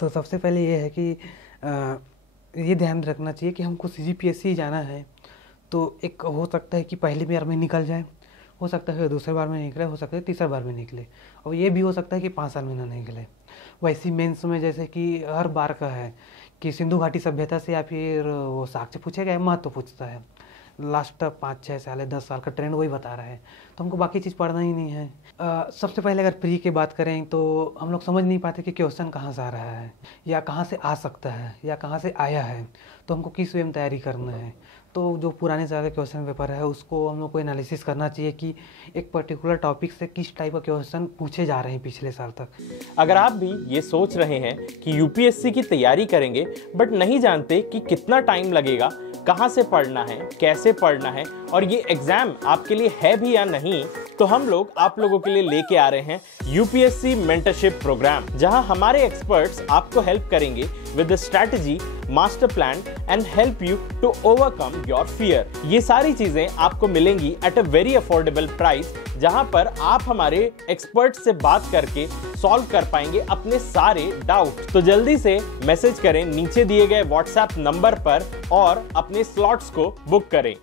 तो सबसे पहले ये है कि ये ध्यान रखना चाहिए कि हमको CGPSC जाना है तो एक हो सकता है कि पहली बार में निकल जाए, हो सकता है दूसरे बार में निकले, हो सकता है तीसरा बार में निकले, और ये भी हो सकता है कि 5 साल में ना निकले। वैसी मेंस में जैसे कि हर बार का है कि सिंधु घाटी सभ्यता से या फिर वो साक्ष्य पूछेगा या महत्व पूछता है। लास्ट 5-6 साल 10 साल का ट्रेंड वही बता रहा है, तो हमको बाकी चीज़ पढ़ना ही नहीं है। सबसे पहले अगर प्री की बात करें तो हम लोग समझ नहीं पाते कि क्वेश्चन कहाँ से आ रहा है या कहाँ से आ सकता है या कहाँ से आया है, तो हमको किस वे में तैयारी करना है। तो जो पुराने सारे क्वेश्चन पेपर है उसको हम लोग को एनालिसिस करना चाहिए कि एक पर्टिकुलर टॉपिक से किस टाइप का क्वेश्चन पूछे जा रहे हैं पिछले साल तक। अगर आप भी ये सोच रहे हैं कि यूपीएससी की तैयारी करेंगे बट नहीं जानते कि कितना टाइम लगेगा, कहाँ से पढ़ना है, कैसे पढ़ना है और ये एग्जाम आपके लिए है भी या नहीं, तो हम लोग आप लोगों के लिए लेके आ रहे हैं यूपीएससी मेंटरशिप प्रोग्राम, जहां हमारे एक्सपर्ट्स आपको हेल्प करेंगे with strategy, master plan and help you to overcome your fear. ये सारी चीजें आपको मिलेंगी at a very affordable price, जहां पर आप हमारे एक्सपर्ट से बात करके सॉल्व कर पाएंगे अपने सारे डाउट। तो जल्दी से मैसेज करें नीचे दिए गए व्हाट्सएप नंबर पर और अपने स्लॉट्स को बुक करें।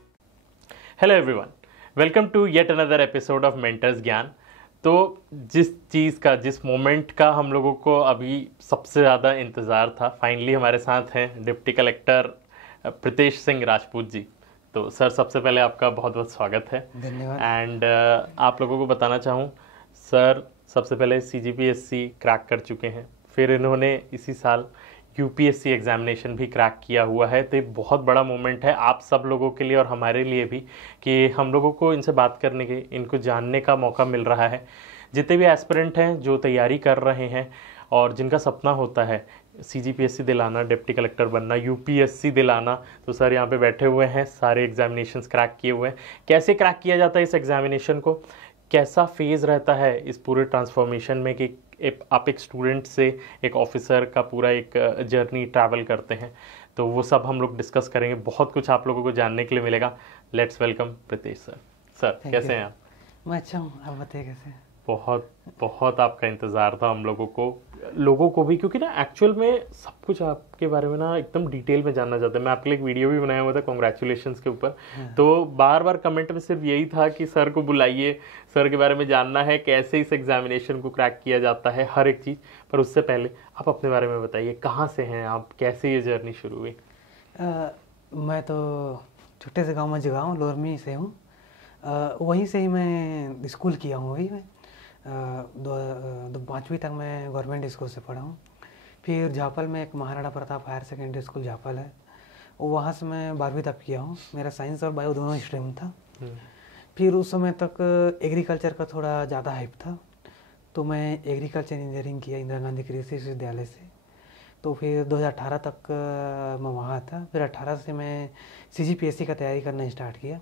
Hello everyone, welcome to yet another episode of mentors ज्ञान। तो जिस चीज़ का, जिस मोमेंट का हम लोगों को अभी सबसे ज़्यादा इंतज़ार था, फाइनली हमारे साथ हैं डिप्टी कलेक्टर प्रीतेश सिंह राजपूत जी। तो सर, सबसे पहले आपका बहुत बहुत स्वागत है। धन्यवाद। एंड आप लोगों को बताना चाहूँ सर, सबसे पहले CGPSC क्रैक कर चुके हैं, फिर इन्होंने इसी साल UPSC एग्जामिनेशन भी क्रैक किया हुआ है। तो ये बहुत बड़ा मोमेंट है आप सब लोगों के लिए और हमारे लिए भी कि हम लोगों को इनसे बात करने के, इनको जानने का मौका मिल रहा है। जितने भी एस्पिरेंट हैं जो तैयारी कर रहे हैं और जिनका सपना होता है CGPSC दिलाना, डिप्टी कलेक्टर बनना, UPSC दिलाना, तो सर यहाँ पे बैठे हुए हैं, सारे एग्जामिनेशंस क्रैक किए हुए हैं। कैसे क्रैक किया जाता है इस एग्जामिनेशन को, कैसा फेज़ रहता है इस पूरे ट्रांसफॉर्मेशन में कि आप एक स्टूडेंट से एक ऑफिसर का पूरा एक जर्नी ट्रैवल करते हैं, तो वो सब हम लोग डिस्कस करेंगे। बहुत कुछ आप लोगों को जानने के लिए मिलेगा। Let's welcome Pritesh sir. Sir कैसे हैं आप? मैं अच्छा हूँ, आप बताइए कैसे? बहुत बहुत आपका इंतज़ार था हम लोगों को भी, क्योंकि ना एक्चुअल में सब कुछ आपके बारे में ना एकदम डिटेल में जानना चाहते हैं। मैं आपके लिए एक वीडियो भी बनाया हुआ था कॉन्ग्रेचुलेशंस के ऊपर। तो बार बार कमेंट में सिर्फ यही था कि सर को बुलाइए, सर के बारे में जानना है, कैसे इस एग्जामिनेशन को क्रैक किया जाता है, हर एक चीज़। पर उससे पहले आप अपने बारे में बताइए, कहाँ से हैं आप, कैसे ये जर्नी शुरू हुई? मैं तो छोटे से गाँव में जगाऊँ लोरमी से हूँ। वहीं से ही मैं स्कूल किया हूँ। वही मैं 5वीं तक मैं गवर्नमेंट स्कूल से पढ़ा हूँ। फिर झापल में एक Maharana Pratap higher secondary school Jhapal है, वहाँ से मैं 12वीं तक किया हूँ। मेरा साइंस और बायो दोनों स्ट्रीम था। फिर उस समय तक एग्रीकल्चर का थोड़ा ज़्यादा हाइप था, तो मैं एग्रीकल्चर इंजीनियरिंग किया इंदिरा गांधी कृषि विश्वविद्यालय से। तो फिर 2018 तक मैं वहाँ था। फिर 18 से मैं CGPSC का तैयारी करना स्टार्ट किया।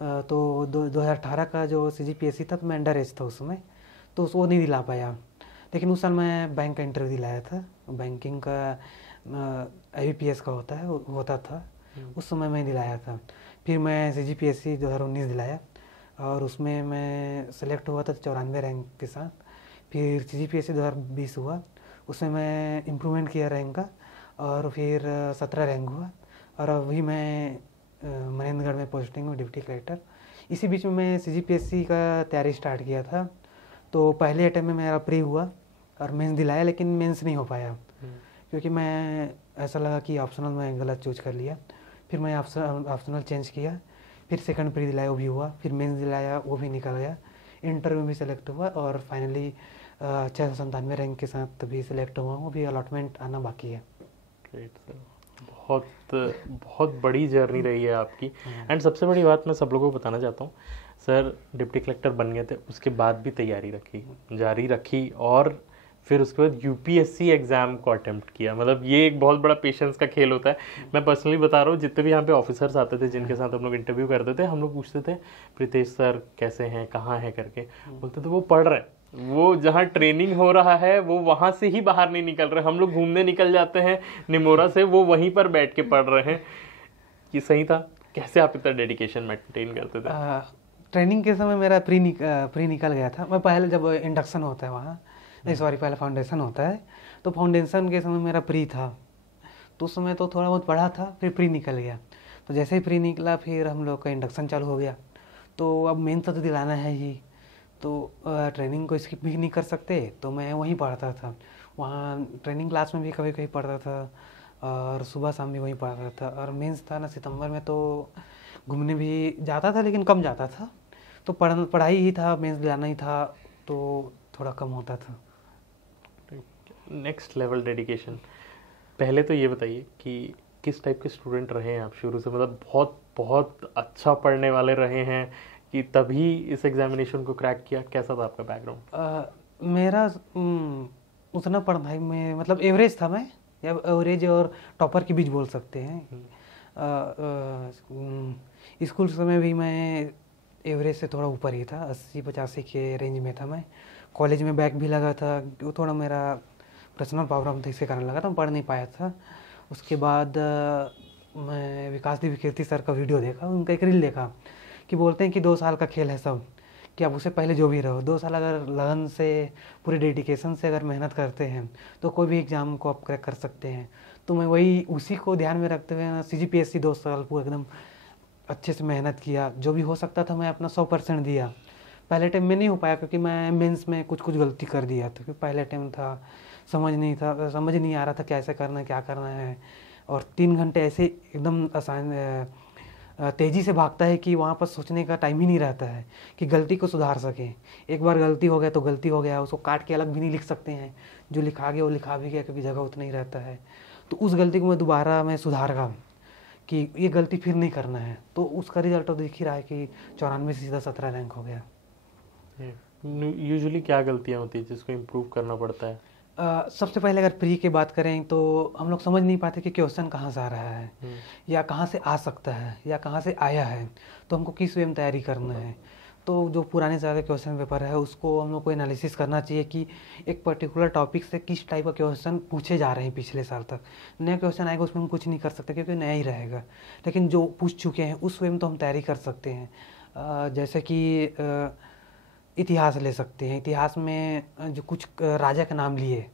तो 2018 का जो CGPSC था तो मैं अंडर एज था उस समय, तो वो नहीं दिला पाया। लेकिन उस साल मैं बैंक का इंटरव्यू दिलाया था, बैंकिंग का IBPS का होता था, उस समय मैं दिलाया था। फिर मैं CGPSC 2019 दिलाया और उसमें मैं सेलेक्ट हुआ था 94 रैंक के साथ। फिर CGPSC 2020 हुआ, उसमें मैं इम्प्रूवमेंट किया रैंक का और फिर 17 रैंक हुआ। और अभी मैं महेंद्रगढ़ में पोस्टिंग हूँ डिप्टी कलेक्टर। इसी बीच में मैं CGPSC का तैयारी स्टार्ट किया था। तो पहले अटैम्प्ट में मेरा प्री हुआ और मेंस दिलाया, लेकिन मेंस नहीं हो पाया क्योंकि मैं ऐसा लगा कि ऑप्शनल में गलत चूज कर लिया। फिर मैं ऑप्शनल चेंज किया, फिर सेकंड प्री दिलाया, वो भी हुआ। फिर मेंस दिलाया, वो भी निकल गया। इंटरव्यू भी सिलेक्ट हुआ और फाइनली 697 रैंक के साथ भी सिलेक्ट हुआ हूँ। अभी अलॉटमेंट आना बाकी है। ग्रेट सर, बहुत बड़ी जर्नी रही है आपकी। एंड सबसे बड़ी बात मैं सब लोगों को बताना चाहता हूँ, सर डिप्टी कलेक्टर बन गए थे, उसके बाद भी तैयारी जारी रखी और फिर उसके बाद UPSC एग्जाम को अटेम्प्ट किया। मतलब ये एक बहुत बड़ा पेशेंस का खेल होता है। मैं पर्सनली बता रहा हूँ, जितने भी यहाँ पे ऑफिसर्स आते थे जिनके साथ हम लोग इंटरव्यू करते थे, हम लोग पूछते थे प्रीतेश सर कैसे हैं, कहाँ हैं करके, बोलते थे वो पढ़ रहे हैं, वो जहाँ ट्रेनिंग हो रहा है वो वहाँ से ही बाहर नहीं निकल रहे। हम लोग घूमने निकल जाते हैं निमोरा से, वो वहीं पर बैठ के पढ़ रहे हैं। ये सही था? कैसे आप इतना डेडिकेशन मेंटेन करते थे? ट्रेनिंग के समय मेरा प्री निकल गया था। मैं पहले जब इंडक्शन होता है वहाँ, नहीं सॉरी, पहले फाउंडेशन होता है, तो फाउंडेशन के समय मेरा प्री था, तो उस समय तो थोड़ा बहुत पढ़ा था, फिर प्री निकल गया। तो जैसे ही प्री निकला फिर हम लोग का इंडक्शन चालू हो गया। तो अब मेन तो दिलाना है ही, तो ट्रेनिंग को स्किप भी नहीं कर सकते, तो मैं वहीं पढ़ता था। वहाँ ट्रेनिंग क्लास में भी कभी कभी पढ़ता था और सुबह शाम भी वहीं पढ़ता था। और मेंस था ना सितंबर में, तो घूमने भी जाता था लेकिन कम जाता था। तो पढ़ाई ही था, मेंस दिलाना ही था, तो थोड़ा कम होता था। Next level dedication. पहले तो ये बताइए कि किस टाइप के स्टूडेंट रहे हैं आप शुरू से, मतलब बहुत बहुत अच्छा पढ़ने वाले रहे हैं कि तभी इस एग्जामिनेशन को क्रैक किया, कैसा था आपका बैकग्राउंड? मेरा उतना पढ़ाई में मतलब एवरेज था मैं, या एवरेज और टॉपर के बीच बोल सकते हैं। स्कूल समय भी मैं एवरेज से थोड़ा ऊपर ही था, 80-85 के रेंज में था मैं। कॉलेज में बैक भी लगा था, वो थोड़ा मेरा पर्सनल प्रॉब्लम था, इसके कारण लगा था, मैं पढ़ नहीं पाया था। उसके बाद मैं विकास देवी कीर्ति सर का वीडियो देखा, उनका एक रील देखा कि बोलते हैं कि 2 साल का खेल है सब, कि आप उससे पहले जो भी रहो, 2 साल अगर लगन से पूरे डेडिकेशन से अगर मेहनत करते हैं तो कोई भी एग्ज़ाम को आप क्रैक कर सकते हैं। तो मैं वही उसी को ध्यान में रखते हुए CGPSC 2 साल पूरा एकदम अच्छे से मेहनत किया। जो भी हो सकता था मैं अपना 100% दिया। पहले टाइम में नहीं हो पाया क्योंकि मैं मेंस में कुछ गलती कर दिया था, क्योंकि पहले टाइम था, समझ नहीं आ रहा था कैसे करना है, क्या करना है। और 3 घंटे ऐसे एकदम आसान तेज़ी से भागता है कि वहाँ पर सोचने का टाइम ही नहीं रहता है कि गलती को सुधार सकें। एक बार गलती हो गया तो गलती हो गया, उसको काट के अलग भी नहीं लिख सकते हैं। जो लिखा गया वो लिखा भी गया, क्योंकि जगह उतना ही रहता है। तो उस गलती को मैं दोबारा सुधारगा कि ये गलती फिर नहीं करना है। तो उसका रिजल्ट तो दिख ही रहा है कि 94 से सीधा 17 रैंक हो गया। यूजुअली क्या गलतियाँ होती है जिसको इम्प्रूव करना पड़ता है? सबसे पहले अगर प्री की बात करें तो हम लोग समझ नहीं पाते कि क्वेश्चन कहाँ से आ रहा है, या कहाँ से आ सकता है, या कहाँ से आया है, तो हमको किस वे में तैयारी करना है। तो जो पुराने साल का क्वेश्चन पेपर है उसको हम लोग को एनालिसिस करना चाहिए कि एक पर्टिकुलर टॉपिक से किस टाइप का क्वेश्चन पूछे जा रहे हैं पिछले साल तक। नया क्वेश्चन आएगा उसमें हम कुछ नहीं कर सकते क्योंकि नया ही रहेगा, लेकिन जो पूछ चुके हैं उस वे में तो हम तैयारी कर सकते हैं। जैसे कि इतिहास ले सकते हैं। इतिहास में जो कुछ राजा का नाम लिए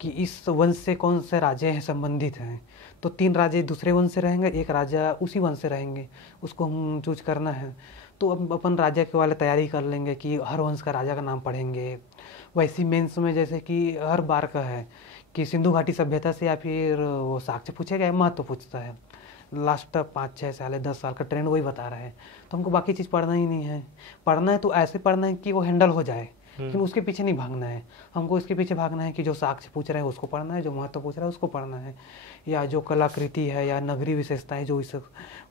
कि इस वंश से कौन से राजे हैं संबंधित हैं, तो 3 राजे दूसरे वंश से रहेंगे, 1 राजा उसी वंश से रहेंगे, उसको हम चूज करना है। तो अब अपन राजा के वाले तैयारी कर लेंगे कि हर वंश का राजा का नाम पढ़ेंगे। वैसी मेंस में जैसे कि हर बार का है कि सिंधु घाटी सभ्यता से या फिर वो साक्ष्य पूछेगा या महत्व पूछता है। लास्ट 5-6 साल 10 साल का ट्रेंड वही बता रहा है, तो हमको बाकी चीज़ पढ़ना ही नहीं है। पढ़ना है तो ऐसे पढ़ना है कि वो हैंडल हो जाए, लेकिन उसके पीछे नहीं भागना है। हमको इसके पीछे भागना है कि जो साक्ष्य पूछ रहे हैं उसको पढ़ना है, जो महत्व पूछ रहा है उसको पढ़ना है, या जो कलाकृति है या नगरीय विशेषताएं जो इसे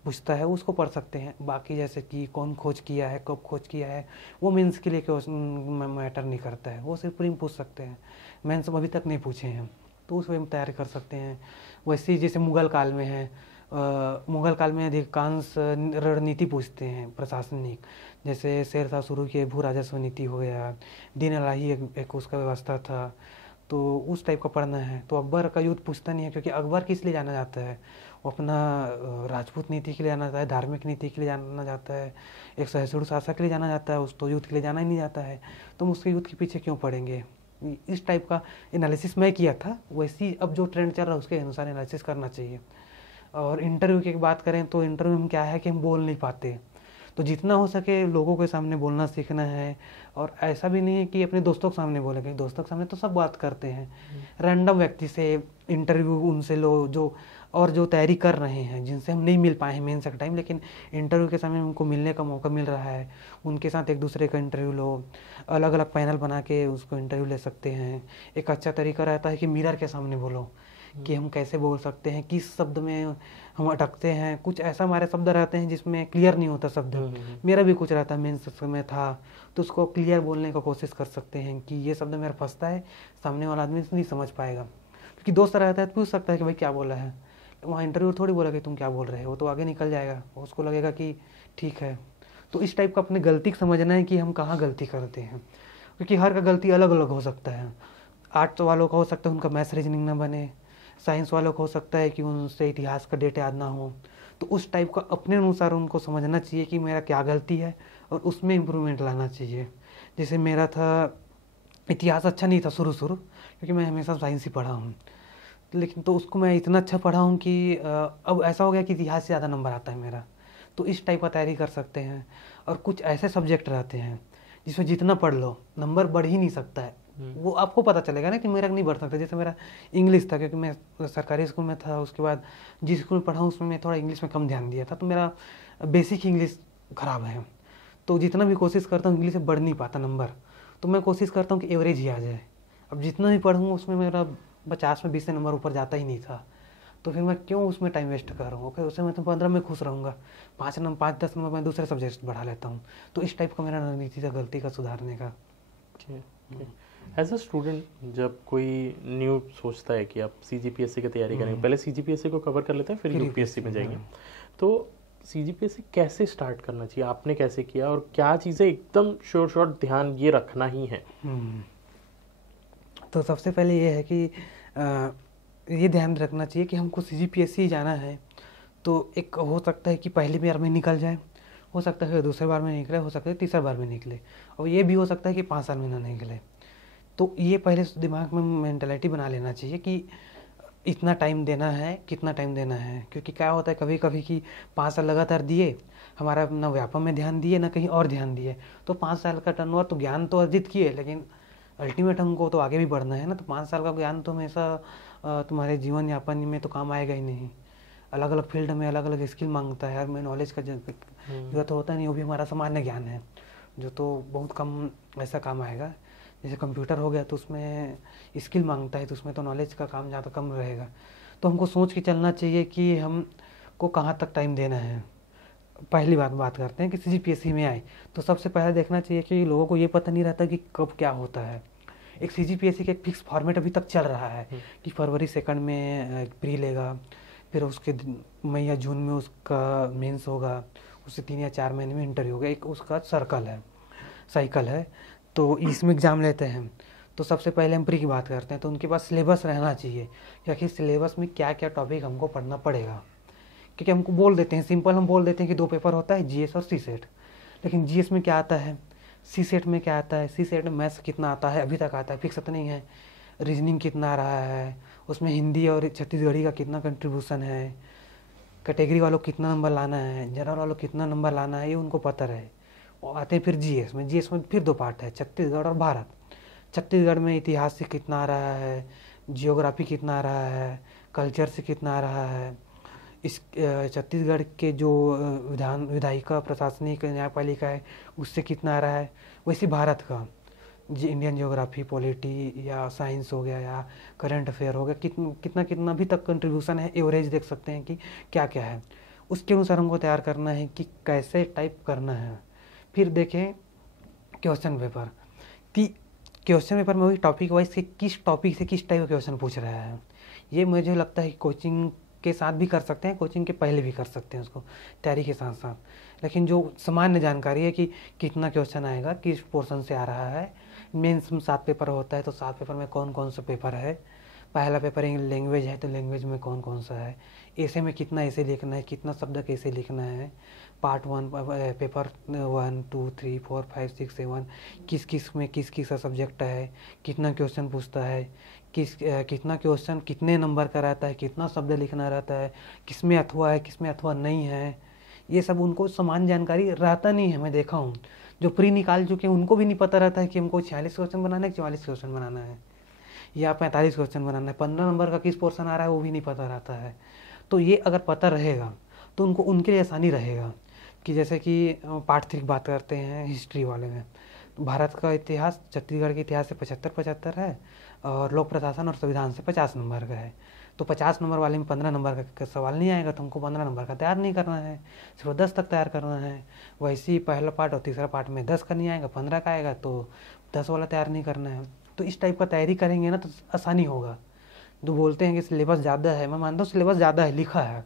पूछता है उसको पढ़ सकते हैं। बाकी जैसे कि कौन खोज किया है, कब खोज किया है, वो मेंस के लिए मैटर नहीं करता है, वो सिर्फ प्री में पूछ सकते हैं। मेंस अभी तक नहीं पूछे हैं, तो उस वे में तैयारी कर सकते हैं। वैसे ही जैसे मुगल काल में है, मुगल काल में अधिकांश रणनीति पूछते हैं प्रशासनिक, जैसे शेरशाह शुरू के भू राजस्व नीति हो गया, दीन इलाही एक उसका व्यवस्था था, तो उस टाइप का पढ़ना है। तो अकबर का युद्ध पूछता नहीं है, क्योंकि अकबर किस लिए जाना जाता है, वो अपना राजपूत नीति के लिए जाना जाता है, धार्मिक नीति के लिए जाना जाता है, एक सहिष्णु शासक के लिए जाना जाता है, उस तो युद्ध के लिए जाना ही नहीं जाता है। तो हम उसके युद्ध के पीछे क्यों पढ़ेंगे। इस टाइप का एनालिसिस मैं किया था, वैसी अब जो ट्रेंड चल रहा है उसके अनुसार एनालिसिस करना चाहिए। और इंटरव्यू की बात करें तो इंटरव्यू में क्या है कि हम बोल नहीं पाते, तो जितना हो सके लोगों के सामने बोलना सीखना है। और ऐसा भी नहीं है कि अपने दोस्तों के सामने बोले, क्योंकि दोस्तों के सामने तो सब बात करते हैं। रैंडम व्यक्ति से इंटरव्यू उनसे लो जो तैयारी कर रहे हैं, जिनसे हम नहीं मिल पाए हैं मेंस का टाइम, लेकिन इंटरव्यू के समय उनको मिलने का मौका मिल रहा है, उनके साथ एक दूसरे का इंटरव्यू लो। अलग अलग पैनल बना के उसको इंटरव्यू ले सकते हैं। एक अच्छा तरीका रहता है कि मिरर के सामने बोलो कि हम कैसे बोल सकते हैं, किस शब्द में हम अटकते हैं। कुछ ऐसा हमारे शब्द रहते हैं जिसमें क्लियर नहीं होता शब्द, मेरा भी कुछ रहता है मेंस में था, तो उसको क्लियर बोलने का कोशिश कर सकते हैं कि ये शब्द मेरा फंसता है, सामने वाला आदमी नहीं समझ पाएगा। क्योंकि दोस्त रहता है तो पूछ सकता है कि भाई क्या बोला है, वहाँ इंटरव्यू थोड़ी बोला कि तुम क्या बोल रहे हो, वो तो आगे निकल जाएगा, उसको लगेगा कि ठीक है। तो इस टाइप का अपनी गलती समझना है कि हम कहाँ गलती करते हैं, क्योंकि हर का गलती अलग अलग हो सकता है। आर्ट्स वालों का हो सकता है उनका मैथ्स रीजनिंग ना बने, साइंस वालों को हो सकता है कि उनसे इतिहास का डेट याद ना हो। तो उस टाइप का अपने अनुसार उनको समझना चाहिए कि मेरा क्या गलती है और उसमें इम्प्रूवमेंट लाना चाहिए। जैसे मेरा था इतिहास अच्छा नहीं था शुरू, क्योंकि मैं हमेशा साइंस ही पढ़ा हूँ। लेकिन तो उसको मैं इतना अच्छा पढ़ा हूँ कि अब ऐसा हो गया कि इतिहास से ज़्यादा नंबर आता है मेरा। तो इस टाइप का तैयारी कर सकते हैं। और कुछ ऐसे सब्जेक्ट रहते हैं जिसमें जितना पढ़ लो नंबर बढ़ ही नहीं सकता है। वो आपको पता चलेगा ना कि मेरा नहीं बढ़ सकता। जैसे मेरा इंग्लिश था, क्योंकि मैं सरकारी स्कूल में था, उसके बाद जिस स्कूल में पढ़ा हूँ उसमें मैं थोड़ा इंग्लिश में कम ध्यान दिया था, तो मेरा बेसिक इंग्लिश ख़राब है। तो जितना भी कोशिश करता हूँ इंग्लिश से बढ़ नहीं पाता नंबर, तो मैं कोशिश करता हूँ कि एवरेज ही आ जाए। अब जितना भी पढ़ूँगा उसमें मेरा 50 में 20 से नंबर ऊपर जाता ही नहीं था, तो फिर मैं क्यों उसमें टाइम वेस्ट कर रहा हूँ। ओके, उससे मैं तो 15 में खुश रहूँगा, 5-10 नंबर मैं दूसरे सब्जेक्ट बढ़ा लेता हूँ। तो इस टाइप का मेरा रणनीति था गलती का सुधारने का। एज अ स्टूडेंट जब कोई न्यू सोचता है कि आप सीजीपीएससी की तैयारी करेंगे, पहले सीजीपीएससी को कवर कर लेते हैं फिर यूपीएससी में जाएंगे, तो सीजीपीएससी कैसे स्टार्ट करना चाहिए, आपने कैसे किया और क्या चीज़ें एकदम श्योर ध्यान ये रखना ही है? तो सबसे पहले ये है कि ये ध्यान रखना चाहिए कि हमको सीजीपीएससी जाना है तो एक हो सकता है कि पहली बार में निकल जाए, हो सकता है दूसरे बार में निकले, हो सकता है तीसरे बार में निकले, और ये भी हो सकता है कि 5 साल में ना निकले। तो ये पहले दिमाग में मेंटालिटी बना लेना चाहिए कि इतना टाइम देना है, कितना टाइम देना है। क्योंकि क्या होता है कभी कभी कि 5 साल लगातार दिए, हमारा ना व्यापम में ध्यान दिए ना कहीं और ध्यान दिए, तो 5 साल का टर्नओवर तो ज्ञान तो अर्जित किए, लेकिन अल्टीमेट हमको तो आगे भी बढ़ना है ना। तो 5 साल का ज्ञान तो हमेशा तुम्हारे जीवन यापन में तो काम आएगा ही नहीं। अलग अलग फील्ड में अलग अलग स्किल मांगता है, हर में नॉलेज का जरूरत तो होता नहीं, वो भी हमारा सामान्य ज्ञान है जो तो बहुत कम ऐसा काम आएगा। जैसे कंप्यूटर हो गया तो उसमें स्किल मांगता है, तो उसमें तो नॉलेज का काम ज़्यादा कम रहेगा। तो हमको सोच के चलना चाहिए कि हमको कहाँ तक टाइम देना है। पहली बात करते हैं कि सीजीपीएससी में आए तो सबसे पहले देखना चाहिए कि लोगों को ये पता नहीं रहता कि कब क्या होता है। एक सीजीपीएससी का एक फिक्स फॉर्मेट अभी तक चल रहा है कि फरवरी 2 में प्री लेगा, फिर उसके मई या जून में उसका मेंस होगा, उससे 3 या 4 महीने में इंटरव्यू होगा। एक उसका साइकिल है। तो इसमें एग्ज़ाम लेते हैं तो सबसे पहले हम प्री की बात करते हैं, तो उनके पास सिलेबस रहना चाहिए कि आखिर सिलेबस में क्या क्या टॉपिक हमको पढ़ना पड़ेगा। क्योंकि हमको बोल देते हैं सिंपल, हम बोल देते हैं कि 2 पेपर होता है, जीएस और सीसेट। लेकिन जीएस में क्या आता है, सीसेट में क्या आता है, सीसेट में मैथ्स कितना आता है अभी तक आता है, फिक्स तो नहीं है। रीजनिंग कितना आ रहा है, उसमें हिंदी और छत्तीसगढ़ी का कितना कंट्रीब्यूशन है, कैटेगरी वालों को कितना नंबर लाना है, जनरल वालों को कितना नंबर लाना है, ये उनको पता रहे। और आते हैं फिर जीएस में फिर 2 पार्ट है, छत्तीसगढ़ और भारत। छत्तीसगढ़ में इतिहास से कितना आ रहा है, जियोग्राफी कितना आ रहा है, कल्चर से कितना आ रहा है, इस छत्तीसगढ़ के जो विधायिका प्रशासनिक न्यायपालिका है उससे कितना आ रहा है। वैसे भारत का इंडियन जियोग्राफी, पॉलिटी या साइंस हो गया या करंट अफेयर हो गया, कितना अभी तक कंट्रीब्यूशन है, एवरेज देख सकते हैं कि क्या क्या है। उसके अनुसार हमको तैयार करना है कि कैसे टाइप करना है। फिर देखें क्वेश्चन पेपर कि क्वेश्चन पेपर में वही टॉपिक वाइज के किस टॉपिक से किस टाइप का क्वेश्चन पूछ रहा है। ये मुझे लगता है कि कोचिंग के साथ भी कर सकते हैं, कोचिंग के पहले भी कर सकते हैं उसको तैयारी के साथ साथ। लेकिन जो सामान्य जानकारी है कि कितना क्वेश्चन आएगा, किस पोर्शन से आ रहा है। मेंस में 7 पेपर होता है, तो 7 पेपर में कौन कौन सा पेपर है। पहला पेपर लैंग्वेज है तो लैंग्वेज में कौन कौन सा है, ऐसे में कितना ऐसे लिखना है, कितना शब्द कैसे लिखना है। पार्ट 1 पेपर 1 2 3 4 5 6 7 किस किस में किस किस का सब्जेक्ट है, कितना क्वेश्चन पूछता है, कितना क्वेश्चन कितने नंबर का रहता है, कितना शब्द लिखना रहता है, किस में अथवा है किस में अथवा नहीं है। ये सब उनको समान जानकारी रहता नहीं है। मैं देखा हूँ जो प्री निकाल चुके हैं उनको भी नहीं पता रहता है कि हमको 46 क्वेश्चन बनाना है, 44 क्वेश्चन बनाना है या 45 क्वेश्चन बनाना है। 15 नंबर का किस पोर्शन आ रहा है वो भी नहीं पता रहता है। तो ये अगर पता रहेगा तो उनके लिए आसानी रहेगा। कि जैसे कि पार्ट 3 की बात करते हैं हिस्ट्री वाले में, भारत का इतिहास छत्तीसगढ़ के इतिहास से 75 है और लोक प्रशासन और संविधान से 50 नंबर का है। तो 50 नंबर वाले में 15 नंबर का सवाल नहीं आएगा, तो हमको 15 नंबर का तैयार नहीं करना है, सिर्फ 10 तक तैयार करना है। वैसे ही पहला पार्ट और तीसरा पार्ट में 10 का नहीं आएगा, 15 का आएगा, तो 10 वाला तैयार नहीं करना है। तो इस टाइप का तैयारी करेंगे ना तो आसानी होगा। जो बोलते हैं कि सिलेबस ज़्यादा है, मैं मानता हूँ सिलेबस ज़्यादा है, लिखा है,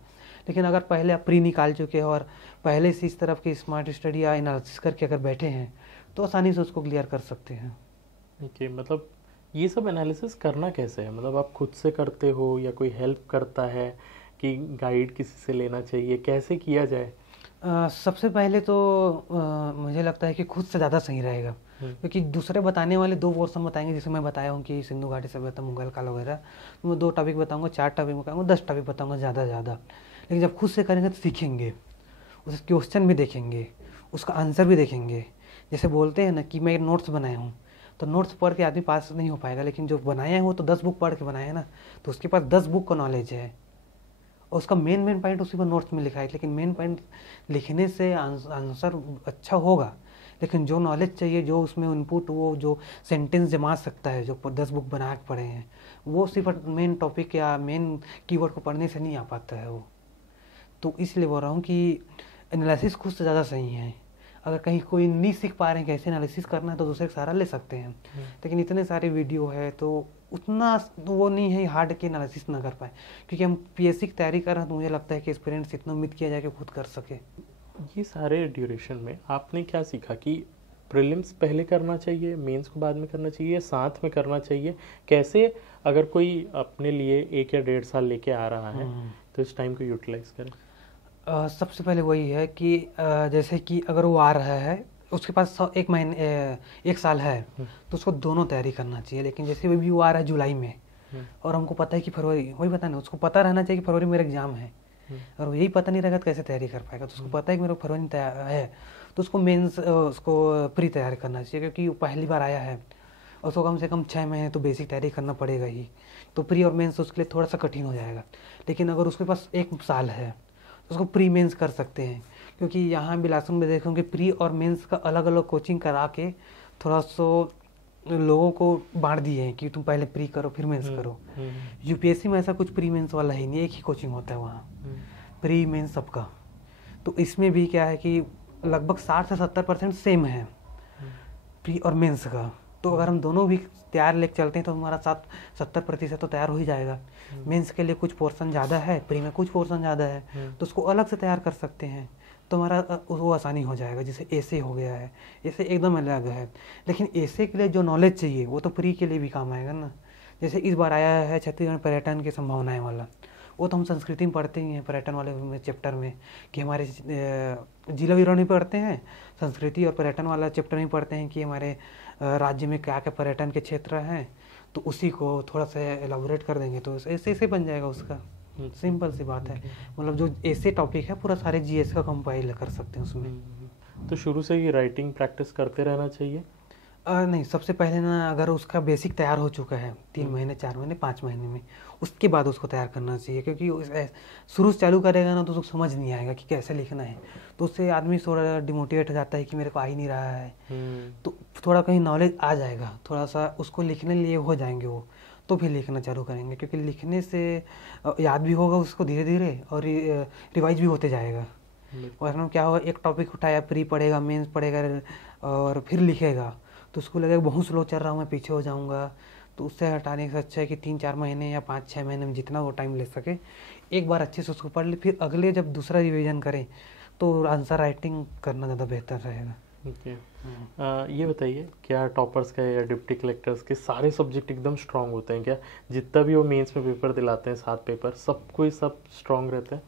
लेकिन अगर पहले आप प्री निकाल चुके हो और पहले से इस तरफ की स्मार्ट स्टडी या एनालिसिस करके अगर बैठे हैं तो आसानी से उसको क्लियर कर सकते हैं। ओके, मतलब ये सब एनालिसिस करना कैसे है? मतलब आप खुद से करते हो या कोई हेल्प करता है कि गाइड किसी से लेना चाहिए, कैसे किया जाए? सबसे पहले तो मुझे लगता है कि खुद से ज़्यादा सही रहेगा, क्योंकि दूसरे बताने वाले 2 पोर्शन बताएंगे, जैसे मैं बताया हूँ कि सिंधु घाटी सभ्यता, मुगल काल वगैरह, तो मैं 2 टॉपिक बताऊँगा, 4 टॉपिक बताऊँगा, 10 टॉपिक बताऊँगा ज़्यादा से ज़्यादा। लेकिन जब खुद से करेंगे तो सीखेंगे, उस क्वेश्चन भी देखेंगे, उसका आंसर भी देखेंगे। जैसे बोलते हैं ना कि मैं नोट्स बनाया हूँ, तो नोट्स पढ़ के आदमी पास नहीं हो पाएगा, लेकिन जो बनाया है वो तो 10 बुक पढ़ के बनाया है ना, तो उसके पास 10 बुक का नॉलेज है और उसका मेन पॉइंट उसी पर नोट्स में लिखा है। लेकिन मेन पॉइंट लिखने से आंसर अच्छा होगा, लेकिन जो नॉलेज चाहिए, जो उसमें इनपुट, वो जो सेंटेंस जमा सकता है, जो 10 बुक बना के पढ़े हैं, वो सिर्फ मेन टॉपिक या मेन कीवर्ड को पढ़ने से नहीं आ पाता है वो। तो इसलिए बोल रहा हूँ कि एनालिसिस खुद से ज़्यादा सही है। अगर कहीं कोई नहीं सीख पा रहे हैं कैसे एनालिसिस करना है, तो दूसरे का सहारा ले सकते हैं। लेकिन इतने सारे वीडियो है तो उतना वो नहीं है हार्ड के एनालिसिस ना कर पाए, क्योंकि हम पीएससी की तैयारी कर रहे हैं, तो मुझे लगता है कि एक्सपीरियंस इतना उम्मीद किया जाए कि खुद कर सके। ये सारे ड्यूरेशन में आपने क्या सीखा कि प्रीलिम्स पहले करना चाहिए, मेंस को बाद में करना चाहिए, साथ में करना चाहिए? कैसे अगर कोई अपने लिए 1 या 1.5 साल लेके आ रहा है तो इस टाइम को यूटिलाइज करें? सबसे पहले वही है कि जैसे कि अगर वो आ रहा है, उसके पास 1 साल है, तो उसको दोनों तैयारी करना चाहिए। लेकिन जैसे भी वो आ रहा है जुलाई में, और हमको पता है कि फरवरी, वही पता नहीं, उसको पता रहना चाहिए कि फरवरी मेरा एग्जाम है, और यही पता नहीं रहेगा तो कैसे तैयारी कर पाएगा। तो उसको पता है कि मेरा फरवरी में है, तो उसको मेंस उसको प्री तैयारी करना चाहिए, क्योंकि वो पहली बार आया है, और उसको कम से कम 6 महीने तो बेसिक तैयारी करना पड़ेगा ही। तो प्री और मेंस उसके लिए थोड़ा सा कठिन हो जाएगा। लेकिन अगर उसके पास 1 साल है, तो उसको प्री मेंस कर सकते हैं, क्योंकि यहाँ बिलासपुर में देखोगे प्री और मेंस का अलग अलग कोचिंग करा के थोड़ा सा लोगों को बांट दिए हैं कि तुम पहले प्री करो फिर मेंस करो। यूपीएससी में ऐसा कुछ प्री मेंस वाला ही नहीं, एक ही कोचिंग होता है वहाँ, प्री मेंस सबका। तो इसमें भी क्या है कि लगभग 60 से 70% सेम है प्री और मेंस का। तो अगर हम दोनों भी तैयार लेके चलते हैं तो हमारा 70% तो तैयार हो ही जाएगा। मेंस के लिए कुछ पोर्शन ज़्यादा है, प्री में कुछ पोर्शन ज़्यादा है, तो उसको अलग से तैयार कर सकते हैं, तो हमारा वो आसानी हो जाएगा। जैसे ऐसे हो गया है, ऐसे एकदम अलग है, लेकिन ऐसे के लिए जो नॉलेज चाहिए वो तो प्री के लिए भी काम आएगा ना। जैसे इस बार आया है छत्तीसगढ़ पर्यटन की संभावनाएं वाला, वो तो हम संस्कृति में पढ़ते ही हैं, पर्यटन वाले में चैप्टर में, कि हमारे जिला विवरण में पढ़ते हैं, संस्कृति और पर्यटन वाला चैप्टर में पढ़ते हैं कि हमारे राज्य में क्या क्या पर्यटन के क्षेत्र हैं, तो उसी को थोड़ा सा एलाबोरेट कर देंगे तो ऐसे ऐसे बन जाएगा उसका। सिंपल सी बात है, मतलब जो ऐसे टॉपिक है पूरा सारे जीएस का कंपाइल कर सकते हैं उसमें। तो शुरू से ही राइटिंग प्रैक्टिस करते रहना चाहिए? नहीं, सबसे पहले ना अगर उसका बेसिक तैयार हो चुका है 3 महीने, 4 महीने, 5 महीने में, उसके बाद उसको तैयार करना चाहिए, क्योंकि शुरू से चालू करेगा ना तो उसको समझ नहीं आएगा कि कैसे लिखना है, तो उससे आदमी थोड़ा डिमोटिवेट हो जाता है कि मेरे को आ ही नहीं रहा है। तो थोड़ा कहीं नॉलेज आ जाएगा, थोड़ा सा उसको लिखने लिए हो जाएंगे वो, तो फिर लिखना चालू करेंगे, क्योंकि लिखने से याद भी होगा उसको धीरे धीरे, और रिवाइज भी होते जाएगा। वरना क्या होगा, एक टॉपिक उठाया, प्री पढ़ेगा, मेंस पढ़ेगा और फिर लिखेगा, तो उसको लगेगा बहुत स्लो चल रहा हूँ, मैं पीछे हो जाऊँगा। तो उससे हटाने से अच्छा है कि 3-4 महीने या 5-6 महीने में जितना वो टाइम ले सके, एक बार अच्छे से उसको पढ़ ले, फिर अगले जब दूसरा रिवीजन करें तो आंसर राइटिंग करना ज़्यादा बेहतर रहेगा। ये बताइए, क्या टॉपर्स का या डिप्टी कलेक्टर्स के सारे सब्जेक्ट एकदम स्ट्रांग होते हैं क्या? जितना भी वो मेंस में पेपर दिलाते हैं, 7 पेपर, सब स्ट्रांग रहते हैं?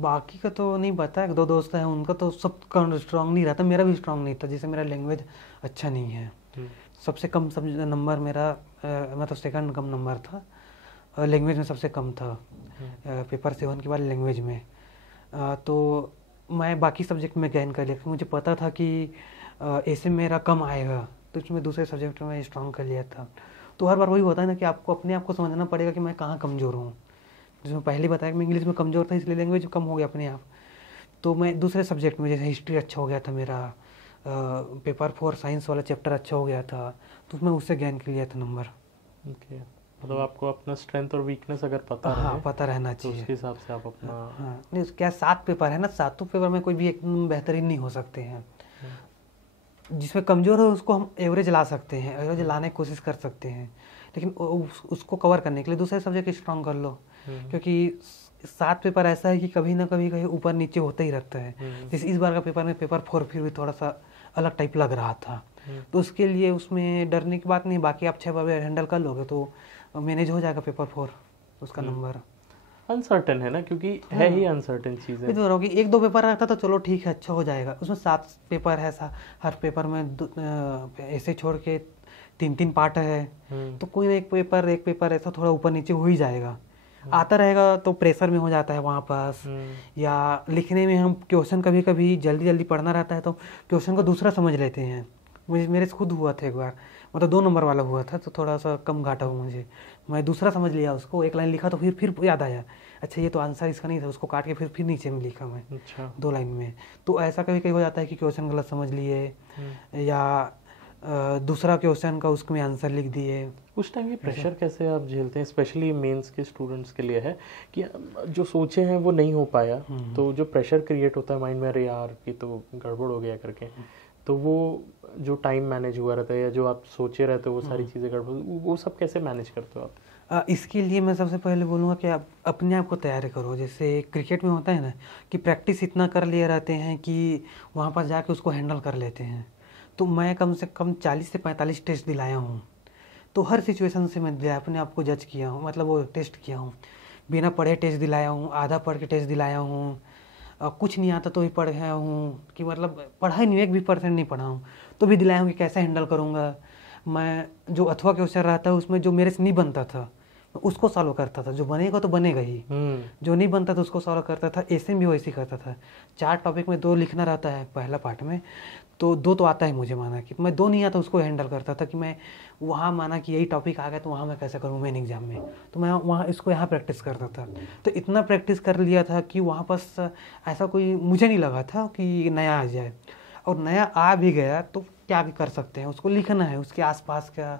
बाकी का तो नहीं पता, 1-2 दोस्त हैं उनका तो सब स्ट्रांग नहीं रहता, मेरा भी स्ट्रांग नहीं था। जैसे मेरा लैंग्वेज अच्छा नहीं है, सबसे कम नंबर मेरा, मतलब सेकंड कम नंबर था लैंग्वेज में, सबसे कम था पेपर 7 के बाद लैंग्वेज में। तो मैं बाकी सब्जेक्ट में गेन कर लिया, क्योंकि मुझे पता था कि ऐसे मेरा कम आएगा, तो इसमें दूसरे सब्जेक्ट में स्ट्रांग कर लिया था। तो हर बार वही होता है ना कि आपको अपने आप को समझना पड़ेगा कि मैं कहाँ कमज़ोर हूँ। जिसमें पहले बताया कि मैं इंग्लिश में कमज़ोर था, इसलिए लैंग्वेज कम हो गया अपने आप। तो मैं दूसरे सब्जेक्ट में, जैसे हिस्ट्री अच्छा हो गया था मेरा, पेपर 4 साइंस वाला चैप्टर अच्छा हो गया था, तो उसमें उससे गेन कर लिया था नंबर। ओके, मतलब आपको अपना स्ट्रेंथ और वीकनेस अगर पता हाँ, पता रहना तो चाहिए, उसके हिसाब से आप अपना। हाँ, नहीं क्या 7 पेपर है ना, 7 पेपर में कोई भी एकदम बेहतरीन नहीं हो सकते हैं। जिसमें कमज़ोर हो उसको हम एवरेज ला सकते हैं, एवरेज लाने की कोशिश कर सकते हैं, लेकिन उसको कवर करने के लिए दूसरे सब्जेक्ट स्ट्रांग कर लो, क्योंकि 7 पेपर ऐसा है कि कभी ना कभी कहीं ऊपर नीचे होता ही रहता है। जैसे इस बार का पेपर में पेपर 4 फिर भी थोड़ा सा अलग टाइप लग रहा था, तो उसके लिए उसमें डरने की बात नहीं, बाकी आप 6 बार हैंडल कर लोगे तो मैनेज हो जाएगा पेपर 4 उसका नंबर। अनसर्टन है ना, क्योंकि है ही अनसर्टन ये चीज़ें। तो रहोगी, एक दो पेपर रहता तो चलो ठीक है, अच्छा हो जाएगा। उसमें 7 पेपर है, हर पेपर में ऐसे छोड़ के 3-3 पार्ट है, तो कोई ना एक पेपर ऐसा थोड़ा ऊपर नीचे हो ही जाएगा। आता रहेगा तो प्रेशर में हो जाता है वहाँ पास, या लिखने में हम क्वेश्चन कभी कभी जल्दी जल्दी पढ़ना रहता है तो क्वेश्चन को दूसरा समझ लेते हैं। मेरे से खुद हुआ था एक बार, मतलब 2 नंबर वाला हुआ था तो थोड़ा सा कम घाटा हुआ मुझे। मैं दूसरा समझ लिया उसको, एक लाइन लिखा तो फिर याद आया, अच्छा ये तो आंसर इसका नहीं था, उसको काट के फिर नीचे में लिखा मैं। अच्छा। 2 लाइन में। तो ऐसा कभी कभी हो जाता है कि क्वेश्चन गलत समझ लिए, या दूसरा क्वेश्चन का उसमें आंसर लिख दिए। उस टाइम ये प्रेशर कैसे आप झेलते हैं, स्पेशली मेंस के स्टूडेंट्स के लिए है कि जो सोचे हैं वो नहीं हो पाया, तो जो प्रेशर क्रिएट होता है माइंड में, अरे यार ये तो गड़बड़ हो गया करके, तो वो जो टाइम मैनेज हुआ रहता है या जो आप सोचे रहते हो वो सारी चीज़ें गड़बड़, वो सब कैसे मैनेज करते हो आप? इसके लिए मैं सबसे पहले बोलूँगा कि आप अपने आप को तैयार करो। जैसे क्रिकेट में होता है ना कि प्रैक्टिस इतना कर लिए रहते हैं कि वहाँ पर जाके उसको हैंडल कर लेते हैं। तो मैं कम से कम 40 से 45 टेस्ट दिलाया हूँ, तो हर सिचुएशन से मैं अपने आप को जज किया हूँ, मतलब वो टेस्ट किया हूँ। बिना पढ़े टेस्ट दिलाया हूँ, आधा पढ़ के टेस्ट दिलाया हूँ, कुछ नहीं आता तो भी पढ़ा हूँ, कि मतलब पढ़ा ही नहीं, 1% नहीं पढ़ा हूँ तो भी दिलाया हूँ कि कैसे हैंडल करूँगा। मैं जो अथवा क्वेश्चन रहता है उसमें जो मेरे से नहीं बनता था उसको सॉल्व करता था, जो बनेगा तो बनेगा ही, जो नहीं बनता था उसको सॉल्व करता था। ऐसे भी वैसे ही करता था। 4 टॉपिक में 2 लिखना रहता है पहला पार्ट में, तो 2 तो आता है मुझे, माना कि मैं 2 नहीं आता उसको हैंडल करता था कि मैं वहाँ माना कि यही टॉपिक आ गया तो वहाँ मैं कैसे करूँ मेन एग्जाम में, तो मैं वहाँ इसको यहाँ प्रैक्टिस करता था। तो इतना प्रैक्टिस कर लिया था कि वहाँ पास ऐसा कोई मुझे नहीं लगा था कि नया आ जाए, और नया आ भी गया तो क्या भी कर सकते हैं, उसको लिखना है, उसके आसपास का,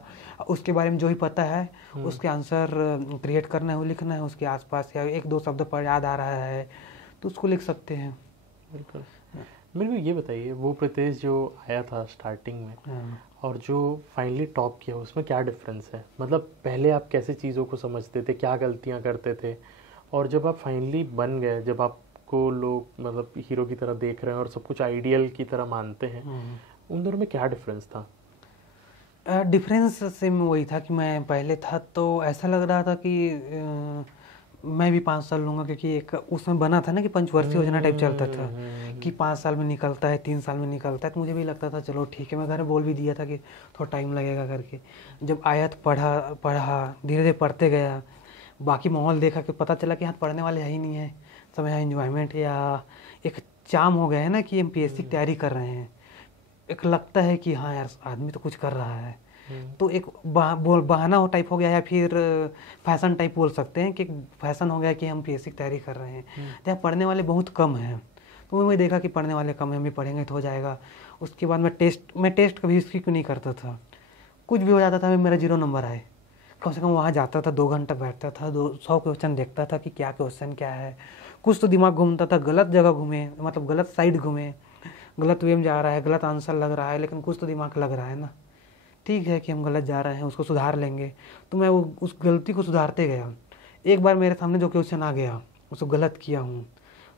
उसके बारे में जो ही पता है उसके आंसर क्रिएट करना है, वो लिखना है उसके आसपास, या 1-2 शब्द पर याद आ रहा है तो उसको लिख सकते हैं। बिल्कुल। मेरे को ये बताइए, वो प्रीतेश जो आया था स्टार्टिंग में और जो फाइनली टॉप किया उसमें क्या डिफरेंस है? मतलब पहले आप कैसे चीज़ों को समझते थे, क्या गलतियां करते थे, और जब आप फाइनली बन गए, जब आपको लोग मतलब हीरो की तरह देख रहे हैं और सब कुछ आइडियल की तरह मानते हैं, उन दोनों में क्या डिफरेंस था? डिफरेंस सेम वही था कि मैं पहले था तो ऐसा लग रहा था कि मैं भी 5 साल लूँगा, क्योंकि एक उसमें बना था ना कि पंचवर्षीय योजना टाइप चलता था कि 5 साल में निकलता है, 3 साल में निकलता है, तो मुझे भी लगता था चलो ठीक है। मैं घर में बोल भी दिया था कि थोड़ा टाइम लगेगा करके। जब आया तो पढ़ा धीरे धीरे पढ़ते गया, बाकी माहौल देखा कि पता चला कि यहाँ पढ़ने वाले है ही नहीं है, सब यहाँ इंजॉयमेंट या एक चाम हो गया है ना कि MPSC की तैयारी कर रहे हैं। एक लगता है कि हाँ यार आदमी तो कुछ कर रहा है, तो एक बहाना हो टाइप हो गया, या फिर फैशन टाइप बोल सकते हैं कि फैशन हो गया कि हम PSC की तैयारी कर रहे हैं। जहाँ पढ़ने वाले बहुत कम हैं, तो मैं देखा कि पढ़ने वाले कम हैं, हम भी पढ़ेंगे तो हो जाएगा। उसके बाद मैं टेस्ट कभी इसकी क्यों नहीं करता था, कुछ भी हो जाता था मेरा 0 नंबर आए, कम से कम वहाँ जाता था, 2 घंटा बैठता था, 100 क्वेश्चन देखता था कि क्या क्वेश्चन क्या है। कुछ तो दिमाग घूमता था, गलत जगह घूमे, मतलब गलत साइड घूमे, गलत वे में जा रहा है, गलत आंसर लग रहा है, लेकिन कुछ तो दिमाग लग रहा है ना, ठीक है कि हम गलत जा रहे हैं, उसको सुधार लेंगे। तो मैं उस गलती को सुधारते गया। एक बार मेरे सामने जो क्वेश्चन आ गया उसको गलत किया हूँ,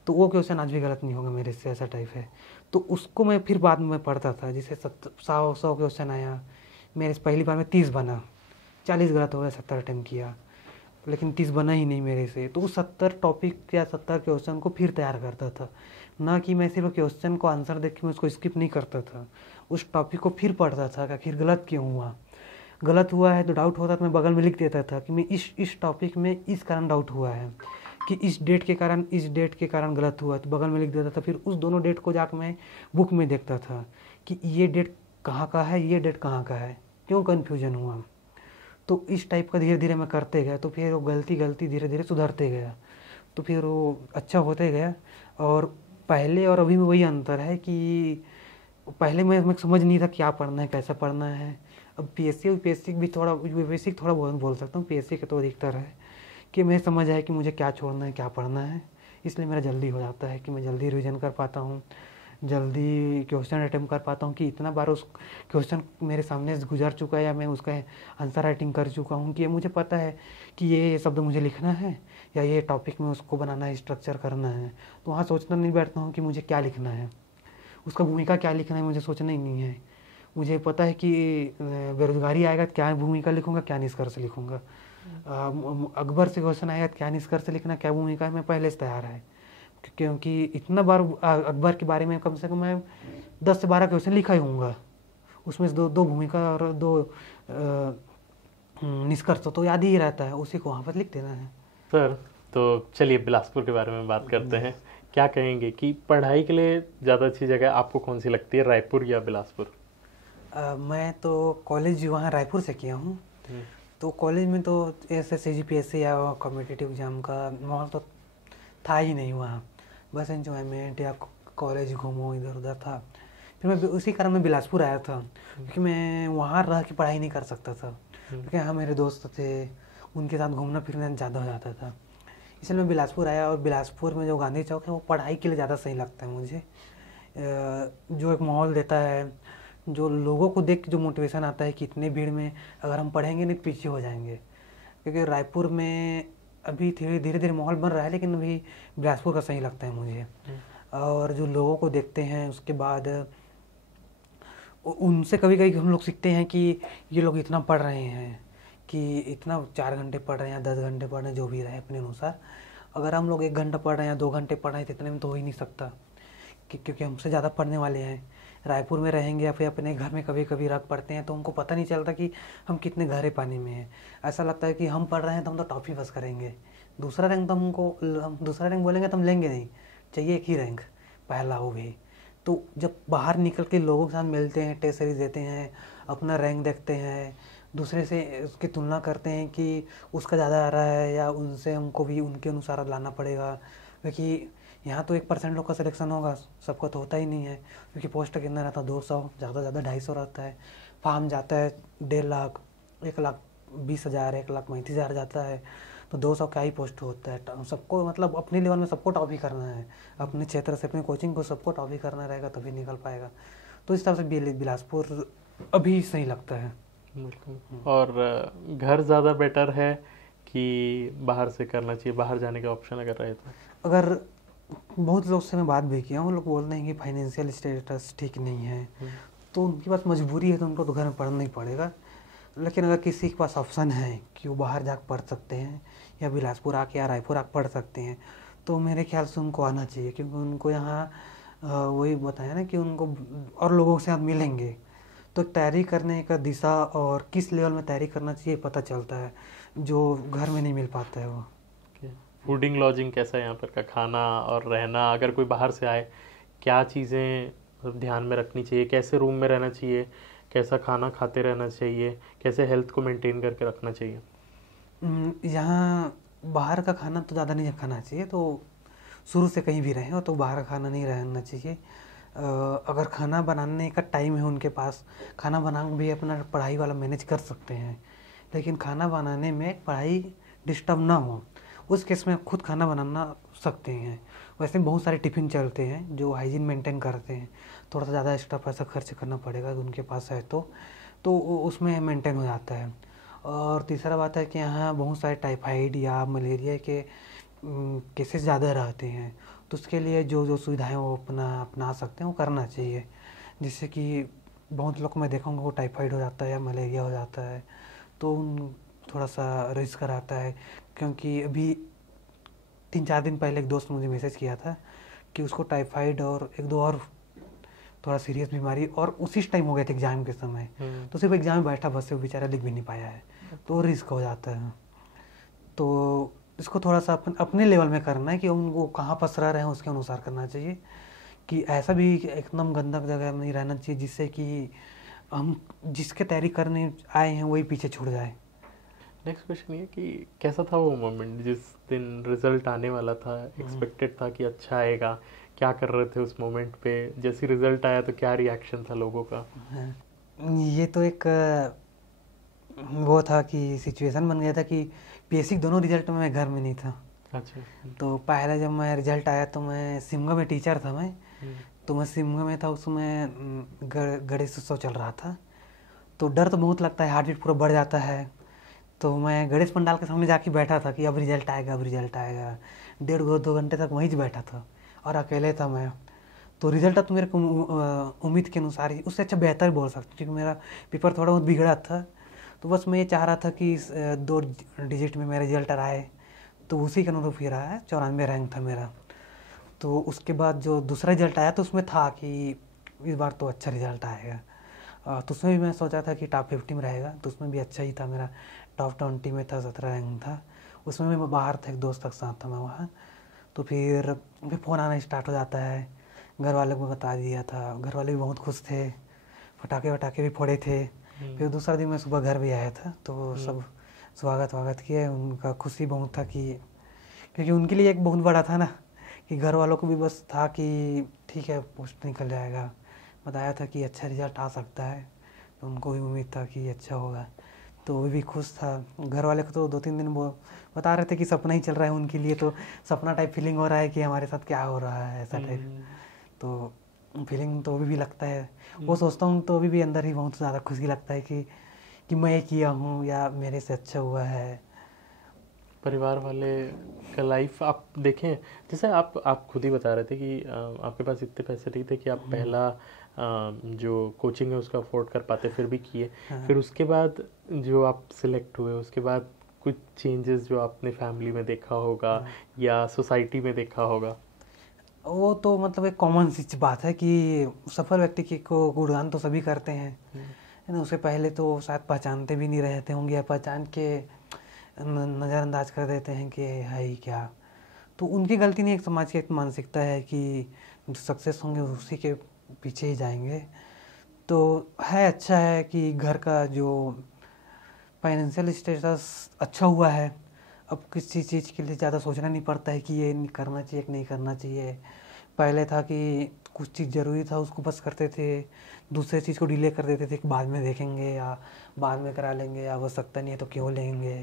तो वो क्वेश्चन आज भी गलत नहीं होगा मेरे से, ऐसा टाइप है। तो उसको मैं फिर बाद में पढ़ता था, जैसे 100 क्वेश्चन आया, मेरे पहली बार में 30 बना, 40 गलत हो गया, 70 अटेम्प्ट किया, लेकिन 30 बना ही नहीं मेरे से। तो उस 70 टॉपिक या 70 क्वेश्चन को फिर तैयार करता था, ना कि मैं सिर्फ क्वेश्चन को आंसर देख के मैं उसको स्किप नहीं करता था, उस टॉपिक को फिर पढ़ता था कि आखिर गलत क्यों हुआ। गलत हुआ है तो डाउट होता तो मैं बगल में लिख देता था कि मैं इस टॉपिक में इस कारण डाउट हुआ है, कि इस डेट के कारण गलत हुआ, तो बगल में लिख देता था। फिर उस दोनों डेट को जाकर मैं बुक में देखता था कि ये डेट कहाँ का है, ये डेट कहाँ का है, क्यों कन्फ्यूजन हुआ। तो इस टाइप का धीरे धीरे मैं करते गया, तो फिर वो गलती धीरे धीरे सुधरते गया, तो फिर वो अच्छा होते गया। और पहले और अभी में वही अंतर है कि पहले मैं समझ नहीं था क्या पढ़ना है, कैसा पढ़ना है। अब PSC और UPSC भी थोड़ा, UPSC थोड़ा बहुत बोल सकता हूँ, PSC का तो अधिकतर है कि मैं समझ आया कि मुझे क्या छोड़ना है, क्या पढ़ना है। इसलिए मेरा जल्दी हो जाता है कि मैं जल्दी रिवीजन कर पाता हूँ, जल्दी क्वेश्चन अटेम्प्ट कर पाता हूँ, कि इतना बार उस क्वेश्चन मेरे सामने से गुजर चुका है या मैं उसका आंसर राइटिंग कर चुका हूँ कि मुझे पता है कि ये शब्द मुझे लिखना है या ये टॉपिक में उसको बनाना है, स्ट्रक्चर करना है। तो वहाँ सोचना नहीं बैठता हूँ कि मुझे क्या लिखना है, उसका भूमिका क्या लिखना है, मुझे सोचना ही नहीं है। मुझे पता है कि बेरोजगारी आएगा, क्या भूमिका लिखूँगा, क्या निष्कर्ष लिखूँगा, अकबर से क्वेश्चन आया क्या निष्कर्ष लिखना, क्या भूमिका है, मैं पहले से तैयार है, क्योंकि इतना बार अकबर के बारे में कम से कम मैं 10 से 12 क्वेश्चन लिखा ही हूँगा। उसमें से दो भूमिका और 2 निष्कर्ष तो याद ही रहता है, उसी को वहाँ पर लिख देना है। सर तो चलिए बिलासपुर के बारे में बात करते हैं। क्या कहेंगे कि पढ़ाई के लिए ज़्यादा अच्छी जगह आपको कौन सी लगती है, रायपुर या बिलासपुर? मैं तो कॉलेज वहाँ रायपुर से किया हूँ, तो कॉलेज में तो ऐसे CGPSC या कॉम्पिटिटिव एग्जाम का माहौल तो था ही नहीं वहाँ, बस एंजॉयमेंट या कॉलेज घूमो इधर उधर था। फिर मैं उसी कारण मैं बिलासपुर आया था, क्योंकि मैं वहाँ रह के पढ़ाई नहीं कर सकता था, क्योंकि यहाँ मेरे दोस्त थे, उनके साथ घूमना फिरना ज़्यादा हो जाता था, इसलिए मैं बिलासपुर आया। और बिलासपुर में जो गांधी चौक है वो पढ़ाई के लिए ज़्यादा सही लगता है मुझे। जो एक माहौल देता है, जो लोगों को देख के जो मोटिवेशन आता है कि इतने भीड़ में अगर हम पढ़ेंगे नहीं पीछे हो जाएंगे, क्योंकि रायपुर में अभी धीरे धीरे माहौल बन रहा है, लेकिन अभी बिलासपुर का सही लगता है मुझे। और जो लोगों को देखते हैं उसके बाद उनसे कभी कभी हम लोग सीखते हैं कि ये लोग इतना पढ़ रहे हैं, कि इतना 4 घंटे पढ़ रहे हैं या 10 घंटे पढ़ रहे हैं, जो भी रहे अपने अनुसार। अगर हम लोग 1 घंटा पढ़ रहे हैं या 2 घंटे पढ़ रहे हैं तो इतने में तो हो ही नहीं सकता, क्योंकि हमसे ज़्यादा पढ़ने वाले हैं। रायपुर में रहेंगे या फिर अपने घर में कभी कभी रख पढ़ते हैं तो उनको पता नहीं चलता कि हम कितने गहरे पानी में हैं। ऐसा लगता है कि हम पढ़ रहे हैं तो हम तो टॉप ही बस करेंगे, दूसरा रैंक तो हम दूसरा रैंक बोलेंगे तो हम लेंगे नहीं, चाहिए एक ही रैंक, पहला वो भी। तो जब बाहर निकल के लोगों के साथ मिलते हैं, टेस्ट सीरीज देते हैं, अपना रैंक देखते हैं, दूसरे से उसकी तुलना करते हैं कि उसका ज़्यादा आ रहा है या उनसे हमको भी उनके अनुसार लाना पड़ेगा, क्योंकि यहाँ तो 1% लोग का सिलेक्शन होगा, सबका तो होता ही नहीं है, क्योंकि पोस्ट कितना रहता है 200, ज़्यादा 250 रहता है। फार्म जाता है 1.5 लाख, 1,20,000, 1,35,000 जाता है, तो 200 का ही पोस्ट होता है। सबको मतलब अपने लेवल में सबको टॉप ही करना है, अपने क्षेत्र से अपने कोचिंग को सबको टॉप ही करना रहेगा तभी निकल पाएगा। तो इस तरह से बिलासपुर अभी सही लगता है। और घर ज़्यादा बेटर है कि बाहर से करना चाहिए, बाहर जाने का ऑप्शन अगर रहे तो? अगर बहुत लोग से मैं बात भी किया हूँ, लोग बोलते हैं कि फाइनेंशियल स्टेटस ठीक नहीं है, तो उनके पास मजबूरी है तो उनको तो घर में पढ़ना ही पड़ेगा। लेकिन अगर किसी के पास ऑप्शन है कि वो बाहर जाकर पढ़ सकते हैं या बिलासपुर आके या रायपुर आके पढ़ सकते हैं, तो मेरे ख्याल से उनको आना चाहिए, क्योंकि उनको यहाँ वही बताया ना कि उनको और लोगों से साथ मिलेंगे तो तैयारी करने का दिशा और किस लेवल में तैयारी करना चाहिए पता चलता है, जो घर में नहीं मिल पाता है वो। फूडिंग लॉजिंग कैसा है यहाँ पर का, खाना और रहना? अगर कोई बाहर से आए क्या चीज़ें ध्यान में रखनी चाहिए, कैसे रूम में रहना चाहिए, कैसा खाना खाते रहना चाहिए, कैसे हेल्थ को मेंटेन करके रखना चाहिए? यहाँ बाहर का खाना तो ज़्यादा नहीं खाना चाहिए, तो शुरू से कहीं भी रहे हो तो बाहर का खाना नहीं रहना चाहिए। अगर खाना बनाने का टाइम है उनके पास, खाना बना भी अपना पढ़ाई वाला मैनेज कर सकते हैं, लेकिन खाना बनाने में पढ़ाई डिस्टर्ब ना हो उस केस में खुद खाना बनाना सकते हैं। वैसे बहुत सारे टिफ़िन चलते हैं जो हाइजीन मेंटेन करते हैं, थोड़ा सा ज़्यादा एक्स्ट्रा पैसा खर्च करना पड़ेगा उनके पास है तो उसमें मेंटेन हो जाता है। और तीसरा बात है कि यहाँ बहुत सारे टाइफाइड या मलेरिया के केसेस ज़्यादा रहते हैं, तो उसके लिए जो जो सुविधाएं वो अपना सकते हैं वो करना चाहिए। जिससे कि बहुत लोग मैं देखा हूँ वो टाइफाइड हो जाता है या मलेरिया हो जाता है, तो थोड़ा सा रिस्क रहता है। क्योंकि अभी 3-4 दिन पहले एक दोस्त मुझे मैसेज किया था कि उसको टाइफाइड और 1-2 और थोड़ा सीरियस बीमारी और उसी टाइम हो गए थे एग्जाम के समय, तो सिर्फ एग्जाम में बैठा बस से वो बेचारा लिख भी नहीं पाया है, तो रिस्क हो जाता है। तो इसको थोड़ा सा अपने लेवल में करना है कि उनको कहाँ पसरा रहे हैं उसके अनुसार करना चाहिए, कि ऐसा भी एकदम गंदा जगह नहीं रहना चाहिए जिससे कि हम जिसके तैयारी करने आए हैं वही पीछे छूट जाए। नेक्स्ट क्वेश्चन ये कि कैसा था वो मोमेंट जिस दिन रिजल्ट आने वाला था? एक्सपेक्टेड था कि अच्छा आएगा, क्या कर रहे थे उस मोमेंट पे? जैसे रिजल्ट आया तो क्या रिएक्शन था लोगों का? ये तो एक वो था कि सिचुएशन बन गया था कि PSC दोनों रिजल्ट में मैं घर में नहीं था। अच्छा। तो पहले जब मैं रिजल्ट आया तो मैं शिमगा में टीचर था मैं, तो मैं शिमगा में था, उसमें गणेश उत्सव चल रहा था, तो डर तो बहुत लगता है, हार्ट बीट पूरा बढ़ जाता है। तो मैं गणेश पंडाल के सामने जाके बैठा था कि अब रिजल्ट आएगा, अब रिजल्ट आएगा। 1.5-2 घंटे तक वहीं बैठा था और अकेले था मैं। तो रिजल्ट तो मेरे को उम्मीद के अनुसार ही, उससे अच्छा बेहतर बोल सकते, क्योंकि मेरा पेपर थोड़ा बहुत बिगड़ा था, तो बस मैं ये चाह रहा था कि 2 डिजिट में मेरा रिजल्ट आए, तो उसी के अनुरूप ही रहा है, 94 रैंक था मेरा। तो उसके बाद जो दूसरा रिजल्ट आया तो उसमें था कि इस बार तो अच्छा रिजल्ट आएगा, तो उसमें भी मैं सोचा था कि टॉप 50 में रहेगा, तो उसमें भी अच्छा ही था मेरा, टॉप 20 में था, 17 रैंक था। उसमें मैं बाहर था, एक दोस्त के साथ था मैं वहाँ। तो फिर फ़ोन आना स्टार्ट हो जाता है, घर वालों को बता दिया था, घर वाले भी बहुत खुश थे, पटाखे वटाखे भी फोड़े थे। फिर दूसरा दिन मैं सुबह घर भी आया था, तो सब स्वागत किए, उनका खुशी बहुत था कि, क्योंकि उनके लिए एक बहुत बड़ा था ना, कि घर वालों को भी बस था कि ठीक है पोस्ट निकल जाएगा, बताया था कि अच्छा रिजल्ट आ सकता है, तो उनको भी उम्मीद था कि अच्छा होगा, तो वो भी खुश था। घर वाले को तो 2-3 दिन वो बता रहे थे कि सपना ही चल रहा है उनके लिए, तो सपना टाइप फीलिंग हो रहा है कि हमारे साथ क्या हो रहा है, ऐसा टाइप। तो फीलिंग तो अभी भी लगता है, वो सोचता हूँ तो अभी भी अंदर ही बहुत ज़्यादा खुशी लगता है कि मैं किया हूँ या मेरे से अच्छा हुआ है। परिवार वाले का लाइफ आप देखें, जैसे आप खुद ही बता रहे थे कि आपके पास इतने पैसे नहीं थे कि आप पहला जो कोचिंग है उसका अफोर्ड कर पाते, फिर भी किए। फिर उसके बाद जो आप सिलेक्ट हुए, उसके बाद कुछ चेंजेस जो आपने फैमिली में देखा होगा या सोसाइटी में देखा होगा? वो तो मतलब एक कॉमन सी बात है कि सफल व्यक्ति को गुणगान तो सभी करते हैं, है ना। उससे पहले तो शायद पहचानते भी नहीं रहते होंगे, या पहचान के नज़रअंदाज कर देते हैं कि है ही क्या। तो उनकी गलती नहीं, एक समाज की एक मानसिकता है कि जो सक्सेस होंगे उसी के पीछे ही जाएंगे। तो है, अच्छा है कि घर का जो फाइनेंशियल स्टेटस अच्छा हुआ है, अब किसी चीज़ के लिए ज़्यादा सोचना नहीं पड़ता है कि ये नहीं करना चाहिए कि नहीं करना चाहिए। पहले था कि कुछ चीज़ ज़रूरी था उसको बस करते थे, दूसरे चीज़ को डिले कर देते थे कि बाद में देखेंगे या बाद में करा लेंगे, या आवश्यकता नहीं है तो क्यों लेंगे,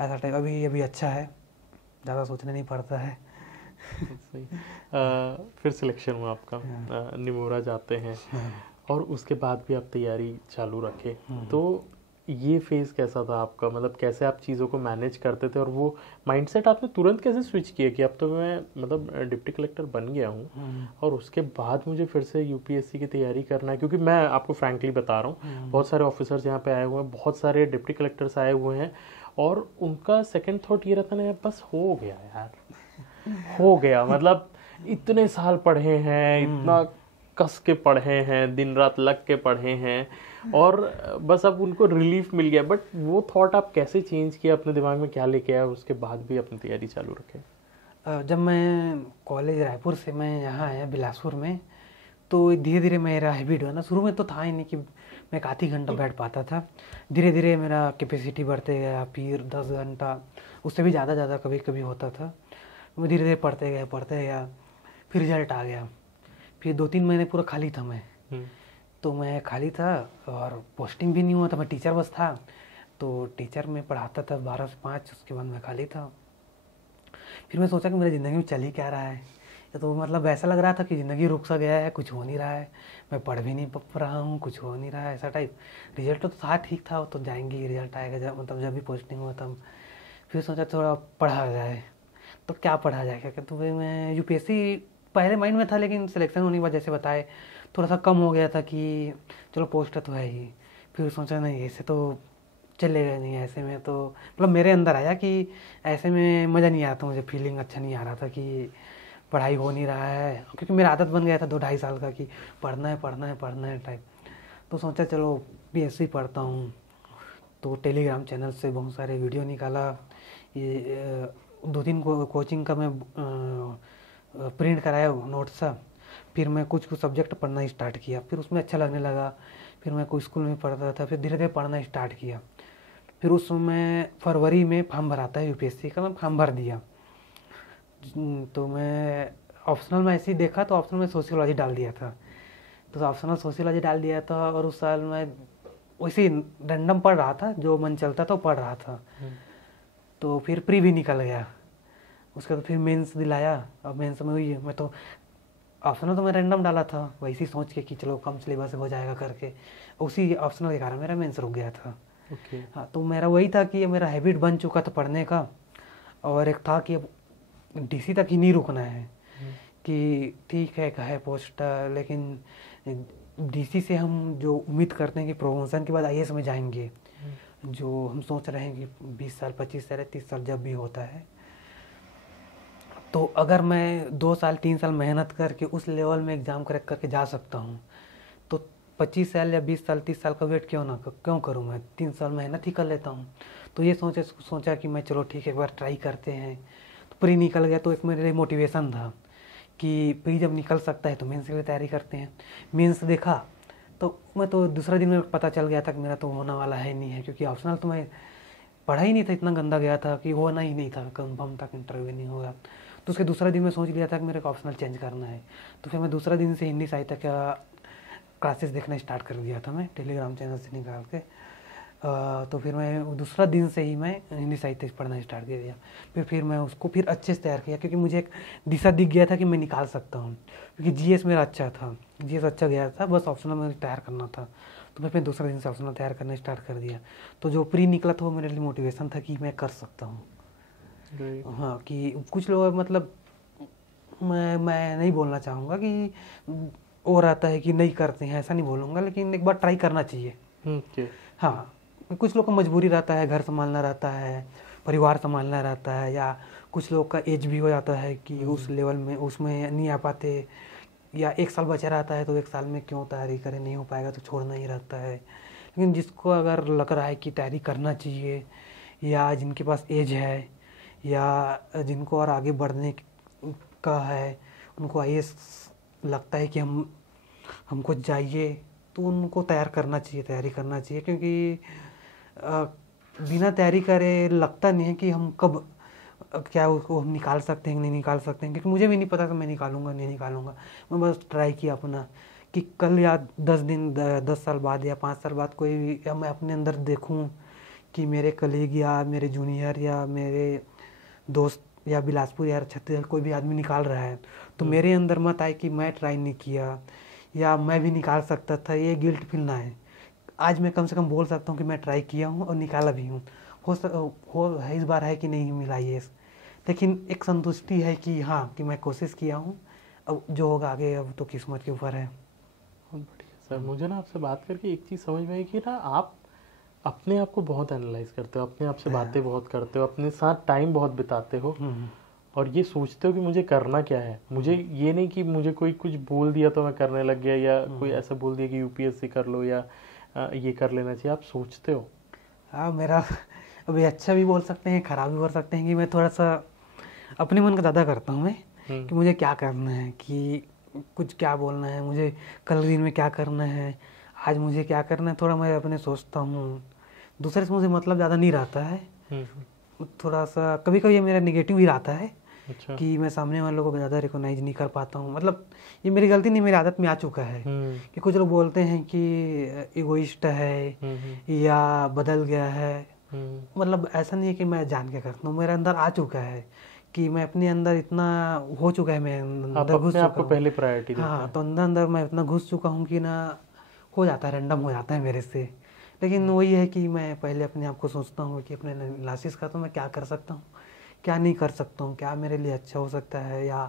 ऐसा टाइप। अभी अच्छा है, ज़्यादा सोचना नहीं पड़ता है। सही। फिर सिलेक्शन हुआ आपका, निमोरा जाते हैं, और उसके बाद भी आप तैयारी चालू रखे। तो ये फेज कैसा था आपका, मतलब कैसे आप चीज़ों को मैनेज करते थे, और वो माइंडसेट आपने तुरंत कैसे स्विच किया कि अब तो मैं मतलब डिप्टी कलेक्टर बन गया हूँ और उसके बाद मुझे फिर से यूपीएससी की तैयारी करना है? क्योंकि मैं आपको फ्रैंकली बता रहा हूँ, बहुत सारे ऑफिसर्स यहाँ पे आए हुए हैं, बहुत सारे डिप्टी कलेक्टर्स आए हुए हैं, और उनका सेकेंड थॉट ये रहता ना, बस हो गया यार, हो गया, मतलब इतने साल पढ़े हैं, इतना कस के पढ़े हैं, दिन रात लग के पढ़े हैं, और बस अब उनको रिलीफ मिल गया। बट वो थॉट आप कैसे चेंज किया अपने दिमाग में, क्या लेके आया, उसके बाद भी अपनी तैयारी चालू रखे? जब मैं कॉलेज रायपुर से मैं यहाँ आया बिलासपुर में, तो धीरे धीरे मेरा हैबिट हुआ ना। शुरू में तो था ही नहीं कि मैं एक आधी घंटा बैठ पाता था, धीरे धीरे मेरा कैपेसिटी बढ़ते गया, फिर 10 घंटा, उससे भी ज़्यादा कभी कभी होता था। मैं धीरे धीरे पढ़ते गया, फिर रिजल्ट आ गया। फिर 2-3 महीने पूरा खाली था मैं, तो मैं खाली था और पोस्टिंग भी नहीं हुआ था, मैं टीचर बस था, तो टीचर में पढ़ाता था 12 से 5, उसके बाद मैं खाली था। फिर मैं सोचा कि मेरी ज़िंदगी में चल ही क्या रहा है, तो मतलब ऐसा लग रहा था कि ज़िंदगी रुक सा गया है, कुछ हो नहीं रहा है, मैं पढ़ भी नहीं रहा हूँ, कुछ हो नहीं रहा है, ऐसा टाइप। रिजल्ट तो था, ठीक था, तो जाएंगे, रिजल्ट आएगा जब, मतलब जब भी पोस्टिंग हुआ तब। फिर सोचा थोड़ा पढ़ा जाए, तो क्या पढ़ा जाए, क्या तो मैं यूपीएससी पहले माइंड में था, लेकिन सिलेक्शन होने के बाद जैसे बताए थोड़ा सा कम हो गया था कि चलो पोस्ट तो है ही। फिर सोचा नहीं, ऐसे तो चलेगा नहीं, ऐसे में तो मतलब मेरे अंदर आया कि ऐसे में मज़ा नहीं आता, मुझे फीलिंग अच्छा नहीं आ रहा था कि पढ़ाई हो नहीं रहा है, क्योंकि मेरा आदत बन गया था 2-2.5 साल का कि पढ़ना है टाइप। तो सोचा चलो पीएससी पढ़ता हूँ, तो टेलीग्राम चैनल से बहुत सारे वीडियो निकाला, ये 2-3 कोचिंग का मैं प्रिंट कराया नोट्स सा। फिर मैं कुछ सब्जेक्ट पढ़ना स्टार्ट किया, फिर उसमें अच्छा लगने लगा। फिर मैं कोई स्कूल में पढ़ता था, फिर धीरे धीरे पढ़ना स्टार्ट किया। फिर उस समय फरवरी में फॉर्म भराता है यूपीएससी का, मैं फॉर्म भर दिया। तो मैं ऑप्शनल में ऐसे ही देखा, तो ऑप्शनल में सोशियोलॉजी डाल दिया था, तो ऑप्शनल सोशियोलॉजी डाल दिया था। और उस साल मैं वैसे ही रैंडम पढ़ रहा था, जो मन चलता था वो पढ़ रहा था। तो फिर प्री भी निकल गया, उसके बाद फिर मेंस दिलाया। अब मेंस में हुई, मैं तो ऑप्शनल तो मैं रैंडम डाला था वैसे सोच के कि चलो कम सिलेबस हो जाएगा करके, उसी ऑप्शनल के कारण मेरा मेंस रुक गया था। हाँ, तो मेरा वही था कि मेरा हैबिट बन चुका था पढ़ने का, और एक था कि अब डीसी तक ही नहीं रुकना है, कि ठीक है पोस्ट, लेकिन डीसी से हम जो उम्मीद करते हैं कि प्रमोशन के बाद आईएएस में जाएंगे, जो हम सोच रहे हैं कि 20 साल 25 साल 30 साल जब भी होता है, तो अगर मैं 2 साल 3 साल मेहनत करके उस लेवल में एग्ज़ाम क्रैक करके जा सकता हूँ, तो 25 साल या 20 साल 30 साल का वेट क्यों करूँ, मैं 3 साल मेहनत ही कर लेता हूँ। तो ये सोचा कि मैं चलो ठीक है एक बार ट्राई करते हैं। तो प्री निकल गया, तो एक मेरे मोटिवेशन था कि प्री जब निकल सकता है तो मेंस के लिए तैयारी करते हैं। मेंस देखा तो मैं तो दूसरा दिन में पता चल गया था कि मेरा तो होने वाला है नहीं है, क्योंकि ऑप्शनल तो मैं पढ़ा ही नहीं था, इतना गंदा गया था कि होना ही नहीं था, कंफर्म तक इंटरव्यू नहीं होगा। तो उसके दूसरा दिन मैं सोच लिया था कि मेरे को ऑप्शनल चेंज करना है। तो फिर मैं दूसरा दिन से हिंदी साहित्य का क्लासेस देखना स्टार्ट कर दिया था, मैं टेलीग्राम चैनल से निकाल के। तो फिर मैं दूसरा दिन से ही मैं हिंदी साहित्य पढ़ना स्टार्ट कर दिया। फिर मैं उसको फिर अच्छे से तैयार किया, क्योंकि मुझे एक दिशा दिख गया था कि मैं निकाल सकता हूँ, क्योंकि जीएस मेरा अच्छा था, जीएस अच्छा गया था, बस ऑप्शनल मुझे तैयार करना था। तो मैं फिर दूसरा दिन से ऑप्शनल तैयार करना स्टार्ट कर दिया। तो जो प्री निकला था वो मेरे लिए मोटिवेशन था कि मैं कर सकता हूँ। हाँ, कि कुछ लोग मतलब मैं नहीं बोलना चाहूँगा कि वो रहता है कि नहीं करते हैं, ऐसा नहीं बोलूँगा, लेकिन एक बार ट्राई करना चाहिए। हाँ, कुछ लोग का मजबूरी रहता है, घर संभालना रहता है, परिवार संभालना रहता है, या कुछ लोग का एज भी हो जाता है कि उस लेवल में उसमें नहीं आ पाते, या 1 साल बचा रहता है तो 1 साल में क्यों तैयारी करें, नहीं हो पाएगा तो छोड़ना ही रहता है। लेकिन जिसको अगर लग रहा है कि तैयारी करना चाहिए, या जिनके पास एज है, या जिनको और आगे बढ़ने का है, उनको आईएएस लगता है कि हमको चाहिए, तो उनको तैयारी करना चाहिए। क्योंकि बिना तैयारी करे लगता नहीं है कि हम कब क्या उसको हम निकाल सकते हैं नहीं निकाल सकते हैं, क्योंकि मुझे भी नहीं पता कि मैं निकालूंगा नहीं निकालूंगा। मैं बस ट्राई किया अपना कि कल या 10 साल बाद या 5 साल बाद कोई, या मैं अपने अंदर देखूं कि मेरे कलीग या मेरे जूनियर या मेरे दोस्त या बिलासपुर या छत्तीसगढ़ कोई भी आदमी निकाल रहा है, तो मेरे अंदर मत आए कि मैं ट्राई नहीं किया या मैं भी निकाल सकता था, ये गिल्ट फील ना है। आज मैं कम से कम बोल सकता हूँ कि मैं ट्राई किया हूँ और निकाला भी हूँ। इस बार है कि नहीं मिला ये, लेकिन एक संतुष्टि है कि हाँ कि मैं कोशिश किया हूँ, अब जो होगा आगे अब तो किस्मत के ऊपर है। बहुत बढ़िया सर, मुझे ना आपसे बात करके एक चीज़ समझ में आई कि ना आप अपने आप को बहुत एनालाइज करते हो, अपने आप से बातें बहुत करते हो, अपने साथ टाइम बहुत बिताते हो, और ये सोचते हो कि मुझे करना क्या है। मुझे ये नहीं कि मुझे कोई कुछ बोल दिया तो मैं करने लग गया, या कोई ऐसा बोल दिया कि यूपीएससी कर लो या ये कर लेना चाहिए, आप सोचते हो। हाँ, मेरा अभी अच्छा भी बोल सकते हैं, खराब भी बोल सकते हैं कि मैं थोड़ा सा अपने मन का ज़्यादा करता हूँ मैं, कि मुझे क्या करना है, कि कुछ क्या बोलना है, मुझे कल दिन में क्या करना है, आज मुझे क्या करना है, थोड़ा मैं अपने सोचता हूँ। दूसरे से मुझे मतलब ज़्यादा नहीं रहता है, थोड़ा सा कभी कभी मेरा निगेटिव ही रहता है। अच्छा। कि मैं सामने वालों को ज़्यादा रिकॉग्नाइज नहीं कर पाता हूँ। मतलब ये मेरी गलती नहीं, मेरी आदत में आ चुका है कि कुछ लोग बोलते हैं कि इगोइस्ट है या बदल गया है। मतलब ऐसा नहीं है कि मैं जान के करता हूँ, मेरे अंदर आ चुका है कि मैं अपने अंदर इतना हो चुका है, मैं अंदर घुस चुका हूँ, पहले प्रायोरिटी। हाँ, तो अंदर मैं इतना घुस चुका हूँ कि ना हो जाता है, रैंडम हो जाता है मेरे से। लेकिन वही है कि मैं पहले अपने आप को सोचता हूँ कि अपने एनालिसिस करता हूँ मैं क्या कर सकता हूँ, क्या नहीं कर सकता हूँ, क्या मेरे लिए अच्छा हो सकता है, या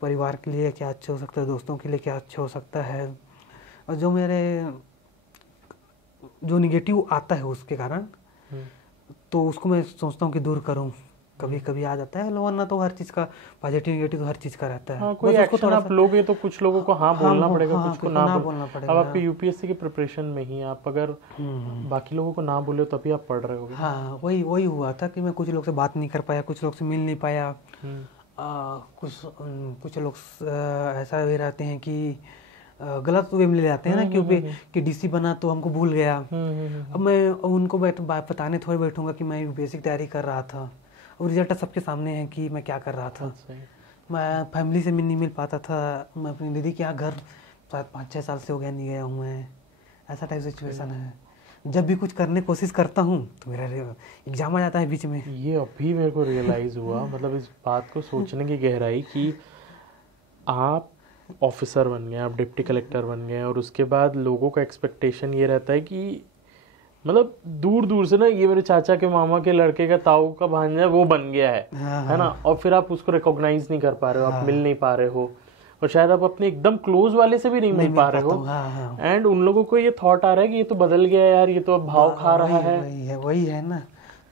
परिवार के लिए क्या अच्छा हो सकता है, दोस्तों के लिए क्या अच्छा हो सकता है। और जो निगेटिव आता है उसके कारण, तो उसको मैं सोचता हूँ कि दूर करूँ। कभी कभी आ जाता है, वरना तो हर चीज़ का पॉजिटिव निगेटिव हर चीज़ का रहता है। कोई एक्शन आप लोगे तो कुछ लोगों को हाँ बोलना पड़ेगा, कुछ को ना बोलना पड़ेगा। अब आपके यूपीएससी के प्रिपरेशन में ही आप अगर बाकी लोगों को ना बोले तभी आप पढ़ रहे होगे। हाँ, वही हुआ था कि मैं कुछ लोग से बात नहीं कर पाया, कुछ लोग से मिल नहीं पाया। कुछ लोग ऐसा भी रहते हैं कि गलत वे में ले जाते हैं ना, क्योंकि कि डीसी बना तो हमको भूल गया। अब मैं उनको बताने थोड़ी बैठूंगा कि मैं यूपीएससी की तैयारी कर रहा था, और रिजल्ट सबके सामने है कि मैं क्या कर रहा था। मैं फैमिली से नहीं मिल पाता था, मैं अपनी दीदी के यहाँ घर 5-6 साल से हो गया नहीं गया हूँ मैं, ऐसा टाइप सिचुएशन है। जब भी कुछ करने की कोशिश करता हूँ तो मेरा एग्जाम आ जाता है बीच में। ये अभी मेरे को रियलाइज हुआ, मतलब इस बात को सोचने की गहराई कि आप ऑफिसर बन गए, आप डिप्टी कलेक्टर बन गए, और उसके बाद लोगों का एक्सपेक्टेशन ये रहता है कि मतलब दूर दूर से ना ये मेरे चाचा के मामा के लड़के का ताऊ का भांजा वो बन गया है, है ना, और फिर आप उसको रिकॉग्नाइज नहीं कर पा रहे हो, आप मिल नहीं पा रहे हो, और शायद आप अपने एकदम क्लोज वाले से भी नहीं मिल पा रहे हो। हाँ। एंड उन लोगों को ये थॉट आ रहा है कि ये तो बदल गया यार, ये तो अब भाव खा रहा है। वही है ना।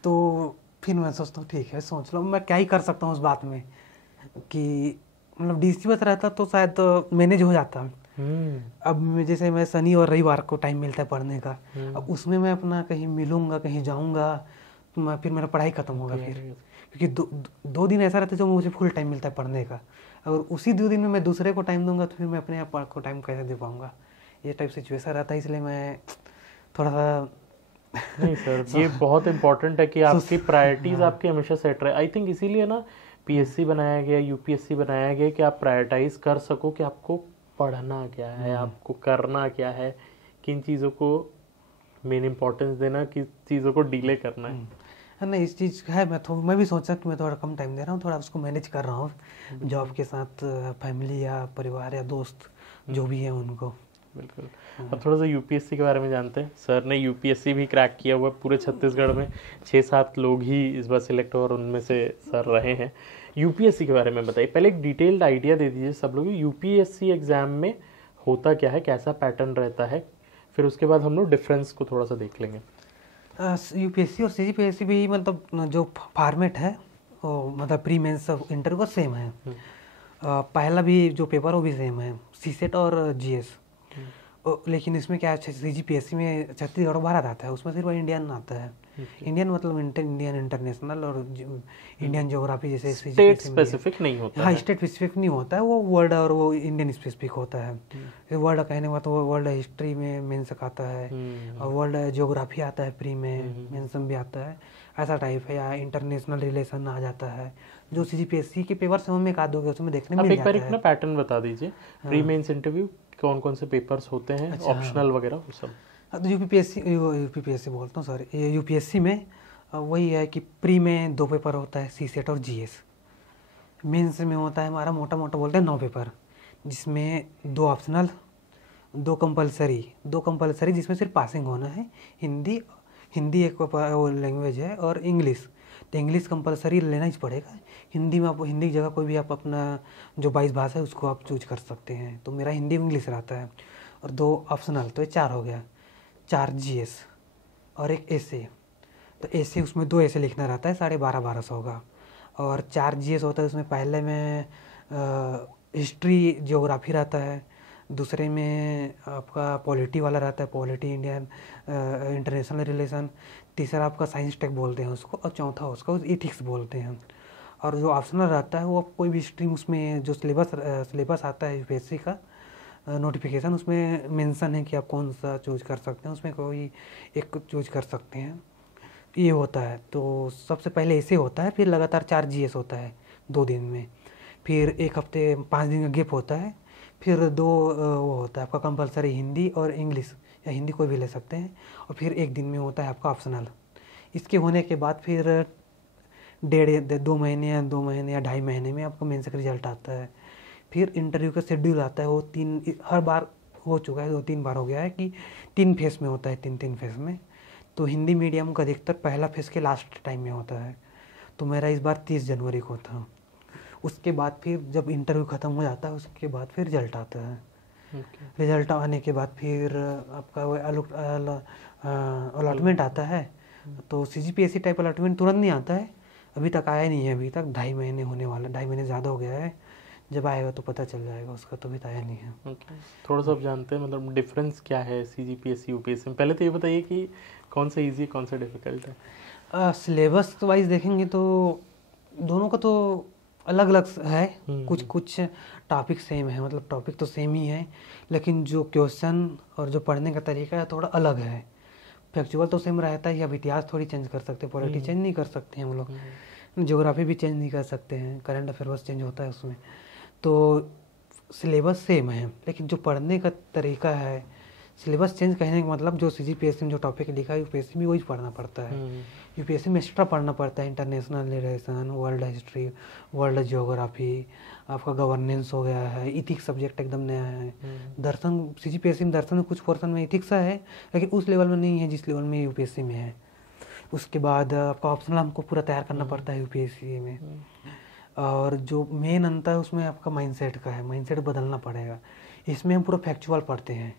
तो फिर मैं सोचता हूँ ठीक है, सोच लो मैं क्या ही कर सकता हूँ उस बात में, कि मतलब डीसी बस रहता तो शायद मैनेज हो जाता। अब जैसे मैं शनि और रविवार को टाइम मिलता है पढ़ने का, अब उसमें मैं अपना कहीं मिलूंगा, कहीं जाऊंगा, तो फिर मेरा पढ़ाई खत्म होगा फिर, क्योंकि दो दिन ऐसा रहता है जो मुझे फुल टाइम मिलता है पढ़ने का। अगर उसी 2 दिन में मैं दूसरे को टाइम दूंगा तो फिर मैं अपने आप को टाइम कैसे दे पाऊंगा। ये टाइप सिचुएशन रहता है, इसलिए मैं थोड़ा सा नहीं सर, ये बहुत इंपॉर्टेंट है कि आपकी प्रायोरिटीज आपकी हमेशा सेट रहे। आई थिंक इसीलिए ना पीएससी बनाया गया, यूपीएससी बनाया गया, कि आप प्रायोरिटाइज कर सको कि आपको पढ़ना क्या है, आपको करना क्या है, किन चीज़ों को मेन इंपॉर्टेंस देना, किस चीज़ों को डिले करना है। ना इस चीज़ है, मैं भी सोचा कि मैं थोड़ा कम टाइम दे रहा हूँ, थोड़ा उसको मैनेज कर रहा हूँ जॉब के साथ, फैमिली या परिवार या दोस्त जो भी है उनको। बिल्कुल। अब थोड़ा सा यूपीएससी के बारे में जानते हैं। सर ने यूपीएससी भी क्रैक किया हुआ, पूरे छत्तीसगढ़ में 6-7 लोग ही इस बार सिलेक्ट हो और उनमें से सर रहे हैं। यूपीएससी के बारे में बताइए, पहले एक डिटेल्ड आइडिया दे दीजिए सब लोग, यूपीएससी एग्जाम में होता क्या है, कैसा पैटर्न रहता है, फिर उसके बाद हम लोग डिफरेंस को थोड़ा सा देख लेंगे। यूपीएससी और सीजीपीएससी भी मतलब जो फॉर्मेट है वो मतलब प्री मेंस इंटरव्यू का सेम है। पहला भी जो पेपर वो भी सेम है, सीसेट और जीएस। लेकिन इसमें क्या है, सीजीपीएससी में छत्तीसगढ़ भारत आता है, उसमें सिर्फ इंडियन आता है। इंडियन मतलब इंडियन इंटरनेशनल और इंडियन ज्योग्राफी जैसे स्टेट स्पेसिफिक नहीं होता। हाँ, स्टेट स्पेसिफिक नहीं होता है, वो वर्ल्ड और वो इंडियन स्पेसिफिक होता है। वर्ल्ड कहने का तो वो वर्ल्ड हिस्ट्री में मेंस आता है, और वर्ल्ड ज्योग्राफी आता है प्री में, मेंशन भी आता है, ऐसा टाइप है। या इंटरनेशनल रिलेशन आ जाता है, जो सीजीपीएससी के पेपर से में का दोगे उसमें देखने में एक बार एक पैटर्न बता दीजिए, प्री मेंस इंटरव्यू कौन कौन से पेपर्स होते हैं, ऑप्शनल वगैरह वो सब। तो यूपीएससी बोलता हूँ सॉरी, यूपीएससी में वही है कि प्री में 2 पेपर होता है, सीसेट और जीएस। मेंस में होता है हमारा मोटा मोटा बोलते हैं 9 पेपर, जिसमें 2 ऑप्शनल, 2 कंपलसरी जिसमें सिर्फ पासिंग होना है। हिंदी एक लैंग्वेज है, और इंग्लिश, तो इंग्लिश कंपलसरी लेना ही पड़ेगा। हिंदी में आप हिंदी की जगह कोई भी आप अपना जो 22 भाषा है उसको आप चूज कर सकते हैं। तो मेरा हिंदी इंग्लिश रहता है, और 2 ऑप्शनल, तो ये 4 हो गया, 4 जीएस और एक एसे। तो एसे उसमें 2 एसे लिखना रहता है, 1250 का, और 4 जीएस होता है। उसमें पहले में हिस्ट्री ज्योग्राफी रहता है, दूसरे में आपका पॉलिटी वाला रहता है, पॉलिटी इंडियन इंटरनेशनल रिलेशन, तीसरा आपका साइंस टेक बोलते हैं उसको, और चौथा उसको एथिक्स बोलते हैं। और जो ऑप्शनल रहता है वो कोई भी स्ट्रीम, उसमें जो सिलेबस आता है यूपीएससी का नोटिफिकेशन, उसमें मेंशन है कि आप कौन सा चूज कर सकते हैं, उसमें कोई एक चूज कर सकते हैं, ये होता है। तो सबसे पहले ऐसे होता है, फिर लगातार 4 जीएस होता है 2 दिन में, फिर 1 हफ्ते 5 दिन का गैप होता है, फिर 2 वो होता है आपका कंपलसरी हिंदी और इंग्लिश, या हिंदी कोई भी ले सकते हैं, और फिर 1 दिन में होता है आपका ऑप्शनल। इसके होने के बाद फिर 2 महीने या 2.5 महीने में आपका मेंस का रिजल्ट आता है। फिर इंटरव्यू का शेड्यूल आता है, वो 3 हर बार हो चुका है, 2-3 बार हो गया है कि 3 फेस में होता है, 3 फेस में। तो हिंदी मीडियम का अधिकतर पहला फेस के लास्ट टाइम में होता है। तो मेरा इस बार 30 जनवरी को था। उसके बाद फिर जब इंटरव्यू ख़त्म हो जाता है उसके बाद फिर रिजल्ट आता है। रिजल्ट आने के बाद फिर आपका अलॉटमेंट आता है। तो सीजीपीएससी टाइप अलॉटमेंट तुरंत नहीं आता है, अभी तक आया नहीं है, अभी तक 2.5 महीने होने वाला, 2.5 महीने ज़्यादा हो गया है। जब आएगा तो पता चल जाएगा उसका, तो अभी तो आया नहीं है। थोड़ा सा आप जानते हैं मतलब डिफरेंस क्या है सीजीपीएससी यूपीएससी में? पहले तो ये बताइए कि कौन सा ईजी कौन सा डिफिकल्ट है। सिलेबस वाइज देखेंगे तो दोनों का तो अलग अलग है, कुछ टॉपिक सेम है, मतलब टॉपिक तो सेम ही है, लेकिन जो क्वेश्चन और जो पढ़ने का तरीका है थोड़ा अलग है। फैक्चुअल तो सेम रहता है, अब इतिहास थोड़ी चेंज कर सकते हैं, पॉलिटी चेंज नहीं कर सकते हैं हम लोग, ज्योग्राफी भी चेंज नहीं कर सकते हैं, करंट अफेयर बस चेंज होता है उसमें। तो सिलेबस सेम है, लेकिन जो पढ़ने का तरीका है, सिलेबस चेंज कहने का मतलब जो सीजीपीएससी में जो टॉपिक लिखा है यूपीएससी में वही पढ़ना पड़ता है। यूपीएससी में एक्स्ट्रा पढ़ना पड़ता है, international relation, world history, world geography, आपका गवर्नेंस हो गया है, इथिक्स सब्जेक्ट एकदम नया है, दर्शन, सीजीपीएससी में दर्शन में कुछ पोर्शन में इथिक्स है, लेकिन उस लेवल में नहीं है जिस लेवल में यूपीएससी में है। उसके बाद आपका ऑप्शनल हमको पूरा तैयार करना पड़ता है यूपीएससी में। और जो मेन अंतर है उसमें आपका माइंडसेट का है, माइंडसेट बदलना पड़ेगा। इसमें हम पूरा फैक्चुअल पढ़ते हैं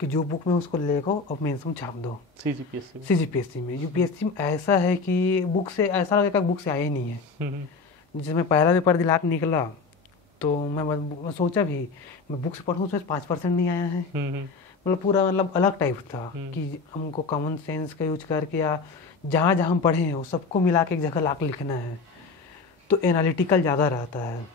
कि जो बुक में उसको ले गो और मेंस में छाप दो। सीजीपीएससी में, यूपीएससी में ऐसा है कि बुक से ऐसा लगेगा बुक से आया ही नहीं है। जिसमें पहला पेपर दिलाक निकला तो मैं सोचा भी मैं बुक से पढ़ूँ उसमें 5% नहीं आया है। मतलब पूरा मतलब अलग टाइप था कि हमको कॉमन सेंस का यूज करके या जहाँ जहाँ हम पढ़े हैं वो सबको मिला के एक जगह लाके लिखना है, तो एनालिटिकल ज़्यादा रहता है।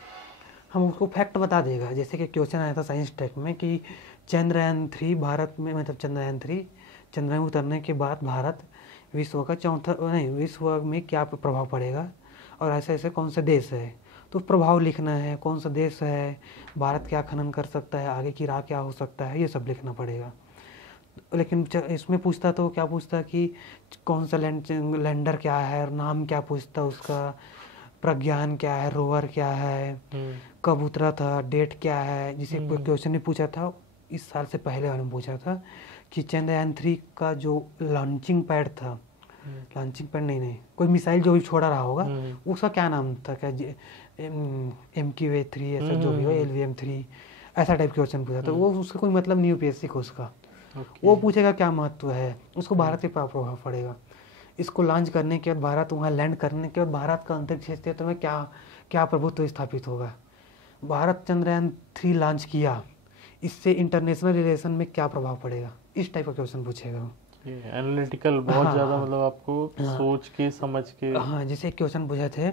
हम उसको फैक्ट बता देगा, जैसे कि क्वेश्चन आया था साइंस टेक में कि चंद्रयान 3 भारत में, मतलब चंद्रयान 3 चंद्रयान उतरने के बाद भारत विश्व में क्या प्रभाव पड़ेगा और ऐसे ऐसे कौन सा देश है, तो प्रभाव लिखना है, कौन सा देश है, भारत क्या खनन कर सकता है, आगे की राह क्या हो सकता है, ये सब लिखना पड़ेगा। लेकिन इसमें पूछता तो क्या पूछता कि कौन सा लैंडर क्या है, नाम क्या पूछता उसका, प्रज्ञान क्या है, रोवर क्या है, कब उतरा था, डेट क्या है। जिसे क्वेश्चन ने पूछा था इस साल से पहले वाले में पूछा था कि चंद्रयान 3 का जो लॉन्चिंग पैड था, लॉन्चिंग पैड नहीं कोई मिसाइल जो भी छोड़ा रहा होगा उसका क्या नाम था, क्या MQ-3 ऐसा जो भी हो, LVM-3 ऐसा टाइप क्वेश्चन पूछा था। वो उसका कोई मतलब नहीं यूपीएससी को उसका। वो पूछेगा क्या महत्व है, उसको भारत के प्रभाव पड़ेगा। इसको लॉन्च करने के बाद भारत वहाँ लैंड करने के बाद भारत का अंतरिक्ष क्षेत्र में क्या प्रभुत्व स्थापित होगा, भारत चंद्रयान 3 लॉन्च किया, इससे इंटरनेशनल रिलेशन में क्या प्रभाव पड़ेगा, इस टाइप का क्वेश्चन पूछेगा। एनालिटिकल बहुत ज़्यादा, मतलब आपको सोच के समझ के। हाँ, जैसे क्वेश्चन पूछे थे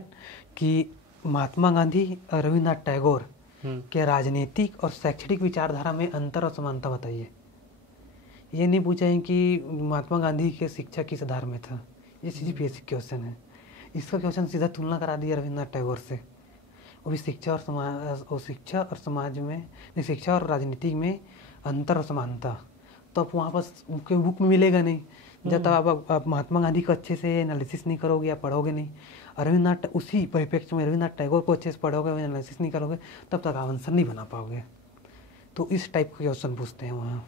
कि महात्मा गांधी और रविन्द्रनाथ टैगोर के राजनीतिक और शैक्षणिक विचारधारा में अंतर और समानता बताइए। ये नहीं पूछा है कि महात्मा गांधी के शिक्षा किस आधार में था, ये सीजीपीएससी क्वेश्चन है। इसका क्वेश्चन सीधा तुलना करा दिया रविन्द्रनाथ टैगोर से, वो भी शिक्षा और समाज में, शिक्षा और राजनीति में अंतर और समानता। तो आप वहाँ पर बुक में मिलेगा नहीं जब तक आप महात्मा गांधी को अच्छे से एनालिसिस नहीं करोगे या पढ़ोगे नहीं, रविन्द्रनाथ उसी परिप्रेक्ष्य में रविन्द्रनाथ टैगोर को अच्छे से पढ़ोगे, एनालिसिस नहीं करोगे, तब तक आप आंसर नहीं बना पाओगे। तो इस टाइप के क्वेश्चन पूछते हैं वहाँ।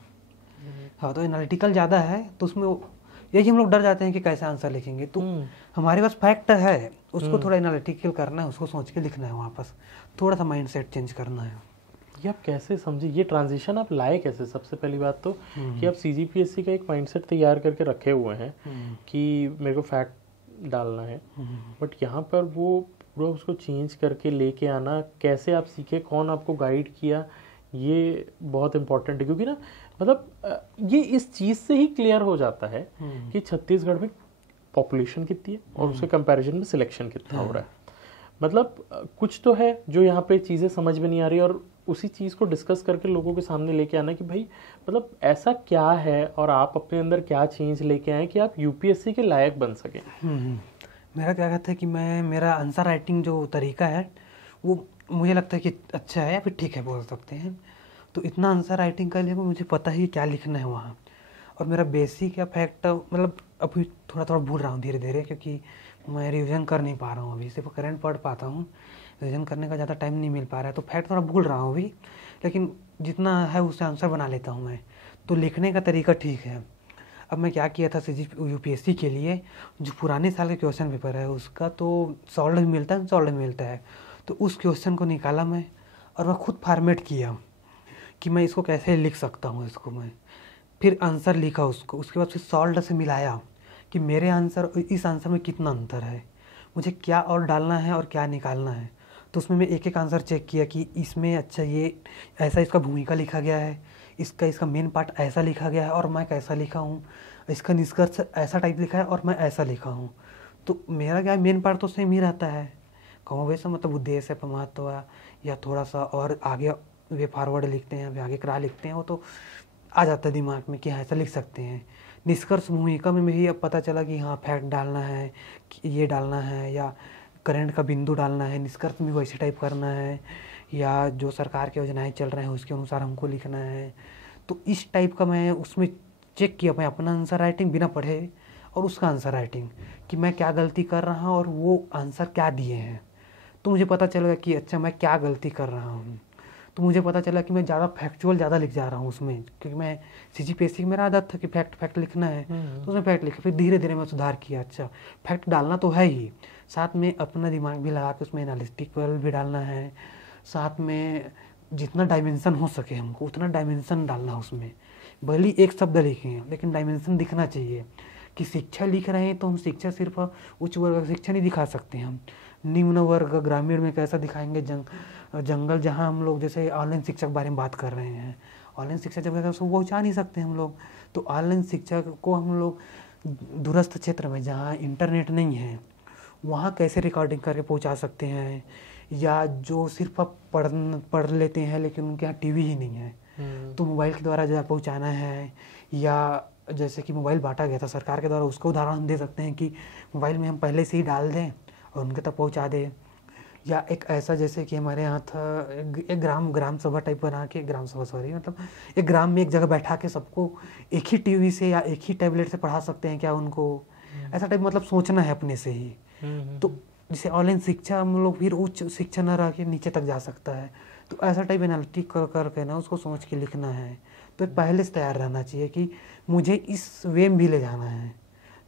हाँ, तो एनालिटिकल ज़्यादा है, तो उसमें यही हम लोग डर जाते हैं कि कैसे आंसर लिखेंगे। तो हमारे पास फैक्ट है, उसको थोड़ा एनालिटिकल करना है, उसको सोच के लिखना है, वहाँ पास थोड़ा सा माइंडसेट चेंज करना है। ये आप कैसे समझे, ये ट्रांजिशन आप लाए कैसे? सबसे पहली बात तो कि आप सीजीपीएससी का एक माइंडसेट तैयार करके रखे हुए हैं कि मेरे को फैक्ट डालना है, बट यहाँ पर वो पूरा उसको चेंज करके लेके आना, कैसे आप सीखे, कौन आपको गाइड किया, ये बहुत इम्पोर्टेंट है। क्योंकि ना मतलब ये इस चीज़ से ही क्लियर हो जाता है कि छत्तीसगढ़ में पॉपुलेशन कितनी है और उसके कंपैरिजन में सिलेक्शन कितना हो रहा है। मतलब कुछ तो है जो यहाँ पे चीज़ें समझ में नहीं आ रही, और उसी चीज़ को डिस्कस करके लोगों के सामने लेके आना कि भाई मतलब ऐसा क्या है और आप अपने अंदर क्या चेंज लेके आए कि आप यूपीएससी के लायक बन सकें। मेरा क्या कहता है कि मेरा आंसर राइटिंग जो तरीका है वो मुझे लगता है कि अच्छा है या फिर ठीक है बोल सकते हैं। तो इतना आंसर राइटिंग कर लिया मुझे पता ही क्या लिखना है वहाँ। और मेरा बेसिक या फैक्ट मतलब अभी थोड़ा थोड़ा भूल रहा हूँ धीरे धीरे, क्योंकि मैं रिवीजन कर नहीं पा रहा हूँ अभी, सिर्फ करंट पढ़ पाता हूँ, रिवीजन करने का ज़्यादा टाइम नहीं मिल पा रहा है, तो फैक्ट थोड़ा भूल रहा हूँ अभी, लेकिन जितना है उससे आंसर बना लेता हूँ मैं। तो लिखने का तरीका ठीक है। अब मैं क्या किया था यूपीएससी के लिए, जो पुराने साल के क्वेश्चन पेपर है उसका तो सॉल्व भी मिलता है, सॉल्व भी मिलता है, तो उस क्वेश्चन को निकाला मैं और मैं खुद फॉर्मेट किया कि मैं इसको कैसे लिख सकता हूँ इसको मैं, फिर आंसर लिखा उसको, उसके बाद फिर सॉल्व से मिलाया कि मेरे आंसर और इस आंसर में कितना अंतर है, मुझे क्या और डालना है और क्या निकालना है। तो उसमें मैं एक एक आंसर चेक किया कि इसमें अच्छा ये ऐसा इसका भूमिका लिखा गया है, इसका मेन पार्ट ऐसा लिखा गया है और मैं कैसा लिखा हूँ, इसका निष्कर्ष ऐसा टाइप लिखा है और मैं ऐसा लिखा हूँ। तो मेरा क्या मेन पार्ट तो सेम ही रहता है, कहूँ वैसा मतलब उद्देश्य है, महत्व या थोड़ा सा और आगे वे फॉरवर्ड लिखते हैं, वे आगे करा लिखते हैं, वो तो आ जाता है दिमाग में कि हाँ ऐसा लिख सकते हैं। निष्कर्ष भूमिका में भी अब पता चला कि हाँ फैक्ट डालना है, कि ये डालना है या करंट का बिंदु डालना है, निष्कर्ष में वैसे टाइप करना है, या जो सरकार की योजनाएं चल रहे हैं उसके अनुसार हमको लिखना है। तो इस टाइप का मैं उसमें चेक किया, मैं अपना आंसर राइटिंग बिना पढ़े और उसका आंसर राइटिंग कि मैं क्या गलती कर रहा हूँ और वो आंसर क्या दिए हैं, तो मुझे पता चलेगा कि अच्छा मैं क्या गलती कर रहा हूँ। तो मुझे पता चला कि मैं ज़्यादा फैक्चुअल ज़्यादा लिख जा रहा हूँ उसमें, क्योंकि मैं CGPSC मेरा आदत था कि फैक्ट लिखना है, तो उसमें फैक्ट लिखा। फिर धीरे धीरे मैं सुधार किया, अच्छा फैक्ट डालना तो है ही, साथ में अपना दिमाग भी लगा के उसमें एनालिटिकल भी डालना है, साथ में जितना डायमेंशन हो सके हमको उतना डायमेंशन डालना है उसमें। भले ही एक शब्द लिखें लेकिन डायमेंशन दिखना चाहिए कि शिक्षा लिख रहे हैं तो हम शिक्षा सिर्फ उच्च वर्ग की शिक्षा नहीं दिखा सकते, हम निम्न वर्ग ग्रामीण में कैसा दिखाएंगे, जंगल जहाँ हम लोग जैसे ऑनलाइन शिक्षा के बारे में बात कर रहे हैं, ऑनलाइन शिक्षा जब उसको पहुँचा नहीं सकते हम लोग, तो ऑनलाइन शिक्षा को हम लोग दूरस्थ क्षेत्र में जहाँ इंटरनेट नहीं है वहाँ कैसे रिकॉर्डिंग करके पहुँचा सकते हैं, या जो सिर्फ आप पढ़ लेते हैं लेकिन उनके यहाँ टीवी ही नहीं है तो मोबाइल के द्वारा जो पहुँचाना है, या जैसे कि मोबाइल बांटा गया था सरकार के द्वारा, उसका उदाहरण हम दे सकते हैं कि मोबाइल में हम पहले से ही डाल दें और उनके तक पहुँचा दें। या एक ऐसा जैसे कि हमारे यहाँ था एक ग्राम सभा टाइप बना के, ग्राम सभा सॉरी मतलब एक ग्राम में एक जगह बैठा के सबको एक ही टीवी से या एक ही टैबलेट से पढ़ा सकते हैं क्या उनको, ऐसा टाइप मतलब सोचना है अपने से ही। तो जैसे ऑनलाइन शिक्षा हम लोग फिर उच्च शिक्षा न रह के नीचे तक जा सकता है, तो ऐसा टाइप एनालिटिक करके ना उसको सोच के लिखना है। तो पहले से तैयार रहना चाहिए कि मुझे इस वे में भी ले जाना है।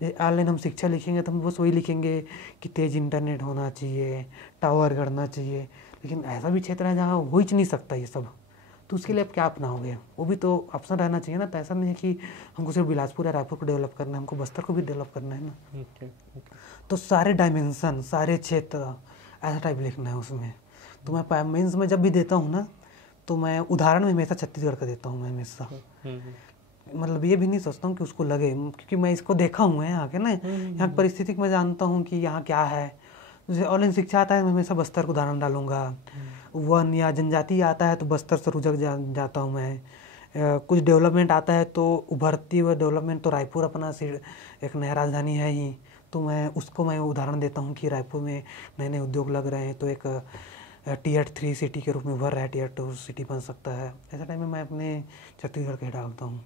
ऑनलाइन हम शिक्षा लिखेंगे तो हम बस वही लिखेंगे कि तेज इंटरनेट होना चाहिए, टावर गढ़ना चाहिए, लेकिन ऐसा भी क्षेत्र है जहाँ हो ही नहीं सकता ये सब, तो उसके लिए आप क्या अपनाओगे, वो भी तो ऑप्शन रहना चाहिए ना। तो ऐसा नहीं है कि हमको सिर्फ बिलासपुर या रायपुर को डेवलप करना है, हमको बस्तर को भी डेवलप करना है ना। तो सारे डायमेंशन सारे क्षेत्र ऐसा टाइप लिखना है उसमें। तो मैं मेंस में जब भी देता हूँ ना तो मैं उदाहरण में हमेशा छत्तीसगढ़ का देता हूँ मैं हमेशा, मतलब ये भी नहीं सोचता हूँ कि उसको लगे, क्योंकि मैं इसको देखा हूँ यहाँ के ना, यहाँ की परिस्थिति मैं जानता हूँ कि यहाँ क्या है। जैसे ऑनलाइन शिक्षा आता है मैं हमेशा बस्तर को उदाहरण डालूंगा, वन या जनजाति आता है तो बस्तर से रुझक जाता हूँ मैं, कुछ डेवलपमेंट आता है तो उभरती हुई डेवलपमेंट तो रायपुर अपना एक नया राजधानी है ही, तो मैं उदाहरण देता हूँ कि रायपुर में नए नए उद्योग लग रहे हैं तो एक Tier 3 सिटी के रूप में उभर रहा है, Tier 2 सिटी बन सकता है। ऐसा टाइम में मैं अपने छत्तीसगढ़ का ही डालता हूँ।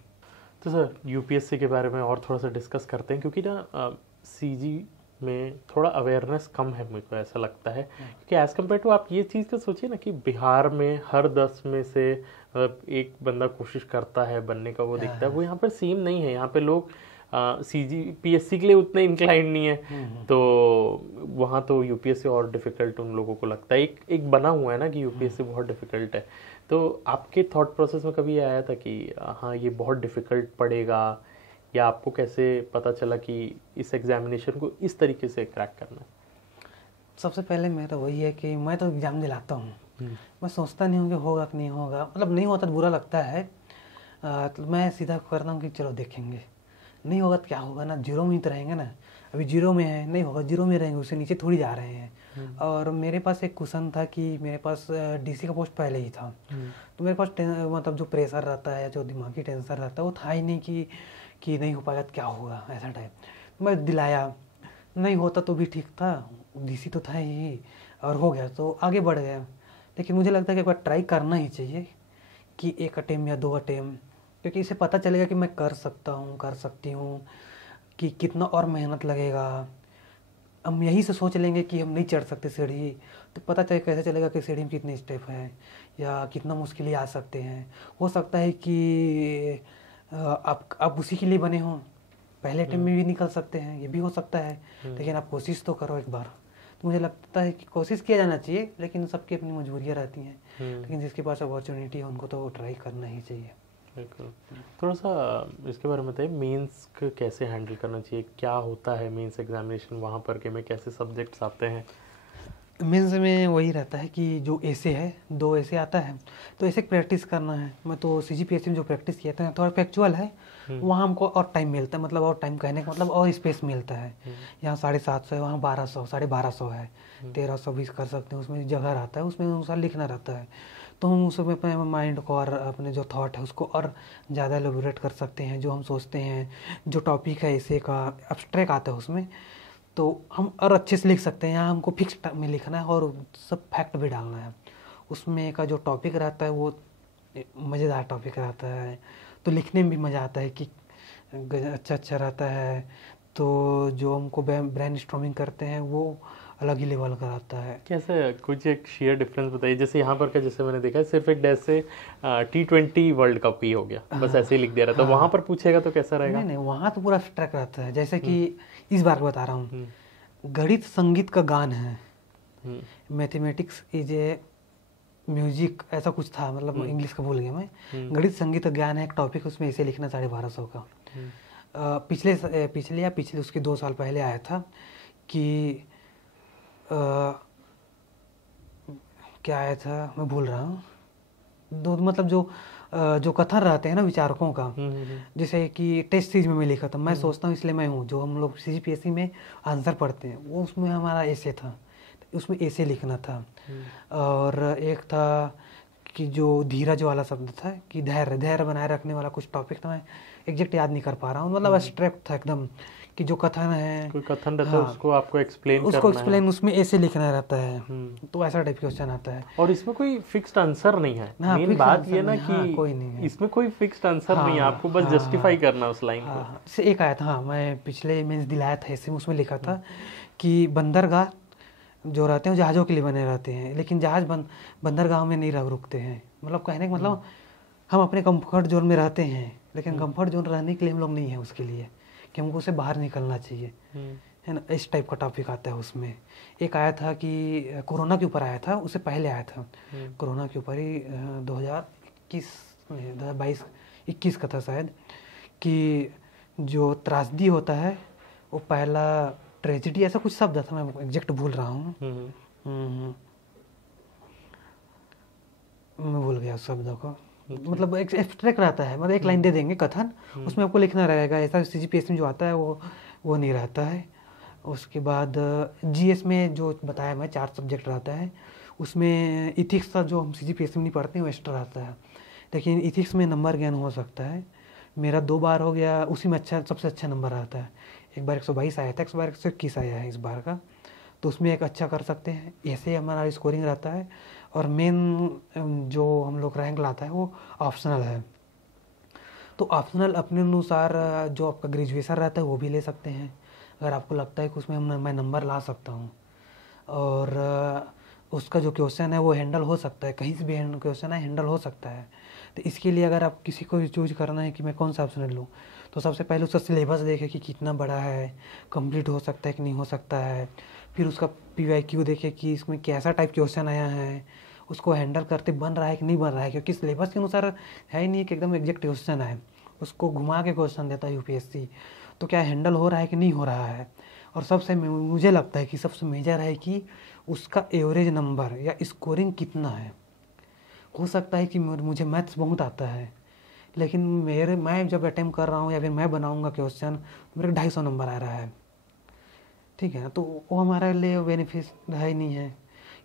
तो सर यूपीएससी के बारे में और थोड़ा सा डिस्कस करते हैं, क्योंकि ना सीजी में थोड़ा अवेयरनेस कम है मुझे को ऐसा लगता है, क्योंकि एज़ कम्पेयर टू आप ये चीज़ का सोचिए ना कि बिहार में हर 10 में से एक बंदा कोशिश करता है बनने का, वो दिखता है, वो यहाँ पर सेम नहीं है। यहाँ पे लोग CGPSC के लिए उतने इंक्लाइंड नहीं है, तो वहाँ तो यूपीएससी और डिफ़िकल्ट उन लोगों को लगता है। एक बना हुआ है ना कि यूपीएससी बहुत डिफ़िकल्ट है। तो आपके थॉट प्रोसेस में कभी ये आया था कि हाँ ये बहुत डिफ़िकल्ट पड़ेगा, या आपको कैसे पता चला कि इस एग्जामिनेशन को इस तरीके से क्रैक करना है? सबसे पहले मेरा वही है कि मैं तो एग्ज़ाम दिलाता हूँ, मैं सोचता नहीं हूँ कि होगा कि नहीं होगा, मतलब नहीं होता तो बुरा लगता है, तो मैं सीधा करता हूँ कि चलो देखेंगे, नहीं होगा तो क्या होगा ना, जीरो में ही तो रहेंगे ना, अभी जीरो में है, नहीं होगा जीरो में रहेंगे, उससे नीचे थोड़ी जा रहे हैं। और मेरे पास एक क्वेश्चन था कि मेरे पास DC का पोस्ट पहले ही था, तो मेरे पास मतलब जो प्रेशर रहता है, जो दिमागी टेंशन रहता है वो था ही नहीं कि नहीं हो पाएगा तो क्या होगा, ऐसा टाइप। तो मैं दिलाया, नहीं होता तो भी ठीक था, DC तो था ही और हो गया तो आगे बढ़ गया। लेकिन मुझे लगता है कि एक बार ट्राई करना ही चाहिए कि 1 अटेम्प्ट या 2 अटेम्प्ट, क्योंकि इससे पता चलेगा कि मैं कर सकता हूँ, कर सकती हूँ, कि कितना और मेहनत लगेगा। हम यही से सोच लेंगे कि हम नहीं चढ़ सकते सीढ़ी, तो पता चले कैसे चलेगा कि सीढ़ी में कितने स्टेप हैं या कितना मुश्किल आ सकते हैं। हो सकता है कि आप उसी के लिए बने हों, पहले अटेम्प्ट में भी निकल सकते हैं, ये भी हो सकता है, लेकिन आप कोशिश तो करो एक बार। तो मुझे लगता है कि कोशिश किया जाना चाहिए, लेकिन सबकी अपनी मजबूरियाँ रहती हैं, लेकिन जिसके पास अपॉर्चुनिटी है उनको तो ट्राई करना ही चाहिए। बिल्कुल। थोड़ा सा इसके बारे में बताइए, मेंस को कैसे हैंडल करना चाहिए, क्या होता है मेंस एग्जामिनेशन, वहाँ पर के में कैसे सब्जेक्ट्स आते हैं? मेंस में वही रहता है कि जो ऐसे है 2 ऐसे आता है, तो ऐसे प्रैक्टिस करना है। मैं तो CGPSC में जो प्रैक्टिस किया था थोड़ा फैक्चुअल है, वहाँ हमको और टाइम मिलता है, मतलब और टाइम कहने का मतलब और स्पेस मिलता है। यहाँ 750 है, वहाँ 1200 1250 है, 1300 भी कर सकते हैं, उसमें जगह रहता है, उसमें अनुसार लिखना रहता है। तो हम उसमें अपने माइंड को और अपने जो थॉट है उसको और ज़्यादा एलोबरेट कर सकते हैं। जो हम सोचते हैं, जो टॉपिक है ऐसे का एब्स्ट्रैक्ट आता है उसमें, तो हम और अच्छे से लिख सकते हैं। यहाँ हमको फिक्स में लिखना है और सब फैक्ट भी डालना है। उसमें का जो टॉपिक रहता है वो मज़ेदार टॉपिक रहता है, तो लिखने में भी मज़ा आता है कि अच्छा रहता है। तो जो हमको ब्रेन स्टॉर्मिंग करते हैं वो अलग ही लेवल का रहता है। कैसे, कुछ एक शेयर डिफरेंस बताइए। जैसे यहाँ पर का जैसे मैंने देखा है सिर्फ एक डैश से T20 वर्ल्ड कप ही हो गया, बस ऐसे ही लिख दिया रहता है। वहाँ पर पूछेगा तो कैसा रहेगा? नहीं, वहाँ तो पूरा ट्रैक रहता है। जैसे कि इस बार बता रहा हूँ, गणित संगीत का गान है, मैथमेटिक्स इज ए म्यूजिक, ऐसा कुछ था, मतलब इंग्लिश का भूल गया मैं। गणित संगीत ज्ञान है एक टॉपिक, उसमें ऐसे लिखना 1250 का। पिछले उसके 2 साल पहले आया था कि क्या आया था मैं भूल रहा हूँ। मतलब जो कथन रहते हैं ना विचारकों का, जैसे कि टेस्ट सीरीज में मैं लिखा था, मैं सोचता हूँ इसलिए मैं हूँ, जो हम लोग CGPSC में आंसर पढ़ते हैं, वो उसमें हमारा ऐसे था, उसमें ऐसे लिखना था। और एक था कि जो धीरज वाला शब्द था कि धैर्य बनाए रखने वाला कुछ टॉपिक था, मैं एग्जैक्ट याद नहीं कर पा रहा हूँ, मतलब एब्स्ट्रैक्ट था एकदम, कि जो कथन है, कोई कथन रहता है उसको आपको एक्सप्लेन उसमें ऐसे लिखना रहता है, तो ऐसा टाइप क्वेश्चन आता है। और इसमें कोई फिक्स्ड आंसर नहीं है। मेन बात ये ना कि कोई नहीं है इसमें, कोई फिक्स्ड आंसर नहीं है, आपको बस जस्टिफाई करना उस लाइन को। से एक आया था, मैं पिछले मेंस दिलाया था ऐसे, उसमें लिखा था कि बंदरगाह जो रहते हैं जहाज़ों के लिए बने रहते हैं, लेकिन जहाज बंदरगाह में नहीं रुकते हैं। मतलब कहने का मतलब हम अपने कंफर्ट जोन में रहते हैं, लेकिन कंफर्ट जोन रहने के लिए हम लोग नहीं है उसके लिए, कि हमको उसे बाहर निकलना चाहिए, है ना। इस टाइप का टॉपिक आता है उसमें। एक आया था कि कोरोना के ऊपर आया था, उससे पहले आया था कोरोना के ऊपर ही, 2021 का था शायद, कि जो त्रासदी होता है वो पहला ट्रेजिडी, ऐसा कुछ शब्द था, मैं एग्जैक्ट भूल रहा हूँ, मैं भूल गया शब्दों को। मतलब एक एब्स्ट्रैक्ट रहता है, मतलब एक लाइन दे देंगे कथन, उसमें आपको लिखना रहेगा। ऐसा CGPSC में जो आता है वो नहीं रहता है। उसके बाद GS में जो बताया मैं 4 सब्जेक्ट रहता है, उसमें इथिक्स का जो हम CGPSC में नहीं पढ़ते हैं वो एक्स्ट्रा रहता है, लेकिन इथिक्स में नंबर गेन हो सकता है। मेरा 2 बार हो गया, उसी में सबसे अच्छा नंबर आता है। एक बार 122 आया था, एक बार 121 आया है इस बार का, तो उसमें एक अच्छा कर सकते हैं। ऐसे हमारा स्कोरिंग रहता है। और मेन जो हम लोग रैंक लाता है वो ऑप्शनल है, तो ऑप्शनल अपने अनुसार जो आपका ग्रेजुएशन रहता है वो भी ले सकते हैं, अगर आपको लगता है कि उसमें मैं नंबर ला सकता हूँ। और उसका जो क्वेश्चन है वो हैंडल हो सकता है, कहीं से भी क्वेश्चन है हैंडल हो सकता है। तो इसके लिए अगर आप किसी को चूज करना है कि मैं कौन सा ऑप्शनल लूँ, तो सबसे पहले उसका सिलेबस देखें कि कितना बड़ा है, कंप्लीट हो सकता है कि नहीं हो सकता है। फिर उसका PYQ देखें कि इसमें कैसा टाइप क्वेश्चन आया है, उसको हैंडल करते बन रहा है कि नहीं बन रहा है, क्योंकि सिलेबस के अनुसार है ही नहीं कि एकदम एग्जैक्ट क्वेश्चन है, उसको घुमा के क्वेश्चन देता है UPSC, तो क्या हैंडल हो रहा है कि नहीं हो रहा है। और सबसे मुझे लगता है कि सबसे मेजर है कि उसका एवरेज नंबर या स्कोरिंग कितना है। हो सकता है कि मुझे मैथ्स बहुत आता है, लेकिन मैं जब अटेम्प्ट कर रहा हूँ या फिर मैं बनाऊँगा क्वेश्चन, मेरे 250 नंबर आ रहा है, ठीक है ना, तो वो हमारे लिए बेनिफिट है ही नहीं है,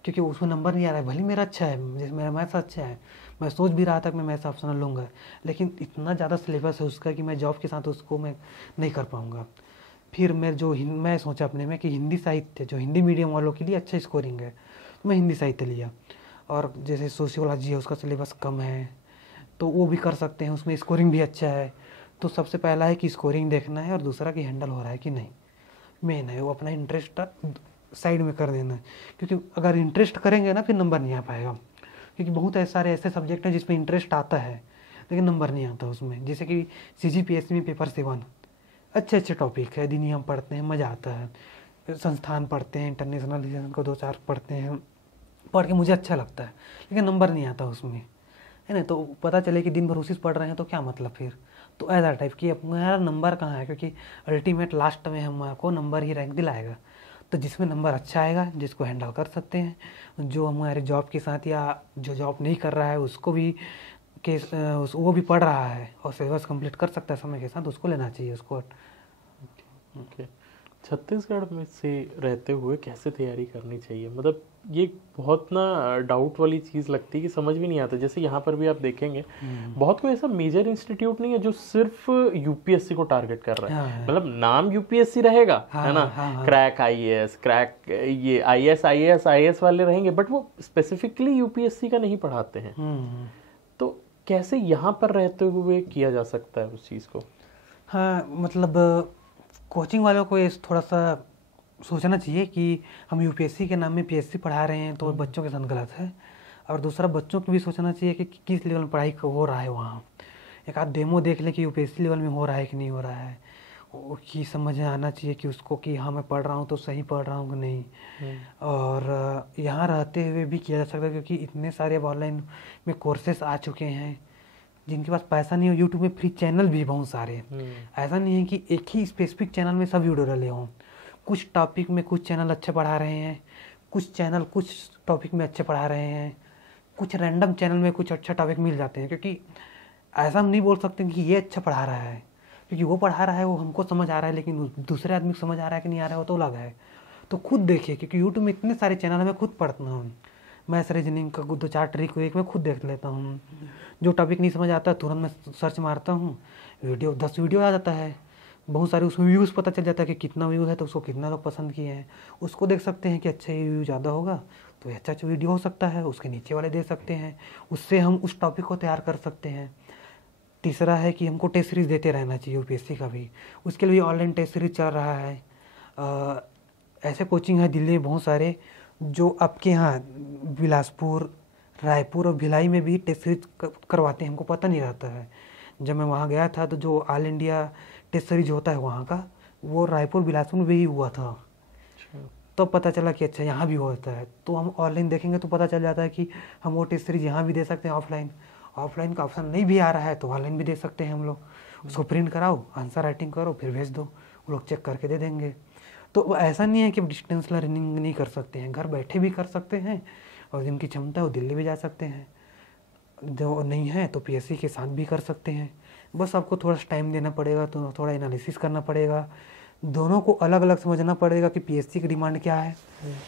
क्योंकि उसमें नंबर नहीं आ रहा है। भले मेरा अच्छा है, जैसे मेरा मैथ्स अच्छा है, मैं सोच भी रहा था कि मैं मैथ्स ऑप्शनल लूँगा, लेकिन इतना ज़्यादा सिलेबस है उसका कि मैं जॉब के साथ उसको मैं नहीं कर पाऊँगा। फिर मैं सोचा अपने में कि हिंदी साहित्य, जो हिंदी मीडियम वालों के लिए अच्छा स्कोरिंग है, तो मैं हिंदी साहित्य लिया। और जैसे सोशियोलॉजी है, उसका सिलेबस कम है, तो वो भी कर सकते हैं, उसमें स्कोरिंग भी अच्छा है। तो सबसे पहला है कि स्कोरिंग देखना है, और दूसरा कि हैंडल हो रहा है कि नहीं। मेन है वो अपना इंटरेस्ट साइड में कर देना है, क्योंकि अगर इंटरेस्ट करेंगे ना फिर नंबर नहीं आ पाएगा, क्योंकि बहुत सारे ऐसे सब्जेक्ट हैं जिसमें इंटरेस्ट आता है लेकिन नंबर नहीं आता उसमें। जैसे कि CGPSC में पेपर 7 अच्छे टॉपिक है, दिन हम पढ़ते हैं, मज़ा आता है, संस्थान पढ़ते हैं, इंटरनेशनल रिलेशन को 2-4 पढ़ते हैं, पढ़ के मुझे अच्छा लगता है, लेकिन नंबर नहीं आता उसमें, है ना। तो पता चले कि दिन भर उसी से पढ़ रहे हैं तो क्या मतलब फिर। तो ऐसा टाइप की हमारा नंबर कहाँ है, क्योंकि अल्टीमेट लास्ट में हमको नंबर ही रैंक दिलाएगा। तो जिसमें नंबर अच्छा आएगा, जिसको हैंडल कर सकते हैं, जो हमारे जॉब के साथ या जो जॉब नहीं कर रहा है उसको भी वो भी पढ़ रहा है और सिलेबस कंप्लीट कर सकता है समय के साथ, उसको लेना चाहिए उसको। ओके। छत्तीसगढ़ में से रहते हुए कैसे तैयारी करनी चाहिए, मतलब ये बहुत ना डाउट वाली चीज़ लगती है कि समझ भी नहीं आता। जैसे यहाँ पर भी आप देखेंगे बहुत कोई ऐसा मेजर इंस्टीट्यूट नहीं है जो सिर्फ UPSC को टारगेट कर रहा है। मतलब नाम UPSC रहेगा, है ना, क्रैक IAS, क्रैक ये IAS वाले रहेंगे, बट वो स्पेसिफिकली UPSC का नहीं पढ़ाते हैं। तो कैसे यहाँ पर रहते हुए किया जा सकता है उस चीज़ को? हाँ, मतलब कोचिंग वालों को ये थोड़ा सा सोचना चाहिए कि हम यूपीएससी के नाम में पीएससी पढ़ा रहे हैं तो बच्चों के साथ गलत है। और दूसरा, बच्चों को भी सोचना चाहिए कि किस लेवल में पढ़ाई हो रहा है वहाँ। एक आध डेमो देख लें कि यूपीएससी लेवल में हो रहा है कि नहीं हो रहा है, कि समझ में आना चाहिए कि उसको कि हाँ मैं पढ़ रहा हूँ तो सही पढ़ रहा हूँ कि नहीं। और यहाँ रहते हुए भी किया जा सकता है, क्योंकि इतने सारे अब ऑनलाइन में कोर्सेस आ चुके हैं। जिनके पास पैसा नहीं हो, यूट्यूब में फ्री चैनल भी बहुत सारे। ऐसा नहीं है कि एक ही स्पेसिफिक चैनल में सब वीडियो डाले हों। कुछ टॉपिक में कुछ चैनल अच्छे पढ़ा रहे हैं, कुछ चैनल कुछ टॉपिक में अच्छे पढ़ा रहे हैं, कुछ रैंडम चैनल में कुछ अच्छा टॉपिक मिल जाते हैं। क्योंकि ऐसा हम नहीं बोल सकते कि ये अच्छा पढ़ा रहा है, क्योंकि वो पढ़ा रहा है वो हमको समझ आ रहा है, लेकिन दूसरे आदमी को समझ आ रहा है कि नहीं आ रहा है वो तो अलग है। तो खुद देखिए, क्योंकि यूट्यूब में इतने सारे चैनल है, मैं खुद पढ़ता हूँ। मैं रीजनिंग का 2-4 ट्रिक एक मैं खुद देख लेता हूँ। जो टॉपिक नहीं समझ आता तुरंत मैं सर्च मारता हूँ, 10 वीडियो आ जाता है, बहुत सारे उसमें व्यूज़ पता चल जाता है कि कितना व्यूज़ है तो उसको कितना लोग पसंद किए हैं। उसको देख सकते हैं कि अच्छा ये व्यू ज़्यादा होगा तो अच्छा वीडियो हो सकता है, उसके नीचे वाले दे सकते हैं, उससे हम उस टॉपिक को तैयार कर सकते हैं। तीसरा है कि हमको टेस्ट सीरीज़ देते रहना चाहिए यूपीएससी का भी। उसके लिए ऑनलाइन टेस्ट सीरीज चल रहा है। ऐसे कोचिंग है दिल्ली में बहुत सारे, जो आपके यहाँ बिलासपुर, रायपुर और भिलाई में भी टेस्ट सीरीज करवाते हैं। हमको पता नहीं रहता है। जब मैं वहाँ गया था तो जो ऑल इंडिया टेस्ट सीरीज होता है वहाँ का, वो रायपुर बिलासपुर में भी हुआ था। तो पता चला कि अच्छा यहाँ भी होता है। तो हम ऑनलाइन देखेंगे तो पता चल जाता है कि हम वो टेस्ट सीरीज यहाँ भी दे सकते हैं। ऑफलाइन का ऑप्शन नहीं भी आ रहा है तो ऑनलाइन भी दे सकते हैं हम लोग। उसको प्रिंट कराओ, आंसर राइटिंग करो, फिर भेज दो, वो लोग चेक करके दे देंगे। तो ऐसा नहीं है कि डिस्टेंस लर्निंग नहीं कर सकते हैं, घर बैठे भी कर सकते हैं, और जिनकी क्षमता है वो दिल्ली भी जा सकते हैं। जो नहीं है तो पीएससी के साथ भी कर सकते हैं। बस आपको थोड़ा टाइम देना पड़ेगा, तो थोड़ा एनालिसिस करना पड़ेगा, दोनों को अलग अलग समझना पड़ेगा कि पीएससी की डिमांड क्या है,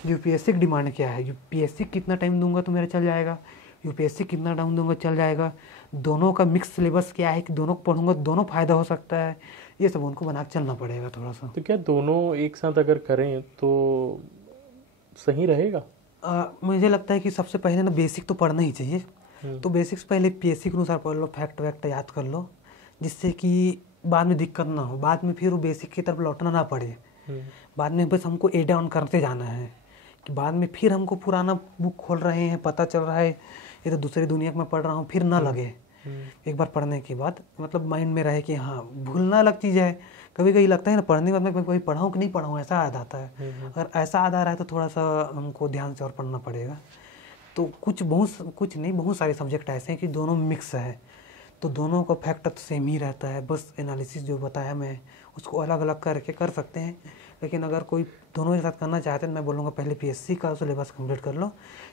यूपीएससी की डिमांड क्या है। यूपीएससी कितना टाइम दूंगा तो मेरा चल जाएगा, यूपीएससी कितना टाइम दूंगा चल जाएगा। दोनों का मिक्स सिलेबस क्या है कि दोनों को पढ़ूंगा दोनों फ़ायदा हो सकता है, ये सब उनको बना के चलना पड़ेगा थोड़ा सा। तो क्या दोनों एक साथ अगर करें तो सही रहेगा? मुझे लगता है कि सबसे पहले ना बेसिक तो पढ़ना ही चाहिए। तो बेसिक्स पहले पीएससी के अनुसार पढ़ लो, फैक्ट वैक्ट याद कर लो, जिससे कि बाद में दिक्कत ना हो, बाद में फिर वो बेसिक की तरफ लौटना ना पड़े। बाद में बस हमको एड ऑन करते जाना है, कि बाद में फिर हमको पुराना बुक खोल रहे हैं, पता चल रहा है ये तो दूसरी दुनिया में पढ़ रहा हूँ, फिर ना लगे। एक बार पढ़ने के बाद मतलब माइंड में रहे कि हाँ, भूलना अलग चीज़ है। कभी कभी लगता है ना पढ़ने के बाद मैं कभी पढ़ाऊँ कि नहीं पढ़ाऊँ, ऐसा याद आता है। अगर ऐसा याद आ रहा है तो थोड़ा सा हमको ध्यान से और पढ़ना पड़ेगा। तो कुछ नहीं, बहुत सारे सब्जेक्ट ऐसे हैं कि दोनों मिक्स है, तो दोनों का फैक्टर तो सेम ही रहता है। बस एनालिसिस जो बताया मैं उसको अलग अलग करके कर सकते हैं। लेकिन अगर कोई दोनों के साथ करना चाहते हैं तो मैं बोलूँगा पहले पीएससी का सिलेबस कंप्लीट कर लो,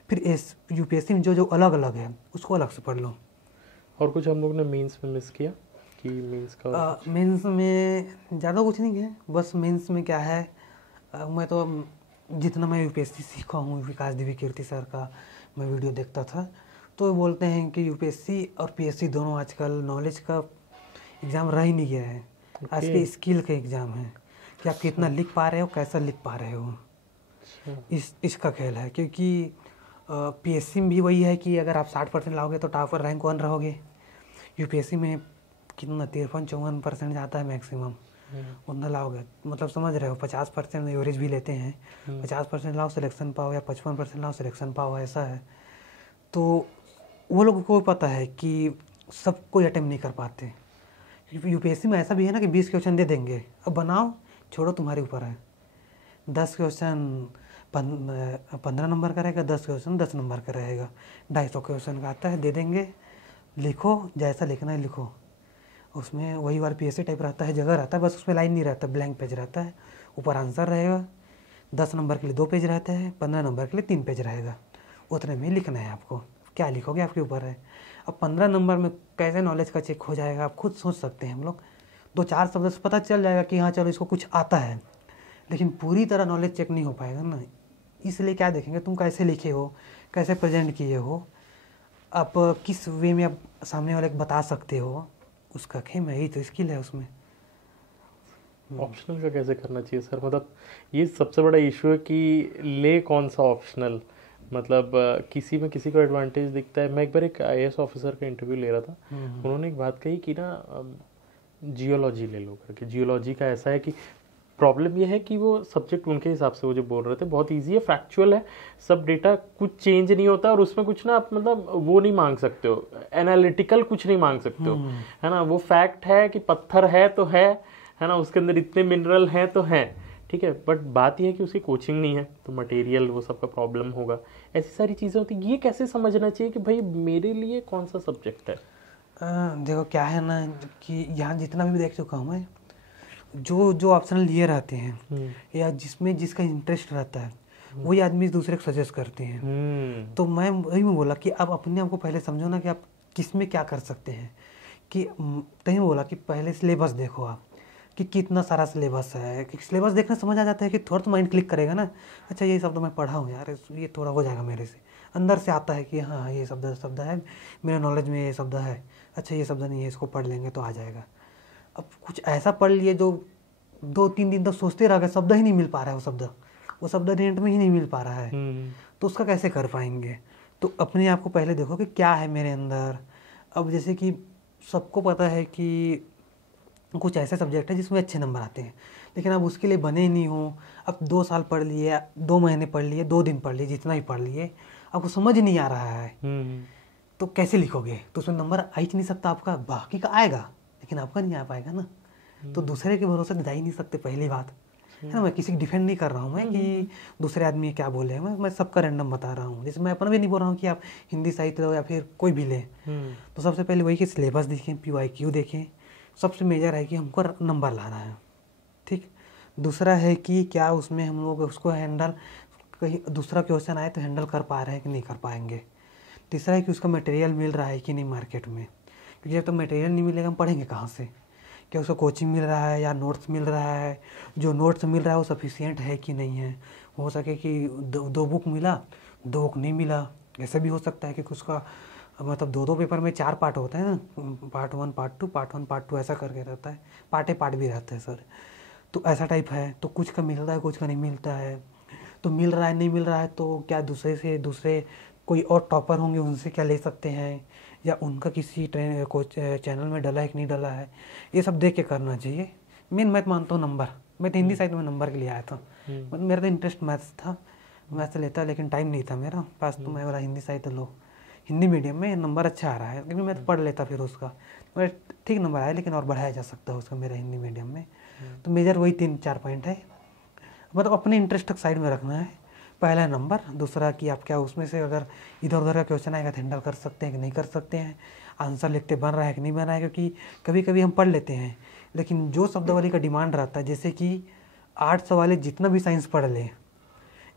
फिर यूपीएससी में जो अलग अलग है उसको अलग से पढ़ लो। और कुछ हम लोग ने मेंस में मिस किया कि मेंस का? मेंस में ज़्यादा कुछ नहीं है। बस मेंस में क्या है, मैं तो जितना मैं यूपीएससी सीखा हूँ, विकास दिव्य कीर्ति सर का मैं वीडियो देखता था, तो बोलते हैं कि यूपीएससी और पीएससी दोनों आजकल नॉलेज का एग्ज़ाम रह ही नहीं गया है। आज के स्किल का एग्ज़ाम है कि आप कितना लिख पा रहे हो, कैसा लिख पा रहे हो, इसका खेल है। क्योंकि पीएससी में भी वही है कि अगर आप 60% लाओगे तो टॉप रैंक 1 रहोगे। यूपीएससी में कितना 53-54% जाता है मैक्सिमम, उतना लाओगे मतलब समझ रहे हो। 50% एवरेज भी लेते हैं, 50% लाओ सिलेक्शन पाओ, या 55% लाओ सिलेक्शन पाओ, ऐसा है। तो वो लोगों को पता है कि सब कोई अटेम्प्ट नहीं कर पाते। यूपीएससी में ऐसा भी है ना कि 20 क्वेश्चन दे देंगे, अब बनाओ छोड़ो तुम्हारे ऊपर है। 10 क्वेश्चन 15 नंबर का रहेगा, 10 क्वेश्चन 10 नंबर का रहेगा, 250 क्वेश्चन का आता है, दे देंगे, लिखो जैसा लिखना है लिखो। उसमें वही वाला पीएससी टाइप रहता है, जगह रहता है, बस उसमें लाइन नहीं रहता, ब्लैंक पेज रहता है, ऊपर आंसर रहेगा। 10 नंबर के लिए 2 पेज रहते हैं, 15 नंबर के लिए 3 पेज रहेगा। उतने में लिखना है आपको, क्या लिखोगे आपके ऊपर है। अब 15 नंबर में कैसे नॉलेज का चेक हो जाएगा, आप खुद सोच सकते हैं। हम लोग 2-4 शब्द से पता चल जाएगा कि हाँ चलो इसको कुछ आता है, लेकिन पूरी तरह नॉलेज चेक नहीं हो पाएगा ना। इसलिए क्या देखेंगे, तुम कैसे लिखे हो, कैसे प्रेजेंट किए हो, आप किस वे में आप सामने वाले को बता सकते हो, उसका खेम है, यही तो स्किल है उसमें। ऑप्शनल का कैसे करना चाहिए सर? मतलब ये सबसे बड़ा इशू है कि ले कौन सा ऑप्शनल, मतलब किसी में किसी को एडवांटेज दिखता है। मैं एक बार एक आईएएस ऑफिसर का इंटरव्यू ले रहा था, उन्होंने एक बात कही कि ना जियोलॉजी ले लो करके। जियोलॉजी का ऐसा है कि प्रॉब्लम ये है कि वो सब्जेक्ट उनके हिसाब से वो जो बोल रहे थे बहुत इजी है, फैक्चुअल है, सब डेटा, कुछ चेंज नहीं होता और उसमें कुछ ना आप मतलब वो नहीं मांग सकते हो, एनालिटिकल कुछ नहीं मांग सकते हो, है ना। वो फैक्ट है कि पत्थर है तो है ना, उसके अंदर इतने मिनरल हैं तो हैं, ठीक है। बट बात यह है कि उसकी कोचिंग नहीं है तो मटेरियल वो सब का प्रॉब्लम होगा, ऐसी सारी चीज़ें होती। ये कैसे समझना चाहिए कि भाई मेरे लिए कौन सा सब्जेक्ट है? देखो क्या है ना कि यहाँ जितना भी देख चुका हूँ मैं, जो जो ऑप्शनल लिए रहते हैं या जिसमें जिसका इंटरेस्ट रहता है वही आदमी दूसरे को सजेस्ट करते हैं। तो मैं वही में बोला कि आप अपने आप को पहले समझो ना कि आप किस में क्या कर सकते हैं। कि तभी बोला कि पहले सिलेबस देखो आप कि कितना सारा सिलेबस है, कि सिलेबस देखने समझ आ जाता है कि थोड़ा तो माइंड क्लिक करेगा ना, अच्छा ये शब्द मैं पढ़ा हूँ यार, ये थोड़ा हो जाएगा मेरे से, अंदर से आता है कि हाँ ये शब्द है, मेरे नॉलेज में ये शब्द है, अच्छा ये शब्द नहीं है, इसको पढ़ लेंगे तो आ जाएगा। अब कुछ ऐसा पढ़ लिए जो 2-3 दिन तक सोचते रह गए, शब्द ही नहीं मिल पा रहा है, वो शब्द रेंट में ही नहीं मिल पा रहा है, तो उसका कैसे कर पाएंगे। तो अपने आप को पहले देखो कि क्या है मेरे अंदर। अब जैसे कि सबको पता है कि कुछ ऐसे सब्जेक्ट है जिसमें अच्छे नंबर आते हैं, लेकिन अब उसके लिए बने नहीं हो। अब 2 साल पढ़ लिए, 2 महीने पढ़ लिए, 2 दिन पढ़ लिए, जितना ही पढ़ लिए, आपको समझ नहीं आ रहा है तो कैसे लिखोगे? तो उसमें नंबर आ ही नहीं सकता आपका, बाकी का आएगा लेकिन आपका नहीं आ पाएगा ना। तो दूसरे के भरोसे जा ही नहीं सकते, पहली बात है ना। मैं किसी की डिफेंड नहीं कर रहा हूँ मैं कि दूसरे आदमी क्या बोले, मैं सबका रैंडम बता रहा हूँ। जैसे मैं अपना भी नहीं बोल रहा हूँ कि आप हिंदी साहित्य लो या फिर कोई भी ले। तो सबसे पहले वही कि सिलेबस देखें, PYQ देखें, सबसे मेजर है कि हमको नंबर लाना है, ठीक। दूसरा है कि क्या उसमें हम लोग उसको हैंडल, कहीं दूसरा क्वेश्चन आए तो हैंडल कर पा रहे हैं कि नहीं कर पाएंगे। तीसरा है कि उसका मटेरियल मिल रहा है कि नहीं मार्केट में, क्योंकि जब तक मटेरियल नहीं मिलेगा हम पढ़ेंगे कहाँ से। क्या उसको कोचिंग मिल रहा है या नोट्स मिल रहा है, जो नोट्स मिल रहा है वो सफिशिएंट है कि नहीं है। हो सके कि 2 बुक मिला, 2 बुक नहीं मिला, ऐसा भी हो सकता है कि उसका मतलब 2 पेपर में 4 पार्ट होते हैं ना, पार्ट 1 पार्ट 2, पार्ट 1 पार्ट 2 ऐसा करके रहता है, पार्ट भी रहता है सर। तो ऐसा टाइप है, तो कुछ का मिलता है कुछ का नहीं मिलता है। तो मिल रहा है नहीं मिल रहा है तो क्या दूसरे कोई और टॉपर होंगे उनसे क्या ले सकते हैं, या उनका किसी चैनल में डला है कि नहीं डला है, ये सब देख के करना चाहिए। मैं मानता हूँ नंबर, मैं तो हिंदी साइड में नंबर के लिए आया था, मेरा तो इंटरेस्ट मैथ्स था, मैथ्स लेता लेकिन टाइम नहीं था मेरा पास, तो मैं बोला हिंदी साहित्य लो, हिंदी मीडियम में नंबर अच्छा आ रहा है, लेकिन मैं तो पढ़ लेता फिर उसका, ठीक नंबर आया, लेकिन और बढ़ाया जा सकता है उसका मेरा हिंदी मीडियम में। तो मेजर वही 3-4 पॉइंट है, मतलब अपने इंटरेस्ट तक साइड में रखना है। पहला नंबर, दूसरा कि आप क्या उसमें से अगर इधर उधर का क्वेश्चन आएगा तो हैंडल कर सकते हैं कि नहीं कर सकते हैं, आंसर लिखते बन रहा है कि नहीं बन रहा है। क्योंकि कभी कभी हम पढ़ लेते हैं लेकिन जो शब्दावली का डिमांड रहता है, जैसे कि आर्ट्स वाले जितना भी साइंस पढ़ ले,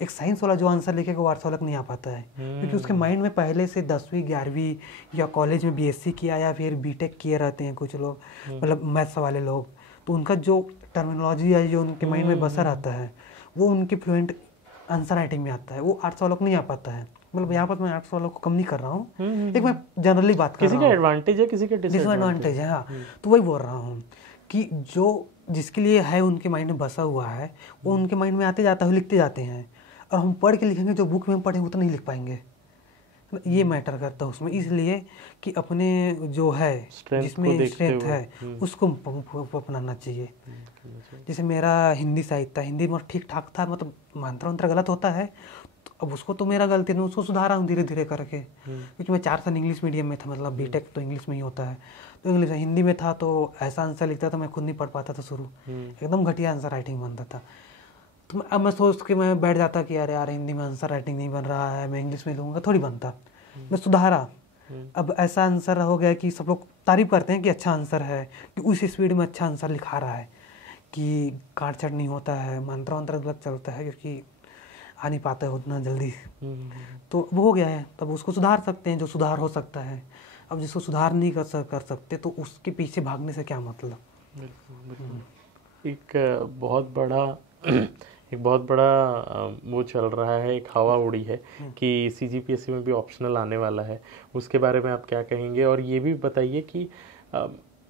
एक साइंस वाला जो आंसर लिखेगा वो आर्ट्स वाला को नहीं आ पाता है, क्योंकि उसके माइंड में पहले से 10वीं 11वीं या कॉलेज में BSc किया या फिर BTech किए रहते हैं कुछ लोग, मतलब मैथ्स वाले लोग, तो उनका जो टर्मिनोलॉजी है जो उनके माइंड में बसा रहता है वो उनके फ्लुएंट आंसर राइटिंग में आता है, वो आर्ट्स वालों को नहीं आ पाता है। मतलब यहाँ पर मैं आर्ट्स वालों को कम नहीं कर रहा हूँ, एक मैं जनरली बात कर रहा हूँ, किसी का एडवांटेज है किसी का डिसएडवांटेज है। हाँ, तो वही बोल रहा हूँ कि जो जिसके लिए है उनके माइंड में बसा हुआ है वो उनके माइंड में आते जाता है, लिखते जाते हैं, और हम पढ़ के लिखेंगे जो बुक में हम पढ़े वो तो नहीं लिख पाएंगे। ये मैटर करता है उसमें, इसलिए कि अपने जो है जिसमें स्ट्रेंथ है उसको अपनाना चाहिए। जैसे मेरा हिंदी साहित्य, हिंदी में ठीक ठाक था, मतलब मंत्र मंत्र गलत होता है तो अब उसको तो मेरा गलती नहीं, उसको सुधारा हूँ धीरे धीरे करके, क्योंकि मैं 4 साल इंग्लिश मीडियम में था, मतलब BTech तो इंग्लिश में ही होता है, तो इंग्लिश हिंदी में था तो ऐसा आंसर लिखता था मैं खुद नहीं पढ़ पाता था, शुरू एकदम घटिया आंसर राइटिंग बनता था। तो अब मैं सोच के मैं बैठ जाता कि यार हिंदी में आंसर राइटिंग नहीं बन रहा है, मैं इंग्लिश में लूँगा, थोड़ी बनता, मैं सुधारा। अब ऐसा आंसर हो गया कि सब लोग तारीफ करते हैं कि अच्छा आंसर है, कि उस स्पीड में अच्छा आंसर लिखा रहा है, कि काट छट नहीं होता है, मंत्र मंत्र गलत चलता है क्योंकि आ नहीं पाता है उतना जल्दी, तो वो हो गया है। तब उसको सुधार सकते हैं जो सुधार हो सकता है। अब जिसको सुधार नहीं कर सकते तो उसके पीछे भागने से क्या मतलब। एक बहुत बड़ा वो चल रहा है, एक हवा उड़ी है कि CGPSC में भी ऑप्शनल आने वाला है, उसके बारे में आप क्या कहेंगे? और ये भी बताइए कि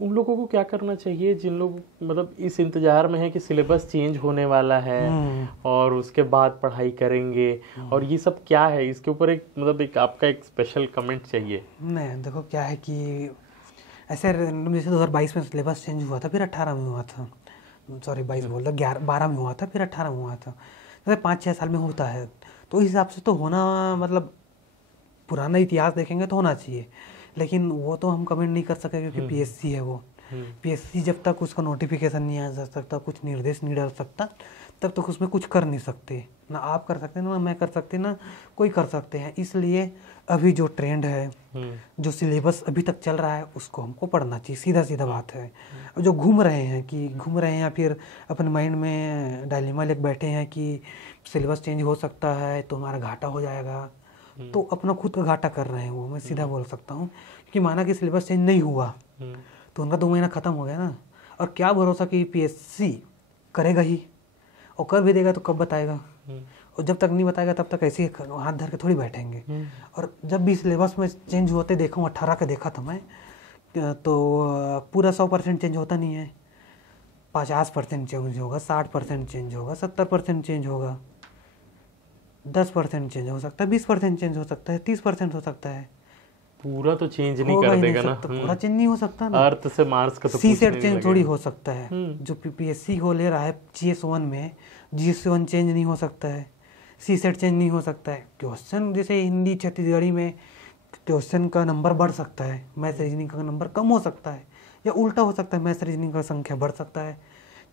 उन लोगों को क्या करना चाहिए जिन लोग मतलब इस इंतजार में है कि सिलेबस चेंज होने वाला है और उसके बाद पढ़ाई करेंगे, और ये सब क्या है, इसके ऊपर एक मतलब एक आपका एक स्पेशल कमेंट चाहिए। नहीं देखो क्या है कि ऐसे जैसे 2022 में सिलेबस चेंज हुआ था, फिर 18 में हुआ था, सॉरी 22 बोल रहा, 12 में हुआ था, फिर 18 में हुआ था, जैसे 5-6 साल में होता है। तो इस हिसाब से तो होना, मतलब पुराना इतिहास देखेंगे तो होना चाहिए, लेकिन वो तो हम कमेंट नहीं कर सके क्योंकि पीएससी है वो। पीएससी जब तक उसका नोटिफिकेशन नहीं आ सकता, कुछ निर्देश नहीं डाल सकता, तब तक उसमें कुछ कर नहीं सकते, ना आप कर सकते, ना मैं कर सकते, ना कोई कर सकते हैं। इसलिए अभी जो ट्रेंड है, जो सिलेबस अभी तक चल रहा है, उसको हमको पढ़ना चाहिए, सीधा सीधा बात है। जो घूम रहे हैं या फिर अपने माइंड में डायलेमा लेके बैठे हैं कि सिलेबस चेंज हो सकता है तो हमारा घाटा हो जाएगा, तो अपना खुद का घाटा कर रहे हैं वो, मैं सीधा बोल सकता हूँ। क्योंकि माना कि सिलेबस चेंज नहीं हुआ तो उनका 2 महीना ख़त्म हो गया ना, और क्या भरोसा कि पीएससी करेगा ही, और कर भी देगा तो कब बताएगा, और जब तक नहीं बताएगा तब तक ऐसे ही हाथ धर के थोड़ी बैठेंगे। और जब भी सिलेबस में चेंज होते देखा हूँ, 18 का देखा था मैं, तो पूरा 100% चेंज होता नहीं है, 50% चेंज होगा, 60% चेंज होगा, 70% चेंज होगा, 10% चेंज हो सकता है, 20% चेंज हो सकता है, 30% हो सकता है। पूरा तो चेंज नहीं कर देगा ना, पूरा चेंज नहीं हो सकता ना। अर्थ से मार्स का तो सी सेट चेंज थोड़ी हो सकता है, जो पीपीएससी को ले रहा है GS1 में, GS1 चेंज नहीं हो सकता है, सी सेट चेंज नहीं हो सकता है। क्वेश्चन जैसे हिंदी छत्तीसगढ़ी में क्वेश्चन का नंबर बढ़ सकता है, मैथ रीजनिंग का नंबर कम हो सकता है, या उल्टा हो सकता है, मैथ रीजनिंग का संख्या बढ़ सकता है,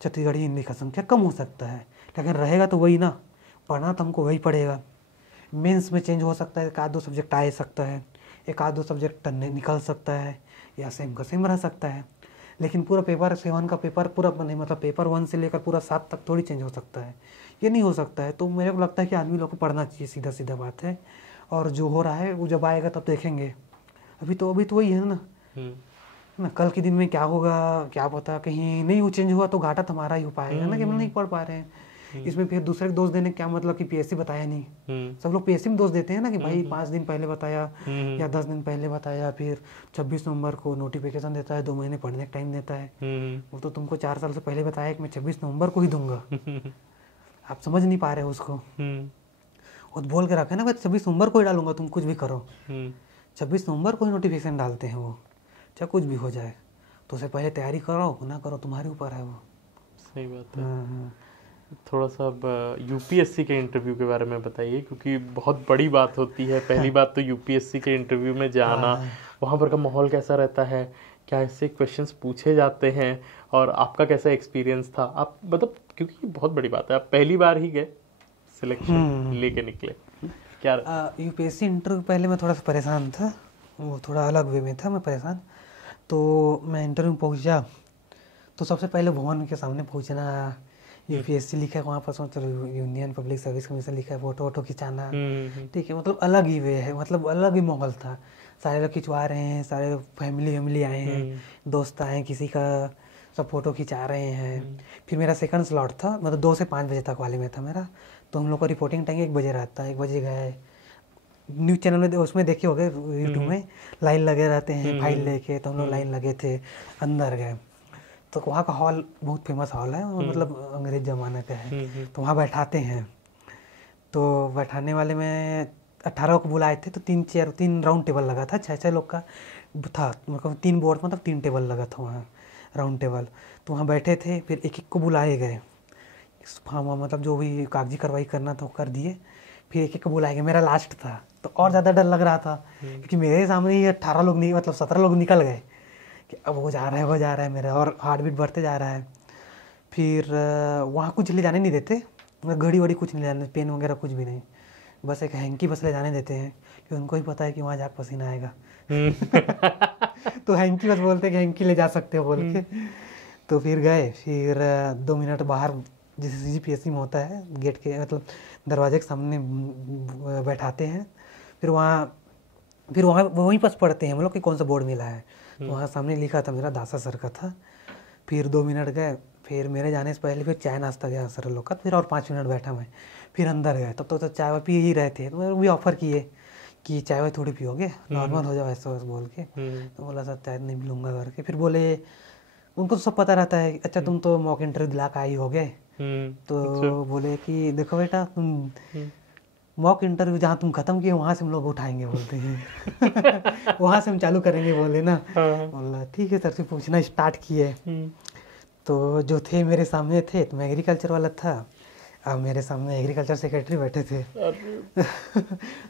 छत्तीसगढ़ी हिंदी का संख्या कम हो सकता है। लेकिन रहेगा तो वही ना, पढ़ना तो हमको वही पड़ेगा। मेंस में चेंज हो सकता है, एक आध दो सब्जेक्ट आ सकता है, एक आध दो सब्जेक्ट निकल सकता है, या सेम का सेम रह सकता है, लेकिन पूरा पेपर 7 का पेपर पूरा नहीं, मतलब पेपर 1 से लेकर पूरा 7 तक थोड़ी चेंज हो सकता है, ये नहीं हो सकता है। तो मेरे को लगता है कि आदमी लोग को पढ़ना चाहिए, सीधा सीधा बात है। और जो हो रहा है वो जब आएगा तब देखेंगे, अभी तो वही है ना, कल के दिन में क्या होगा क्या पता, कहीं नहीं वो चेंज हुआ तो घाटा तो हमारा ही हो पाएगा ना, कि हम नहीं पढ़ पा रहे हैं। इसमें फिर दूसरे को दोष देने क्या मतलब कि पीएससी बताया नहीं। सब लोग पीएससी में दोष देते हैं ना कि भाई 5 दिन पहले बताया या 10 दिन पहले बताया, फिर 26 नवंबर को नोटिफिकेशन देता है, 2 महीने पढ़ने का टाइम देता है। वो तो तुमको 4 साल से पहले बताया कि मैं 26 नवंबर को ही दूंगा। आप समझ नहीं पा रहे हो उसको, और बोल के रखे ना भाई 26 नवंबर को ही डालूंगा, तुम कुछ भी करो। 26 नवंबर को ही नोटिफिकेशन डालते हैं वो, चाहे कुछ भी हो जाए। तो उससे पहले तैयारी करो ना करो तुम्हारे ऊपर है वो। सही बात है। थोड़ा सा अब यूपीएससी के इंटरव्यू के बारे में बताइए, क्योंकि बहुत बड़ी बात होती है। पहली बात तो यूपीएससी के इंटरव्यू में जाना, वहाँ पर का माहौल कैसा रहता है, क्या इससे क्वेश्चंस पूछे जाते हैं, और आपका कैसा एक्सपीरियंस था? आप मतलब, क्योंकि बहुत बड़ी बात है, आप पहली बार ही गए, सिलेक्शन लेके निकले, क्या यूपीएससी इंटरव्यू पहले मैं थोड़ा सा परेशान था, वो थोड़ा अलग वे में था मैं परेशान। तो मैं इंटरव्यू पहुँचा तो सबसे पहले भवन के सामने पहुँचना, यूपीएससी लिखा है वहाँ पर, सोचो यूनियन पब्लिक सर्विस कमीशन लिखा है, फोटो वोटो खिंचाना, ठीक है, मतलब अलग ही वे है, मतलब अलग ही माहौल था। सारे लोग खिंचवा रहे हैं, सारे फैमिली आए हैं, दोस्त आए हैं, किसी का सब फोटो खिंचा रहे हैं। फिर मेरा सेकंड स्लॉट था, मतलब 2 से 5 बजे तक वाले में था मेरा। तो हम लोग का रिपोर्टिंग टाइम 1 बजे रहता है, 1 बजे गए, न्यूज़ चैनल में उसमें देखे हो गए, यूट्यूब में लाइन लगे रहते हैं फाइल लेके, तो हम लोग लाइन लगे थे, अंदर गए। तो वहाँ का हॉल बहुत फेमस हॉल है, मतलब अंग्रेज ज़माने का है। तो वहाँ बैठाते हैं, तो बैठाने वाले में 18 को बुलाए थे, तो 3 राउंड टेबल लगा था, 6-6 लोग का था, मतलब 3 बोर्ड, मतलब 3 टेबल लगा था वहाँ, राउंड टेबल। तो वहाँ बैठे थे, फिर एक को बुलाए गए, हाँ मतलब जो भी कागजी कार्रवाई करना था वो कर दिए, फिर एक को बुलाए गए। मेरा लास्ट था तो और ज़्यादा डर लग रहा था, क्योंकि मेरे सामने ही 18 लोग नहीं, मतलब 17 लोग निकल गए कि अब वो जा रहा है मेरा, और हार्ट बीट बढ़ते जा रहा है। फिर वहाँ कुछ ले जाने नहीं देते, घड़ी वड़ी कुछ नहीं ले जाने, पेन वगैरह कुछ भी नहीं, बस एक हैंकी बस ले जाने देते हैं, कि उनको ही पता है कि वहाँ जाकर पसीना आएगा। तो हैंकी बस बोलते हैं कि हैंकी ले जा सकते हो बोल के। तो फिर गए, फिर 2 मिनट बाहर जैसे CGPSC में होता है, गेट के मतलब दरवाजे के सामने बैठाते हैं। फिर वहाँ वहीं पास पढ़ते हैं हम लोग कि कौन सा बोर्ड मिला है। तो वहाँ सामने लिखा था मेरा दासा सर का था। फिर 2 मिनट गए, फिर मेरे जाने से पहले फिर चाय नाश्ता गया सर लोग का, फिर और 5 मिनट बैठा मैं, फिर अंदर गए। तब तो चाय वाय पी ही रहे थे, तो मेरे भी ऑफ़र किए कि चाय वाय थोड़ी पियोगे, नॉर्मल हो जाओ ऐसा वैसा बोल के। तो बोला सर चाय नहीं मिलूँगा करके। फिर बोले, उनको तो सब पता रहता है, अच्छा तुम तो मॉक इंटरव्यू दिला के आई हो गए। तो बोले कि देखो बेटा, तुम मॉक इंटरव्यू जहाँ तुम खत्म किए वहाँ से हम लोग उठाएंगे बोलते हैं। वहाँ से हम चालू करेंगे बोले ना। बोला ठीक है सर से पूछना स्टार्ट किए। तो जो थे मेरे सामने थे, तो मैं एग्रीकल्चर वाला था, अब मेरे सामने एग्रीकल्चर सेक्रेटरी बैठे थे।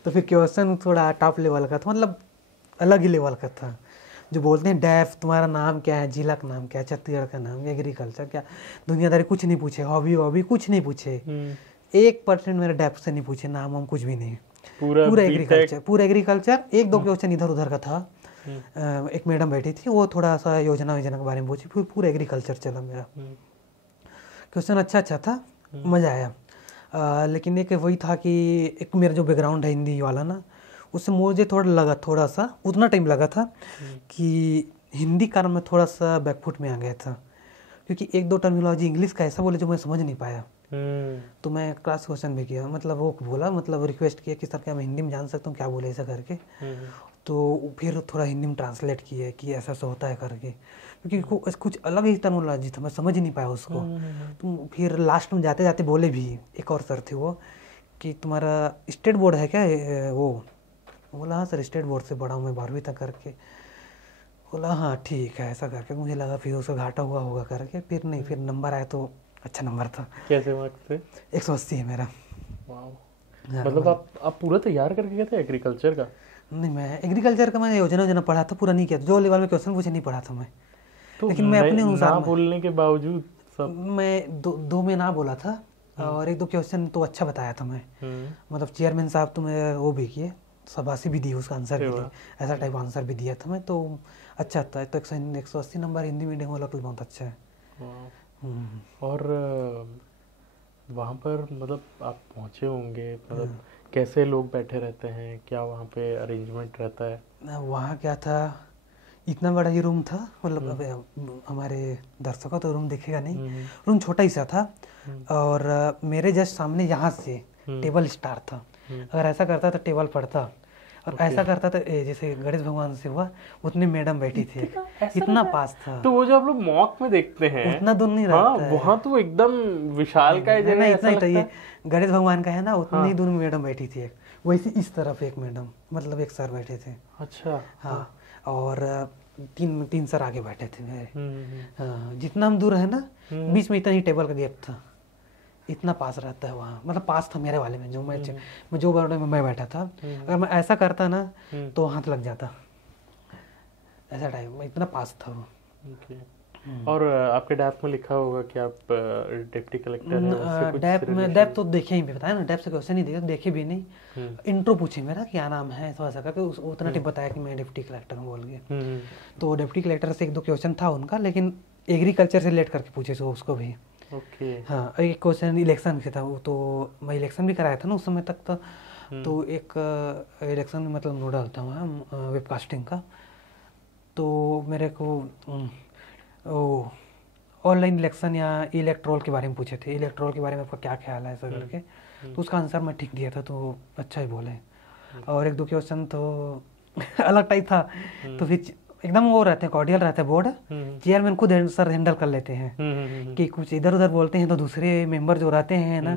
तो फिर क्वेश्चन थोड़ा टॉप लेवल का था, मतलब अलग ही लेवल का था। जो बोलते हैं डैफ, तुम्हारा नाम क्या है, जिला का नाम क्या है, छत्तीसगढ़ का नाम, एग्रीकल्चर क्या, दुनियादारी कुछ नहीं पूछे, हॉबी हॉबी कुछ नहीं पूछे, 1% मेरे डैफ से नहीं पूछे, नाम हम कुछ भी नहीं। पूरा एग्रीकल्चर 1-2 क्वेश्चन इधर उधर का था। एक मैडम बैठी थी, वो थोड़ा सा योजना के बारे में पूछी, फिर पूरा एग्रीकल्चर चला मेरा। क्वेश्चन अच्छा था, मज़ा आया। लेकिन एक वही था कि एक मेरा जो बैकग्राउंड है हिंदी वाला ना, उससे मुझे थोड़ा सा उतना टाइम लगा था कि हिंदी कारण में थोड़ा सा बैकफुट में आ गया था, क्योंकि 1-2 टर्मिनोलॉजी इंग्लिश का ऐसा बोले जो मैं समझ नहीं पाया। तो मैं क्लास क्वेश्चन भी किया, मतलब वो बोला, मतलब रिक्वेस्ट किया कि सर क्या मैं हिंदी में जान सकता हूँ, क्या बोले ऐसा करके। तो फिर थोड़ा हिंदी में ट्रांसलेट किए कि ऐसा ऐसा होता है करके, क्योंकि कुछ अलग ही टर्मिनोलॉजी था, मैं समझ नहीं पाया उसको। तो फिर लास्ट में जाते जाते बोले भी, एक और सर थे वो, कि तुम्हारा स्टेट बोर्ड है क्या? वो बोला हाँ सर स्टेट बोर्ड से पढ़ा हूँ मैं 12वीं तक करके। बोला हाँ ठीक है, ऐसा करके मुझे लगा फिर उसका घाटा हुआ होगा करके। फिर नहीं, फिर नंबर आया तो अच्छा नंबर था। कैसे मार्क्स थे? 180 है मेरा। मतलब आप पूरा तैयार करके गए थे एग्रीकल्चर का? नहीं, मैं एग्रीकल्चर का मैं योजना पढ़ा था, पूरा नहीं किया, जो लेवल में क्वेश्चन पूछे नहीं पढ़ा था मैं। तो लेकिन मैं अपने अनुसार बोलने के बावजूद सब मैं दो में ना बोला था, और 1-2 क्वेश्चन तो अच्छा बताया था मैं। मतलब चेयरमैन साहब तो मैं वो भी किए, शाबाशी भी दी, उसका आंसर भी दिया, ऐसा टाइप आंसर भी दिया था मैं, तो अच्छा था। तो 180 नंबर हिंदी मीडियम वाला तो बहुत अच्छा है। और वहाँ पर मतलब आप पहुँचे होंगे, मतलब कैसे लोग बैठे रहते हैं, क्या वहाँ पे अरेंजमेंट रहता है? वहाँ क्या था, इतना बड़ा ही रूम था, मतलब हमारे दर्शकों तो रूम दिखेगा नहीं, रूम छोटा ही सा था। और मेरे जस्ट सामने यहाँ से टेबल स्टार था। अगर ऐसा करता तो टेबल पड़ता, और ऐसा करता था जैसे गणेश भगवान से हुआ, उतने मैडम बैठी थी, इतना पास था। तो वो जो आप लोग मॉक में देखते हैं उतना दूर नहीं रहता है। वहाँ तो एकदम विशाल का इतना ही था। ये गणेश भगवान का है ना, उतनी ही दूर में मैडम बैठी थी। वैसे इस तरफ एक मैडम, मतलब एक सर बैठे थे। अच्छा। हाँ, और तीन सर आगे बैठे थे मेरे। हाँ, जितना हम दूर है ना, बीच में इतना ही टेबल का गैप था, इतना पास रहता है वहाँ। मतलब पास था मेरे वाले में, जो मैं जो वार्ड में मैं बैठा था। अगर मैं ऐसा करता ना तो हाथ लग जाता, ऐसा टाइप में, इतना पास था वो। और आपके डैप में लिखा होगा कि आप डिप्टी कलेक्टर हैं? डैप तो देखे ही, बताया ना, डैप से क्वेश्चन नहीं देखे भी नहीं। इंट्रो पूछे मेरा क्या नाम है, तो ऐसा करके उतना टिप बताया कि मैं डिप्टी कलेक्टर हूँ बोल के। तो डिप्टी कलेक्टर से 1-2 क्वेश्चन था उनका, लेकिन एग्रीकल्चर से रिलेट करके पूछे उसको भी। हाँ, एक क्वेश्चन इलेक्शन से था, वो तो मैं इलेक्शन भी कराया था ना उस समय तक। तो एक इलेक्शन में मतलब नोडल था वहाँ वेबकास्टिंग का। तो मेरे को ऑनलाइन इलेक्शन या इलेक्ट्रोल के बारे में पूछे थे, इलेक्ट्रोल के बारे में आपका क्या ख्याल है, ऐसा करके। तो उसका आंसर मैं ठीक दिया था, तो अच्छा ही बोले। और 1-2 क्वेश्चन तो अलग टाइप था, तो फिर एकदम वो रहते हैं, कॉर्डियल रहते हैं बोर्ड, चेयरमैन खुद सर हैंडल कर लेते हैं कि कुछ इधर उधर बोलते हैं तो दूसरे मेंबर जो रहते हैं ना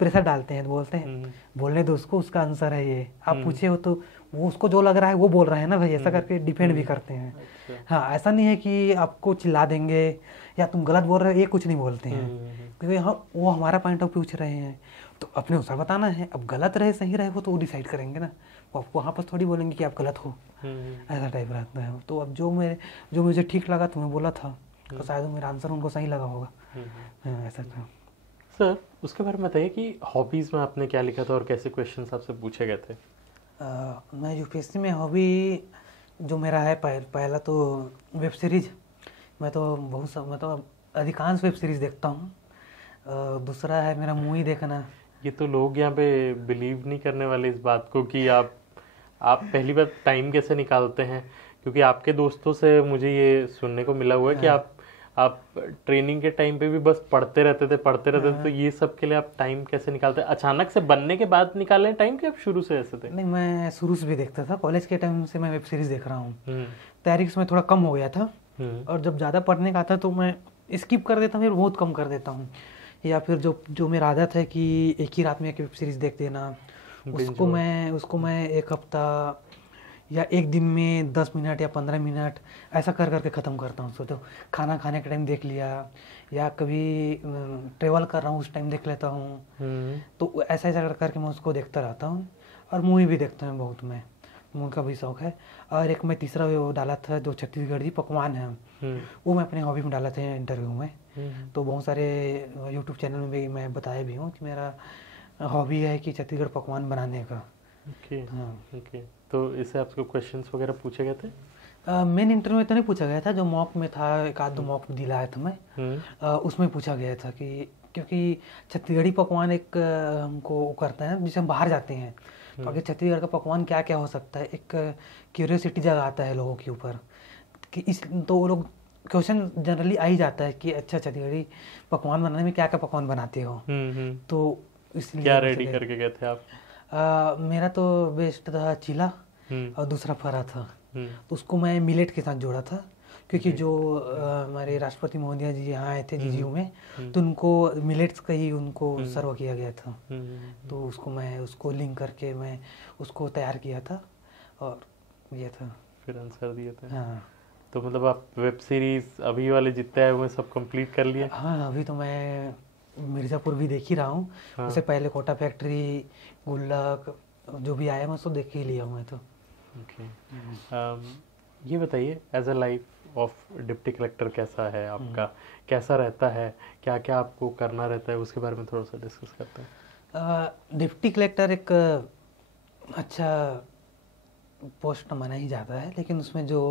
प्रेशर डालते हैं, बोलते हैं बोलने दो उसको, उसका आंसर है ये, आप पूछे हो तो वो उसको जो लग रहा है वो बोल रहा है ना भाई, ऐसा करके डिपेंड भी करते हैं। हाँ, ऐसा नहीं है कि आपको चिल्ला देंगे या तुम गलत बोल रहे हो, ये कुछ नहीं बोलते हैं, क्योंकि वो हमारा पॉइंट ऑफ पूछ रहे हैं तो अपने अनुसार बताना है। अब गलत रहे सही रहे वो तो डिसाइड करेंगे ना, वो आपको वहाँ पर थोड़ी बोलेंगे कि आप गलत हो, ऐसा टाइप रहता है। तो अब जो मुझे ठीक लगा तो मैं बोला था, तो शायद मेरा आंसर उनको सही लगा होगा। ऐसा था। सर, उसके बारे में बताइए कि हॉबीज़ में आपने क्या लिखा था और कैसे क्वेश्चंस आपसे पूछे गए थे? मैं यूपीएससी में हॉबी जो मेरा है, पहला तो वेब सीरीज, मैं तो अधिकांश वेब सीरीज देखता हूँ। दूसरा है मेरा मूवी देखना। ये तो लोग यहाँ पे बिलीव नहीं करने वाले इस बात को कि आप पहली बार टाइम कैसे निकालते हैं, क्योंकि आपके दोस्तों से मुझे ये सुनने को मिला हुआ है कि आप ट्रेनिंग के टाइम पे भी बस पढ़ते रहते थे। तो ये सब के लिए आप टाइम कैसे निकालते हैं? अचानक से बनने के बाद निकाले टाइम कि आप शुरू से ऐसे थे? नहीं, मैं शुरू से भी देखता था, कॉलेज के टाइम से मैं वेब सीरीज देख रहा हूँ। तैयारी में थोड़ा कम हो गया था, और जब ज़्यादा पढ़ने का आता तो मैं स्किप कर देता हूँ, फिर बहुत कम कर देता हूँ। या फिर जो मेरा आदत है कि एक ही रात में एक वेब सीरीज देख देना, उसको मैं 1 हफ्ता या एक दिन में 10 मिनट या 15 मिनट ऐसा कर करके ख़त्म करता हूँ। सोचो खाना खाने के टाइम देख लिया, या कभी ट्रेवल कर रहा हूँ उस टाइम देख लेता हूँ। तो ऐसा ऐसा करके मैं उसको देखता रहता हूँ। और मूवी भी देखता हूँ बहुत, मैं मूवी का भी शौक है। और एक मैं तीसरा वो डाला था जो छत्तीसगढ़ी पकवान है, वो मैं अपने हॉबी में डाला था इंटरव्यू में। तो बहुत सारे यूट्यूब चैनल में भी मैं बताया भी हूँ कि मेरा हॉबी है कि छत्तीसगढ़ पकवान बनाने का। Okay okay. तो इससे आपको क्वेश्चंस वगैरह पूछे गए थे? मेन इंटरव्यू में तो नहीं पूछा गया था, जो मॉक में था, एक आध दो मॉक दिलाया था मैं, उसमें पूछा गया था कि क्योंकि छत्तीसगढ़ी पकवान एक हमको करता है जिसे हम बाहर जाते हैं, तो आगे छत्तीसगढ़ का पकवान क्या क्या हो सकता है, एक क्यूरियोसिटी जगाता है लोगों के ऊपर कि इस, तो वो लोग क्वेश्चन जनरली आ ही जाता है कि अच्छा छत्तीसगढ़ी पकवान बनाने में क्या क्या पकवान बनाते हो। तो इसलिए क्या रेडी करके गए थे आप? मेरा तो बेस्ट था चीला और दूसरा फरा था। तो उसको मैं मिलेट के साथ जोड़ा था, क्योंकि जो हमारे राष्ट्रपति महोदय जी यहाँ आए थे जीजीयू में, तो उनको मिलेट्स का ही उनको सर्व किया गया था। तो उसको मैं उसको लिंक करके मैं उसको तैयार किया था और ये था, फिर आंसर दिए थे। हाँ। तो मतलब आप वेब सीरीज अभी वाले जितने आए हुए सब कंप्लीट कर लिए? हाँ, अभी तो मैं मिर्ज़ापुर भी देख ही रहा हूँ। हाँ। उससे पहले कोटा फैक्ट्री, गुल्लक जो भी आया मैं उसको देख ही लिया हूँ मैं तो। ओके। ये बताइए as a life of deputy collector कैसा है आपका, कैसा रहता है, क्या क्या आपको करना रहता है, उसके बारे में थोड़ा सा डिस्कस करते हैं। डिप्टी कलेक्टर एक अच्छा पोस्ट माना ही जाता है, लेकिन उसमें जो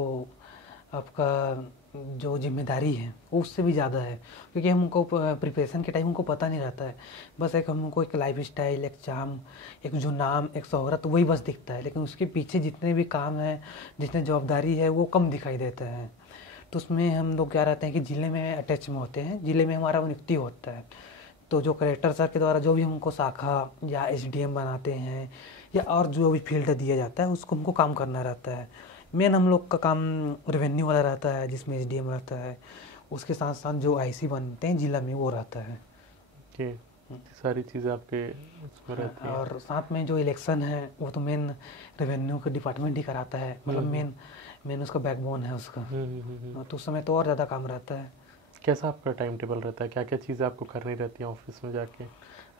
आपका जो जिम्मेदारी है वो उससे भी ज़्यादा है, क्योंकि हमको प्रिपरेशन के टाइम हमको पता नहीं रहता है। बस एक हमको एक लाइफ स्टाइल, एक चार्म, एक जो नाम, एक शोहरत, वही बस दिखता है, लेकिन उसके पीछे जितने भी काम हैं, जितने जवाबदारी है वो कम दिखाई देता है। तो उसमें हम लोग क्या रहते हैं कि ज़िले में अटैच में होते हैं, ज़िले में हमारा नियुक्ति होता है। तो जो कलेक्टर सर के द्वारा जो भी हमको शाखा या SDM बनाते हैं या और जो भी फील्ड दिया जाता है उसको हमको काम करना रहता है। मेन हम लोग का काम रेवेन्यू वाला रहता है, जिसमें SDM रहता है, उसके साथ साथ जो IC बनते हैं जिला में वो रहता है। ओके, सारी चीज़ें आपके उसमें रहती हैं। और साथ में जो इलेक्शन है वो तो मेन रेवेन्यू का डिपार्टमेंट ही कराता है, मतलब मेन उसका बैकबोन है उसका। तो उस समय तो और ज़्यादा काम रहता है। कैसा आपका टाइम टेबल रहता है, क्या क्या चीज़ें आपको करनी रहती है ऑफिस में जाके?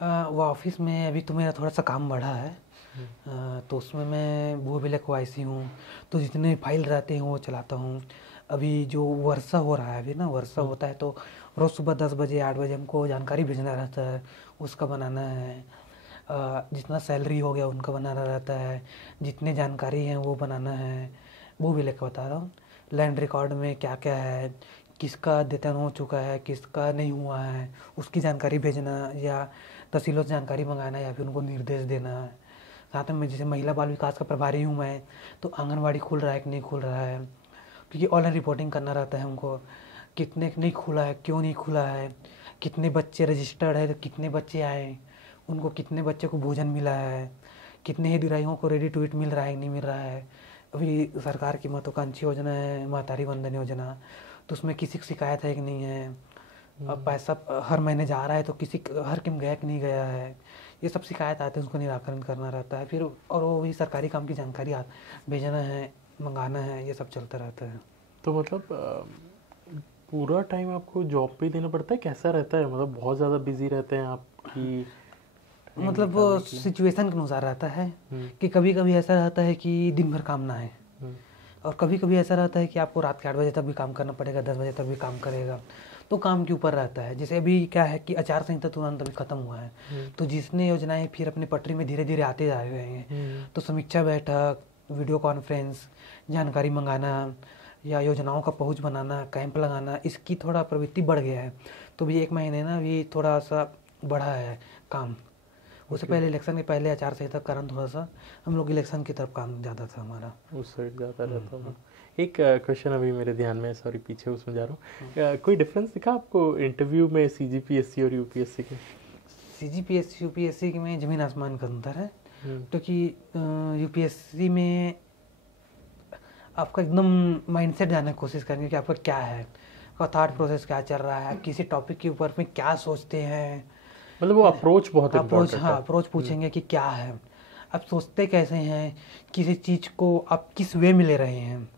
वो ऑफिस में अभी तो मेरा थोड़ा सा काम बढ़ा है, तो उसमें मैं वो भी IC हूँ, तो जितने फाइल रहते हैं वो चलाता हूँ। अभी जो वर्षा हो रहा है, अभी ना वर्षा होता है तो रोज़ सुबह 10 बजे 8 बजे हमको जानकारी भेजना रहता है, उसका बनाना है। जितना सैलरी हो गया उनका बनाना रहता है, जितने जानकारी हैं वो बनाना है, वो भी लेकर बता रहा हूँ। लैंड रिकॉर्ड में क्या क्या है, किसका वेतन हो चुका है, किसका नहीं हुआ है, उसकी जानकारी भेजना, या तहसीलों से जानकारी मंगाना, या फिर उनको निर्देश देना। साथ में जैसे महिला बाल विकास का प्रभारी हूँ मैं, तो आंगनवाड़ी खुल रहा है कि नहीं खुल रहा है, क्योंकि ऑनलाइन रिपोर्टिंग करना रहता है हमको, कितने नहीं खुला है, क्यों नहीं खुला है, कितने बच्चे रजिस्टर्ड है, तो कितने बच्चे आए, उनको कितने बच्चे को भोजन मिला है, कितने हितग्राहियों को रेडी टू ईट मिल रहा है कि नहीं मिल रहा है। अभी सरकार की महत्वाकांक्षी योजना है मातारी वंदन योजना, तो उसमें किसी की शिकायत है कि नहीं है, अब पैसा हर महीने जा रहा है तो किसी हर किम गया कि नहीं गया है, ये सब शिकायत आते हैं, उसको निराकरण करना रहता है। फिर और वो भी सरकारी काम की जानकारी भेजना है, मंगाना है, ये सब चलता रहता है। तो मतलब पूरा टाइम आपको जॉब पे देना पड़ता है, कैसा रहता है, मतलब बहुत ज़्यादा बिजी रहते हैं आपकी? मतलब वो सिचुएशन के अनुसार रहता है कि कभी कभी ऐसा रहता है कि दिन भर काम ना है, और कभी कभी ऐसा रहता है कि आपको रात के 8 बजे तक भी काम करना पड़ेगा, 10 बजे तक भी काम करेगा, तो काम के ऊपर रहता है। जैसे अभी क्या है कि आचार संहिता तुरंत अभी खत्म हुआ है, तो जिसने योजनाएं फिर अपने पटरी में धीरे धीरे आते जा रहे हैं, तो समीक्षा बैठक, वीडियो कॉन्फ्रेंस, जानकारी मंगाना या योजनाओं का पहुंच बनाना, कैंप लगाना, इसकी थोड़ा प्रवृत्ति बढ़ गया है। तो भी 1 महीने ना भी थोड़ा सा बढ़ा है काम। उससे पहले इलेक्शन के पहले आचार संहिता के कारण थोड़ा सा हम लोग इलेक्शन की तरफ काम ज़्यादा था हमारा, उस साइड ज़्यादा रहता था। एक क्वेश्चन अभी मेरे ध्यान में, सॉरी पीछे उसमें जा रहा हूँ, कोई डिफरेंस दिखा आपको इंटरव्यू में CGPSC और UPSC के? CGPSC UPSC में ज़मीन आसमान का अंतर है, क्योंकि UPSC में आपका एकदम माइंडसेट जानने की कोशिश करेंगे कि आपका क्या है, आपका थॉट प्रोसेस क्या चल रहा है, किसी टॉपिक के ऊपर में क्या सोचते हैं, मतलब वो अप्रोच बहुत अप्रोच, हाँ अप्रोच पूछेंगे कि क्या है आप सोचते कैसे हैं, किसी चीज़ को आप किस वे में ले रहे हैं।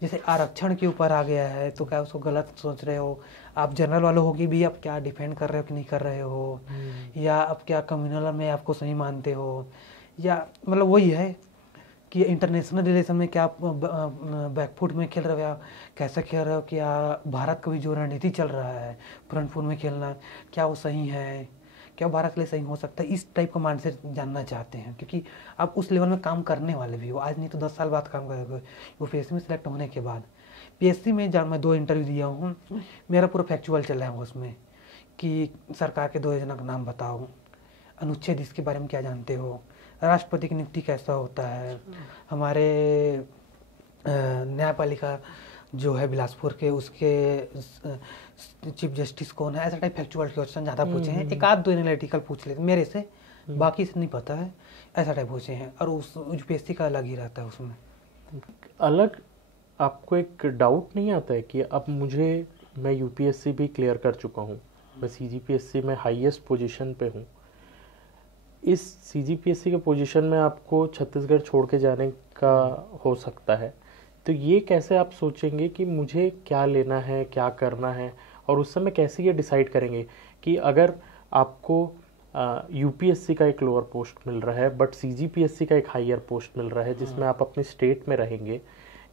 जैसे आरक्षण के ऊपर आ गया है तो क्या उसको गलत सोच रहे हो, आप जनरल वालों होगी भी आप क्या डिफेंड कर रहे हो कि नहीं कर रहे हो, या आप क्या कम्युनल में आपको सही मानते हो, या मतलब वही है कि इंटरनेशनल रिलेशन में क्या आप बैकफुट में खेल रहे हो, कैसे खेल रहे हो, क्या भारत का भी जो रणनीति चल रहा है फ्रंट फुट में खेलना, क्या वो सही है, क्या भारत के लिए सही हो सकता है, इस टाइप का माइंडसेट जानना चाहते हैं। क्योंकि आप उस लेवल में काम करने वाले भी हो, आज नहीं तो 10 साल बाद काम करोगे यूपीएससी में सिलेक्ट होने के बाद। पीएससी में जब मैं 2 इंटरव्यू दिया हूँ, मेरा पूरा फैक्चुअल चल रहा है उसमें कि सरकार के 2 योजना का नाम बताओ, अनुच्छेद इसके बारे में क्या जानते हो, राष्ट्रपति की नियुक्ति कैसा होता है, हमारे न्यायपालिका जो है बिलासपुर के उसके चीफ जस्टिस कौन है, ऐसा टाइप फैक्चुअल क्वेश्चन ज़्यादा पूछे हैं। एक आध 2 एनालिटिकल पूछ लेते मेरे से, बाकी से नहीं पता है, ऐसा टाइप पूछे हैं। और उस यूपीएससी का अलग ही रहता है उसमें। अलग आपको एक डाउट नहीं आता है कि अब मैं यूपीएससी भी क्लियर कर चुका हूँ, मैं सीजीपीएससी में हाईएस्ट पोजीशन पे हूँ, इस सीजीपीएससी के पोजीशन में आपको छत्तीसगढ़ छोड़ के जाने का हो सकता है, तो ये कैसे आप सोचेंगे कि मुझे क्या लेना है, क्या करना है, और उस समय कैसे ये डिसाइड करेंगे कि अगर आपको यूपीएससी का एक लोअर पोस्ट मिल रहा है बट सीजीपीएससी का एक हायर पोस्ट मिल रहा है जिसमें आप अपने स्टेट में रहेंगे,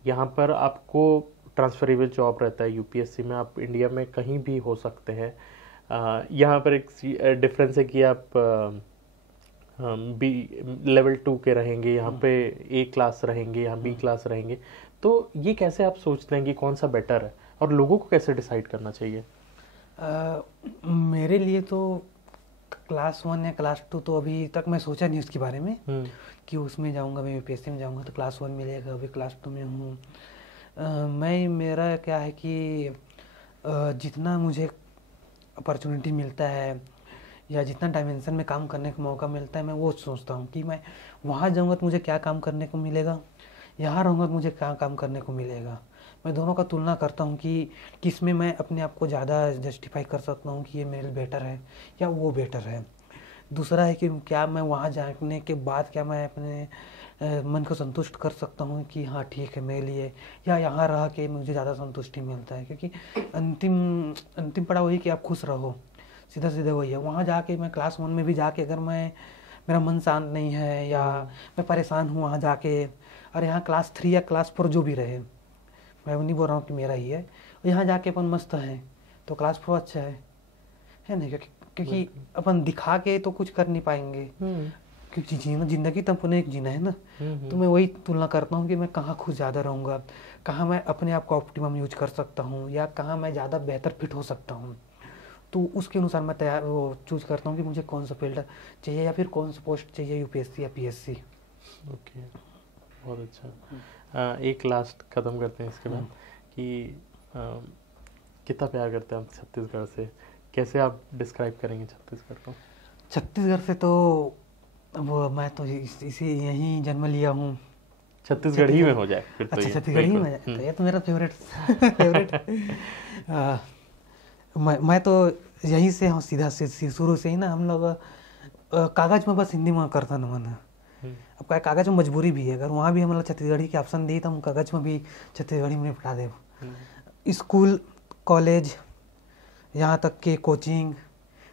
यहाँ पर आपको ट्रांसफरेबल जॉब रहता है, यूपीएससी में आप इंडिया में कहीं भी हो सकते हैं। यहाँ पर एक डिफरेंस है कि आप बी लेवल 2 के रहेंगे, यहाँ पे ए क्लास रहेंगे, यहाँ बी क्लास रहेंगे, तो ये कैसे आप सोचते हैं कि कौन सा बेटर है और लोगों को कैसे डिसाइड करना चाहिए? मेरे लिए तो क्लास 1 या क्लास 2 तो अभी तक मैं सोचा नहीं उसके बारे में कि उसमें जाऊंगा, मैं यूपीएससी में जाऊंगा तो क्लास 1 मिलेगा, अभी क्लास 2 में हूँ। मेरा क्या है कि जितना मुझे अपॉर्चुनिटी मिलता है या जितना डायमेंशन में काम करने का मौका मिलता है, मैं वो सोचता हूँ कि मैं वहाँ जाऊँगा तो मुझे क्या काम करने को मिलेगा, यहाँ रहूँगा तो मुझे क्या काम करने को मिलेगा। मैं दोनों का तुलना करता हूँ कि किस में मैं अपने आप को ज़्यादा जस्टिफाई कर सकता हूँ कि ये मेरे लिए बेटर है या वो बेटर है। दूसरा है कि क्या मैं वहाँ जाने के बाद क्या मैं अपने मन को संतुष्ट कर सकता हूँ कि हाँ ठीक है मेरे लिए, या यहाँ रह के मुझे ज़्यादा संतुष्टि मिलता है। क्योंकि अंतिम पड़ाव वही कि आप खुश रहो, सीधा सीधा वही है। वहाँ जाके मैं क्लास 1 में भी जाके अगर मेरा मन शांत नहीं है या मैं परेशान हूँ वहाँ जाके, और यहाँ क्लास 3 या क्लास 4 जो भी रहे, मैं नहीं बोल रहा हूँ कि मेरा ही है, और यहाँ जाके अपन मस्त है तो क्लास 4 अच्छा है नहीं? क्योंकि अपन दिखा के तो कुछ कर नहीं पाएंगे, क्योंकि जिंदगी तो अपने एक जीना है ना। तो मैं वही तुलना करता हूँ कि मैं कहाँ खुद ज़्यादा रहूँगा, कहाँ मैं अपने आप को ऑप्टिमम यूज कर सकता हूँ, या कहाँ मैं ज़्यादा बेहतर फिट हो सकता हूँ। तो उसके अनुसार मैं चूज करता हूँ कि मुझे कौन सा फील्ड चाहिए या फिर कौन सा पोस्ट चाहिए, यूपीएससी या पीएससी। ओके, बहुत अच्छा। एक लास्ट खत्म करते हैं इसके बाद कि कितना प्यार करते हैं आप छत्तीसगढ़ से, कैसे आप डिस्क्राइब करेंगे छत्तीसगढ़ को? छत्तीसगढ़ से तो वो मैं तो इसी यहीं जन्म लिया हूँ, छत्तीसगढ़ ही में हो जाए फिर तो। अच्छा, छत्तीसगढ़ ही में तो ये तो मेरा फेवरेट मैं तो यहीं से हूँ सीधा से शुरू से ही ना। हम लोग कागज में बस हिंदी में करता न मन। अब क्या कागज में मजबूरी भी है, अगर वहाँ भी हम लोग छत्तीसगढ़ी के ऑप्शन दी तो हम कागज में भी छत्तीसगढ़ी में निपटा दे। स्कूल कॉलेज यहाँ तक के कोचिंग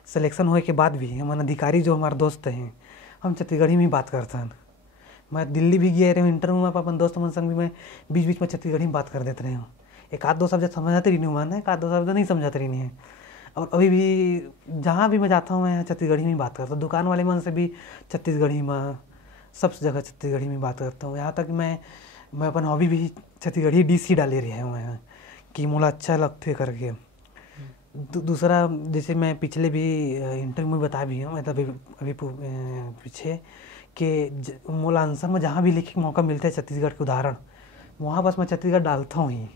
सिलेक्शन होने के बाद भी हमारे अधिकारी जो हमारे दोस्त हैं, हम छत्तीसगढ़ी में बात करते हैं। मैं दिल्ली भी गया रहे इंटरव्यू में, अपन दोस्त मन संग भी मैं बीच बीच में छत्तीसगढ़ी में बात कर देते रहे हूँ। एक आध 2 शब्द समझाते रही नहीं है, एक आध 2 शब्द नहीं समझाते रही नहीं है। और अभी भी जहाँ भी मैं जाता हूँ मैं छत्तीसगढ़ी में बात करता हूँ, दुकान वाले मन से भी छत्तीसगढ़ी में, सब जगह छत्तीसगढ़ी में बात करता हूँ। यहाँ तक मैं अपन हॉबी भी छत्तीसगढ़ी DC डाले रहे हैं मैं कि मोला अच्छा लगते करके। दूसरा जैसे मैं पिछले भी इंटरव्यू में बता भी हूँ, मैं तो अभी पीछे कि मोला आंसर में जहाँ भी लिखे मौका मिलता है छत्तीसगढ़ के उदाहरण, वहाँ बस मैं छत्तीसगढ़ डालता हूँ ही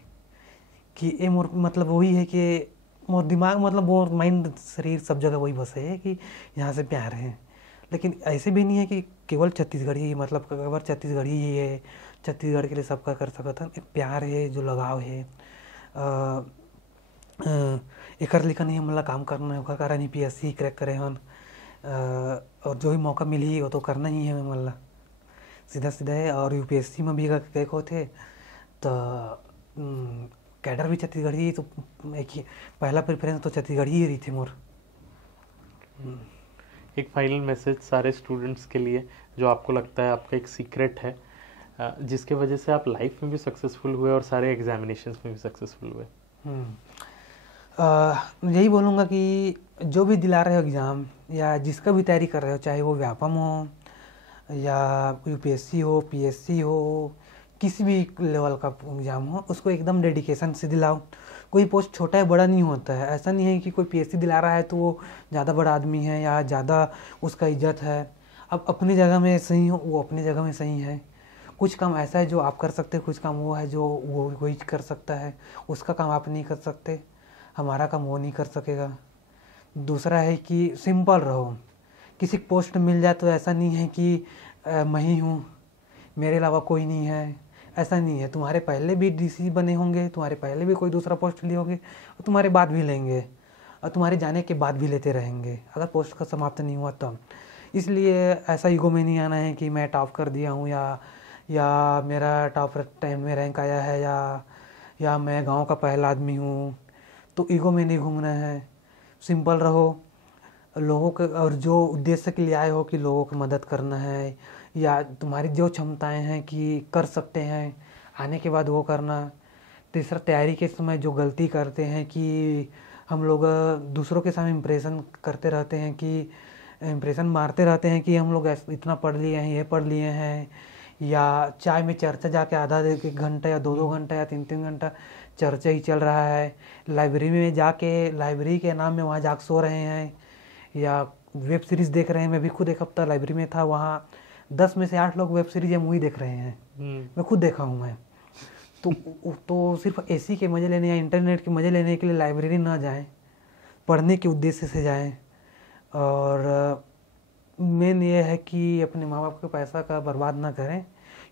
कि ये मोर मतलब वही है कि मोर दिमाग मतलब मोर माइंड शरीर सब जगह वही बसे है कि यहाँ से प्यार है। लेकिन ऐसे भी नहीं है कि केवल छत्तीसगढ़ी, मतलब अगर छत्तीसगढ़ी ही है, छत्तीसगढ़ के लिए सबका कर सकता है, एक प्यार है जो लगाव है। एक लिखा नहीं मतलब काम करना है, ओकर कारण PSC क्रैक करे हन, और जो भी मौका मिली वो तो करना ही है मतलब। सीधा सीधा है। और यूपीएससी में भी कई को थे तो कैडर भी छत्तीसगढ़ी, तो एक ही पहला प्रेफरेंस तो छत्तीसगढ़ ही रही थी मोर। एक फाइनल मैसेज सारे स्टूडेंट्स के लिए जो आपको लगता है आपका एक सीक्रेट है जिसके वजह से आप लाइफ में भी सक्सेसफुल हुए और सारे एग्जामिनेशंस में भी सक्सेसफुल हुए। यही बोलूँगा कि जो भी दिला रहे हो एग्ज़ाम या जिसका भी तैयारी कर रहे हो, चाहे वो व्यापम हो या यूपीएससी हो, पीएससी हो, किसी भी लेवल का एग्ज़ाम हो, उसको एकदम डेडिकेशन से दिलाओ। कोई पोस्ट छोटा है बड़ा नहीं होता है। ऐसा नहीं है कि कोई पीएससी दिला रहा है तो वो ज़्यादा बड़ा आदमी है या ज़्यादा उसका इज्जत है। अब अपनी जगह में सही हो, वो अपनी जगह में सही है। कुछ काम ऐसा है जो आप कर सकते हो, कुछ काम वो है जो वो वही कर सकता है, उसका काम आप नहीं कर सकते, हमारा काम वो नहीं कर सकेगा। दूसरा है कि सिंपल रहो। किसी पोस्ट मिल जाए तो ऐसा नहीं है कि मैं ही हूँ, मेरे अलावा कोई नहीं है, ऐसा नहीं है। तुम्हारे पहले भी डीसी बने होंगे, तुम्हारे पहले भी कोई दूसरा पोस्ट लिए होंगे और तुम्हारे बाद भी लेंगे और तुम्हारे जाने के बाद भी लेते रहेंगे अगर पोस्ट का समाप्त नहीं हुआ तब। इसलिए ऐसा ईगो में नहीं आना है कि मैं टॉप कर दिया हूँ या मेरा टॉप 10 में रैंक आया है या मैं गांव का पहला आदमी हूँ, तो ईगो में नहीं घूमना है। सिंपल रहो लोगों के, और जो उद्देश्य के लिए आए हो कि लोगों की मदद करना है या तुम्हारी जो क्षमताएं हैं कि कर सकते हैं, आने के बाद वो करना। तीसरा, तैयारी के समय जो गलती करते हैं कि हम लोग दूसरों के सामने इम्प्रेशन करते रहते हैं, कि इम्प्रेशन मारते रहते हैं कि हम लोग इतना पढ़ लिए हैं, ये पढ़ लिए हैं, या चाय में चर्चा जाके आधा एक घंटा या 2-2 घंटा या 3-3 घंटा चर्चा ही चल रहा है। लाइब्रेरी में जाके लाइब्रेरी के नाम में वहाँ जाके सो रहे हैं या वेब सीरीज़ देख रहे हैं। मैं भी खुद एक हफ्ता लाइब्रेरी में था, वहाँ 10 में से 8 लोग वेब सीरीज या मूवी देख रहे हैं। मैं खुद देखा हूँ मैं। तो सिर्फ एसी के मज़े लेने या इंटरनेट के मज़े लेने के लिए लाइब्रेरी ना जाएं, पढ़ने के उद्देश्य से जाएं। और मेन ये है कि अपने माँ बाप के पैसा का बर्बाद ना करें,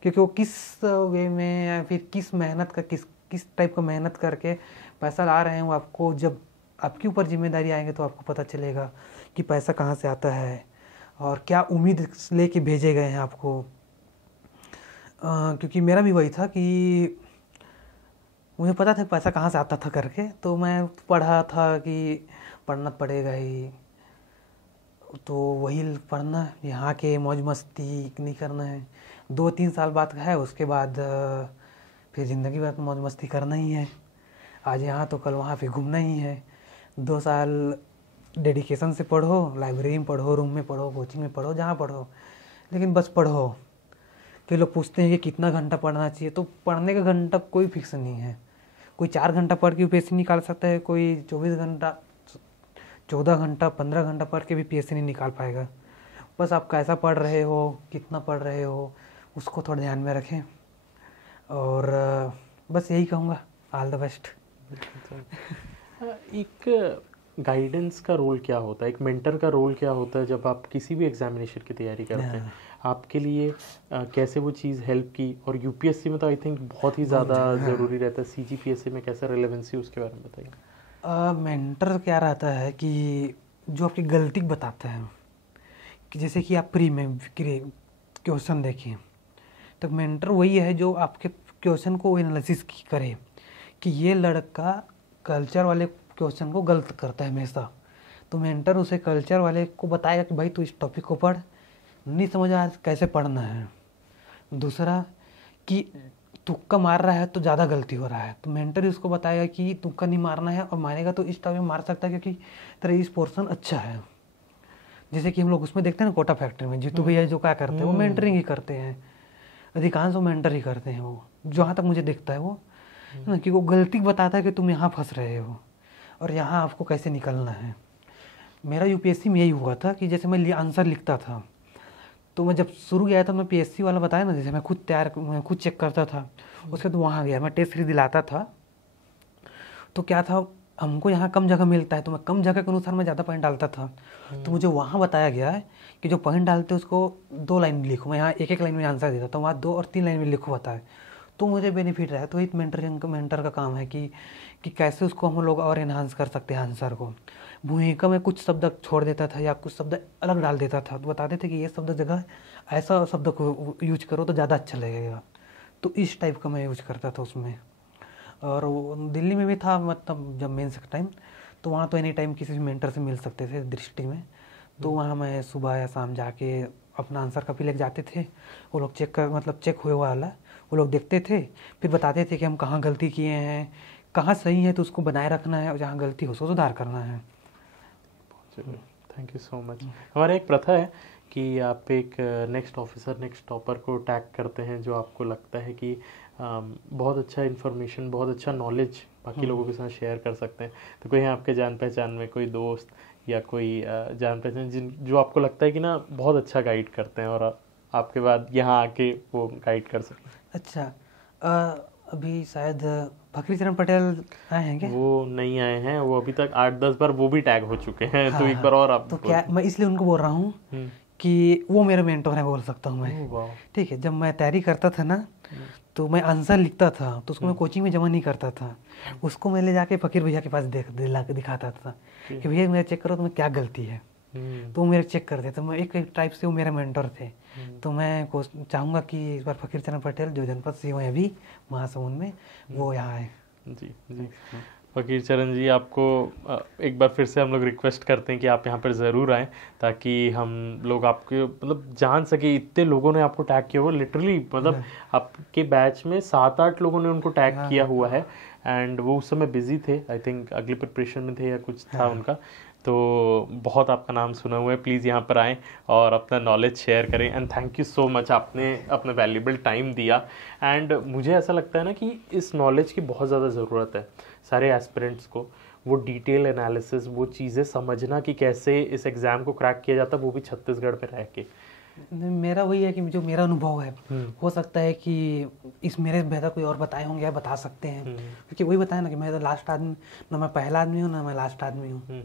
क्योंकि वो किस वे में या फिर किस मेहनत का किस टाइप का मेहनत करके पैसा ला रहे हैं, वो आपको जब आपके ऊपर जिम्मेदारी आएंगे तो आपको पता चलेगा कि पैसा कहाँ से आता है और क्या उम्मीद लेके भेजे गए हैं आपको। क्योंकि मेरा भी वही था कि मुझे पता था पैसा कहाँ से आता था करके, तो मैं पढ़ा था कि पढ़ना पड़ेगा ही, तो वही पढ़ना, यहाँ के मौज मस्ती नहीं करना है। 2-3 साल बाद है, उसके बाद फिर ज़िंदगी भर मौज मस्ती करना ही है। आज यहाँ तो कल वहाँ फिर घूमना ही है। 2 साल डेडिकेशन से पढ़ो, लाइब्रेरी में पढ़ो, रूम में पढ़ो, कोचिंग में पढ़ो, जहाँ पढ़ो, लेकिन बस पढ़ो। फिर लोग पूछते हैं कि कितना घंटा पढ़ना चाहिए, तो पढ़ने का घंटा कोई फिक्स नहीं है। कोई 4 घंटा पढ़ के यूपीएससी निकाल सकता है, कोई 24 घंटा, 14 घंटा, 15 घंटा पढ़ के भी पीएससी नहीं निकाल पाएगा। बस आप कैसा पढ़ रहे हो, कितना पढ़ रहे हो, उसको थोड़ा ध्यान में रखें। और बस यही कहूँगा, ऑल द बेस्ट। एक गाइडेंस का रोल क्या होता है, एक मेंटर का रोल क्या होता है जब आप किसी भी एग्जामिनेशन की तैयारी करते हैं? आपके लिए कैसे वो चीज़ हेल्प की? और यूपीएससी में तो आई थिंक बहुत ही ज़्यादा ज़रूरी रहता है, सीजीपीएससी में कैसा रेलेवेंसी, उसके बारे में बताइए। मेंटर क्या रहता है कि जो आपकी गलती बताते हैं, कि जैसे कि आप प्री में क्वेश्चन देखिए, तो मेंटर वही है जो आपके क्वेश्चन को एनालिसिस करे कि ये लड़का कल्चर वाले क्वेश्चन को गलत करता है हमेशा, तो मेंटर उसे कल्चर वाले को बताएगा कि भाई तू इस टॉपिक को पढ़, नहीं समझ आ कैसे पढ़ना है। दूसरा कि तुक्का मार रहा है तो ज़्यादा गलती हो रहा है, तो मेंटर उसको बताएगा कि तुक्का नहीं मारना है, और मारेगा तो इस टॉपिक में मार सकता है क्योंकि तेरा इस पोर्शन अच्छा है। जैसे कि हम लोग उसमें देखते हैं ना, कोटा फैक्ट्री में जीतू भैया जो क्या करते हैं, वो मेंटरिंग ही करते हैं, अधिकांश वो मेंटर ही करते हैं। वो जहाँ तक मुझे दिखता है वो ना, कि वो गलती बताता है कि तुम यहाँ फंस रहे हो और यहाँ आपको कैसे निकलना है। मेरा यूपीएससी में यही हुआ था कि जैसे मैं आंसर लिखता था, तो मैं जब शुरू गया था, मैं पीएससी वाला बताया ना, जैसे मैं खुद चेक करता था, उसके बाद वहाँ गया, मैं टेस्ट सीरीज दिलाता था। तो क्या था, हमको यहाँ कम जगह मिलता है, तो मैं कम जगह के अनुसार मैं ज़्यादा पॉइंट डालता था। तो मुझे वहाँ बताया गया है कि जो पॉइंट डालते हैं उसको 2 लाइन में लिखो। मैं यहाँ 1-1 लाइन में आंसर देता था, वहाँ 2 और 3 लाइन में लिखो बताए। तो मुझे बेनिफिट रहा है। तो एक मेंटर का काम है कि कैसे उसको हम लोग और एनहांस कर सकते हैं आंसर को। भूमिका में कुछ शब्द छोड़ देता था या कुछ शब्द अलग डाल देता था, तो बताते थे कि ये शब्द जगह ऐसा शब्द को यूज करो तो ज़्यादा अच्छा लगेगा। तो इस टाइप का मैं यूज करता था उसमें। और दिल्ली में भी था, मतलब जब मेंस का टाइम, तो वहाँ तो एनी टाइम किसी भी मेंटर से मिल सकते थे दृष्टि में। तो वहाँ मैं सुबह या शाम जाके अपना आंसर कॉपी लेके जाते थे। वो लोग चेक हुए वाला वो लोग देखते थे, फिर बताते थे कि हम कहाँ गलती किए हैं, कहाँ सही है तो उसको बनाए रखना है, और जहाँ गलती हो उसको सुधार करना है। Thank you so much. हमारा एक प्रथा है कि आप एक नेक्स्ट ऑफिसर, नेक्स्ट टॉपर को टैग करते हैं जो आपको लगता है कि बहुत अच्छा इन्फॉर्मेशन, बहुत अच्छा नॉलेज बाकी लोगों के साथ शेयर कर सकते हैं। तो कोई है आपके जान पहचान में कोई दोस्त या कोई जान पहचान जो आपको लगता है कि ना बहुत अच्छा गाइड करते हैं और आपके बाद यहाँ आके वो गाइड कर सकते हैं? अच्छा, अभी शायद फकीर चरण पटेल आए हैं क्या? वो नहीं आए हैं, वो अभी तक 8-10 बार वो भी टैग हो चुके हैं। हाँ, तो एक बार और आप तो क्या मैं इसलिए उनको बोल रहा हूँ कि वो मेरे मेंटर हैं, बोल सकता हूँ मैं। ठीक है, जब मैं तैयारी करता था ना तो मैं आंसर लिखता था तो उसको मैं कोचिंग में जमा नहीं करता था, उसको मैं ले जाके फकीर भैया के पास दिखाता था कि भैया मेरा चेक करो तुम्हें क्या गलती है। तो वो मेरे चेक करते थे। मैं एक टाइप से वो मेरे मेंटर थे। तो मैं चाहूँगा कि इस बार फकीर चरण पटेल जो जनपद सीओ हैं अभी महासमुंद में, वो यहाँ आए। जी जी, फकीर चरण जी, आपको एक बार फिर से हम लोग रिक्वेस्ट करते हैं कि आप यहाँ पर ज़रूर आएँ ताकि हम लोग आपके मतलब जान सके। इतने लोगों ने आपको टैग किया हुआ, लिटरली मतलब आपके बैच में 7-8 लोगों ने उनको टैग किया हुआ है। एंड वो उस समय बिजी थे, आई थिंक अगली प्रिपरेशन में थे या कुछ था उनका। तो बहुत आपका नाम सुना हुआ है, प्लीज़ यहाँ पर आएँ और अपना नॉलेज शेयर करें। And thank you so much, आपने अपना वैल्यूबल टाइम दिया। एंड मुझे ऐसा लगता है ना कि इस नॉलेज की बहुत ज़्यादा ज़रूरत है सारे एस्पिरेंट्स को। वो डिटेल एनालिसिस, वो चीज़ें समझना कि कैसे इस एग्ज़ाम को क्रैक किया जाता है, वो भी छत्तीसगढ़ में रह के। मेरा वही है कि जो मेरा अनुभव है, हो सकता है कि इस मेरे बेहतर कोई और बताए होंगे या बता सकते हैं। क्योंकि वही बताया ना कि मैं तो लास्ट आदमी, ना मैं पहला आदमी हूँ ना मैं लास्ट आदमी हूँ।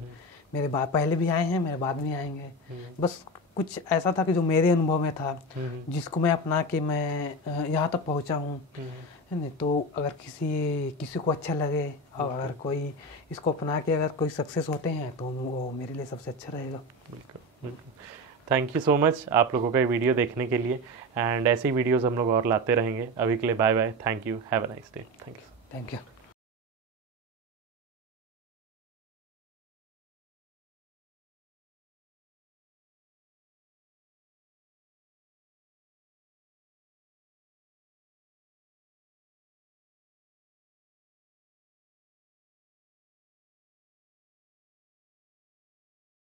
मेरे बाद पहले भी आए हैं, मेरे बाद भी आएंगे। बस कुछ ऐसा था कि जो मेरे अनुभव में था, जिसको मैं अपना के मैं यहाँ तक पहुँचा हूँ, है नहीं। तो अगर किसी को अच्छा लगे और अगर कोई इसको अपना के अगर कोई सक्सेस होते हैं तो वो मेरे लिए सबसे अच्छा रहेगा। बिल्कुल। थैंक यू सो मच आप लोगों का ये वीडियो देखने के लिए। एंड ऐसे ही वीडियोस हम लोग और लाते रहेंगे। अभी के लिए bye bye, thank you, have a nice day. Thank you.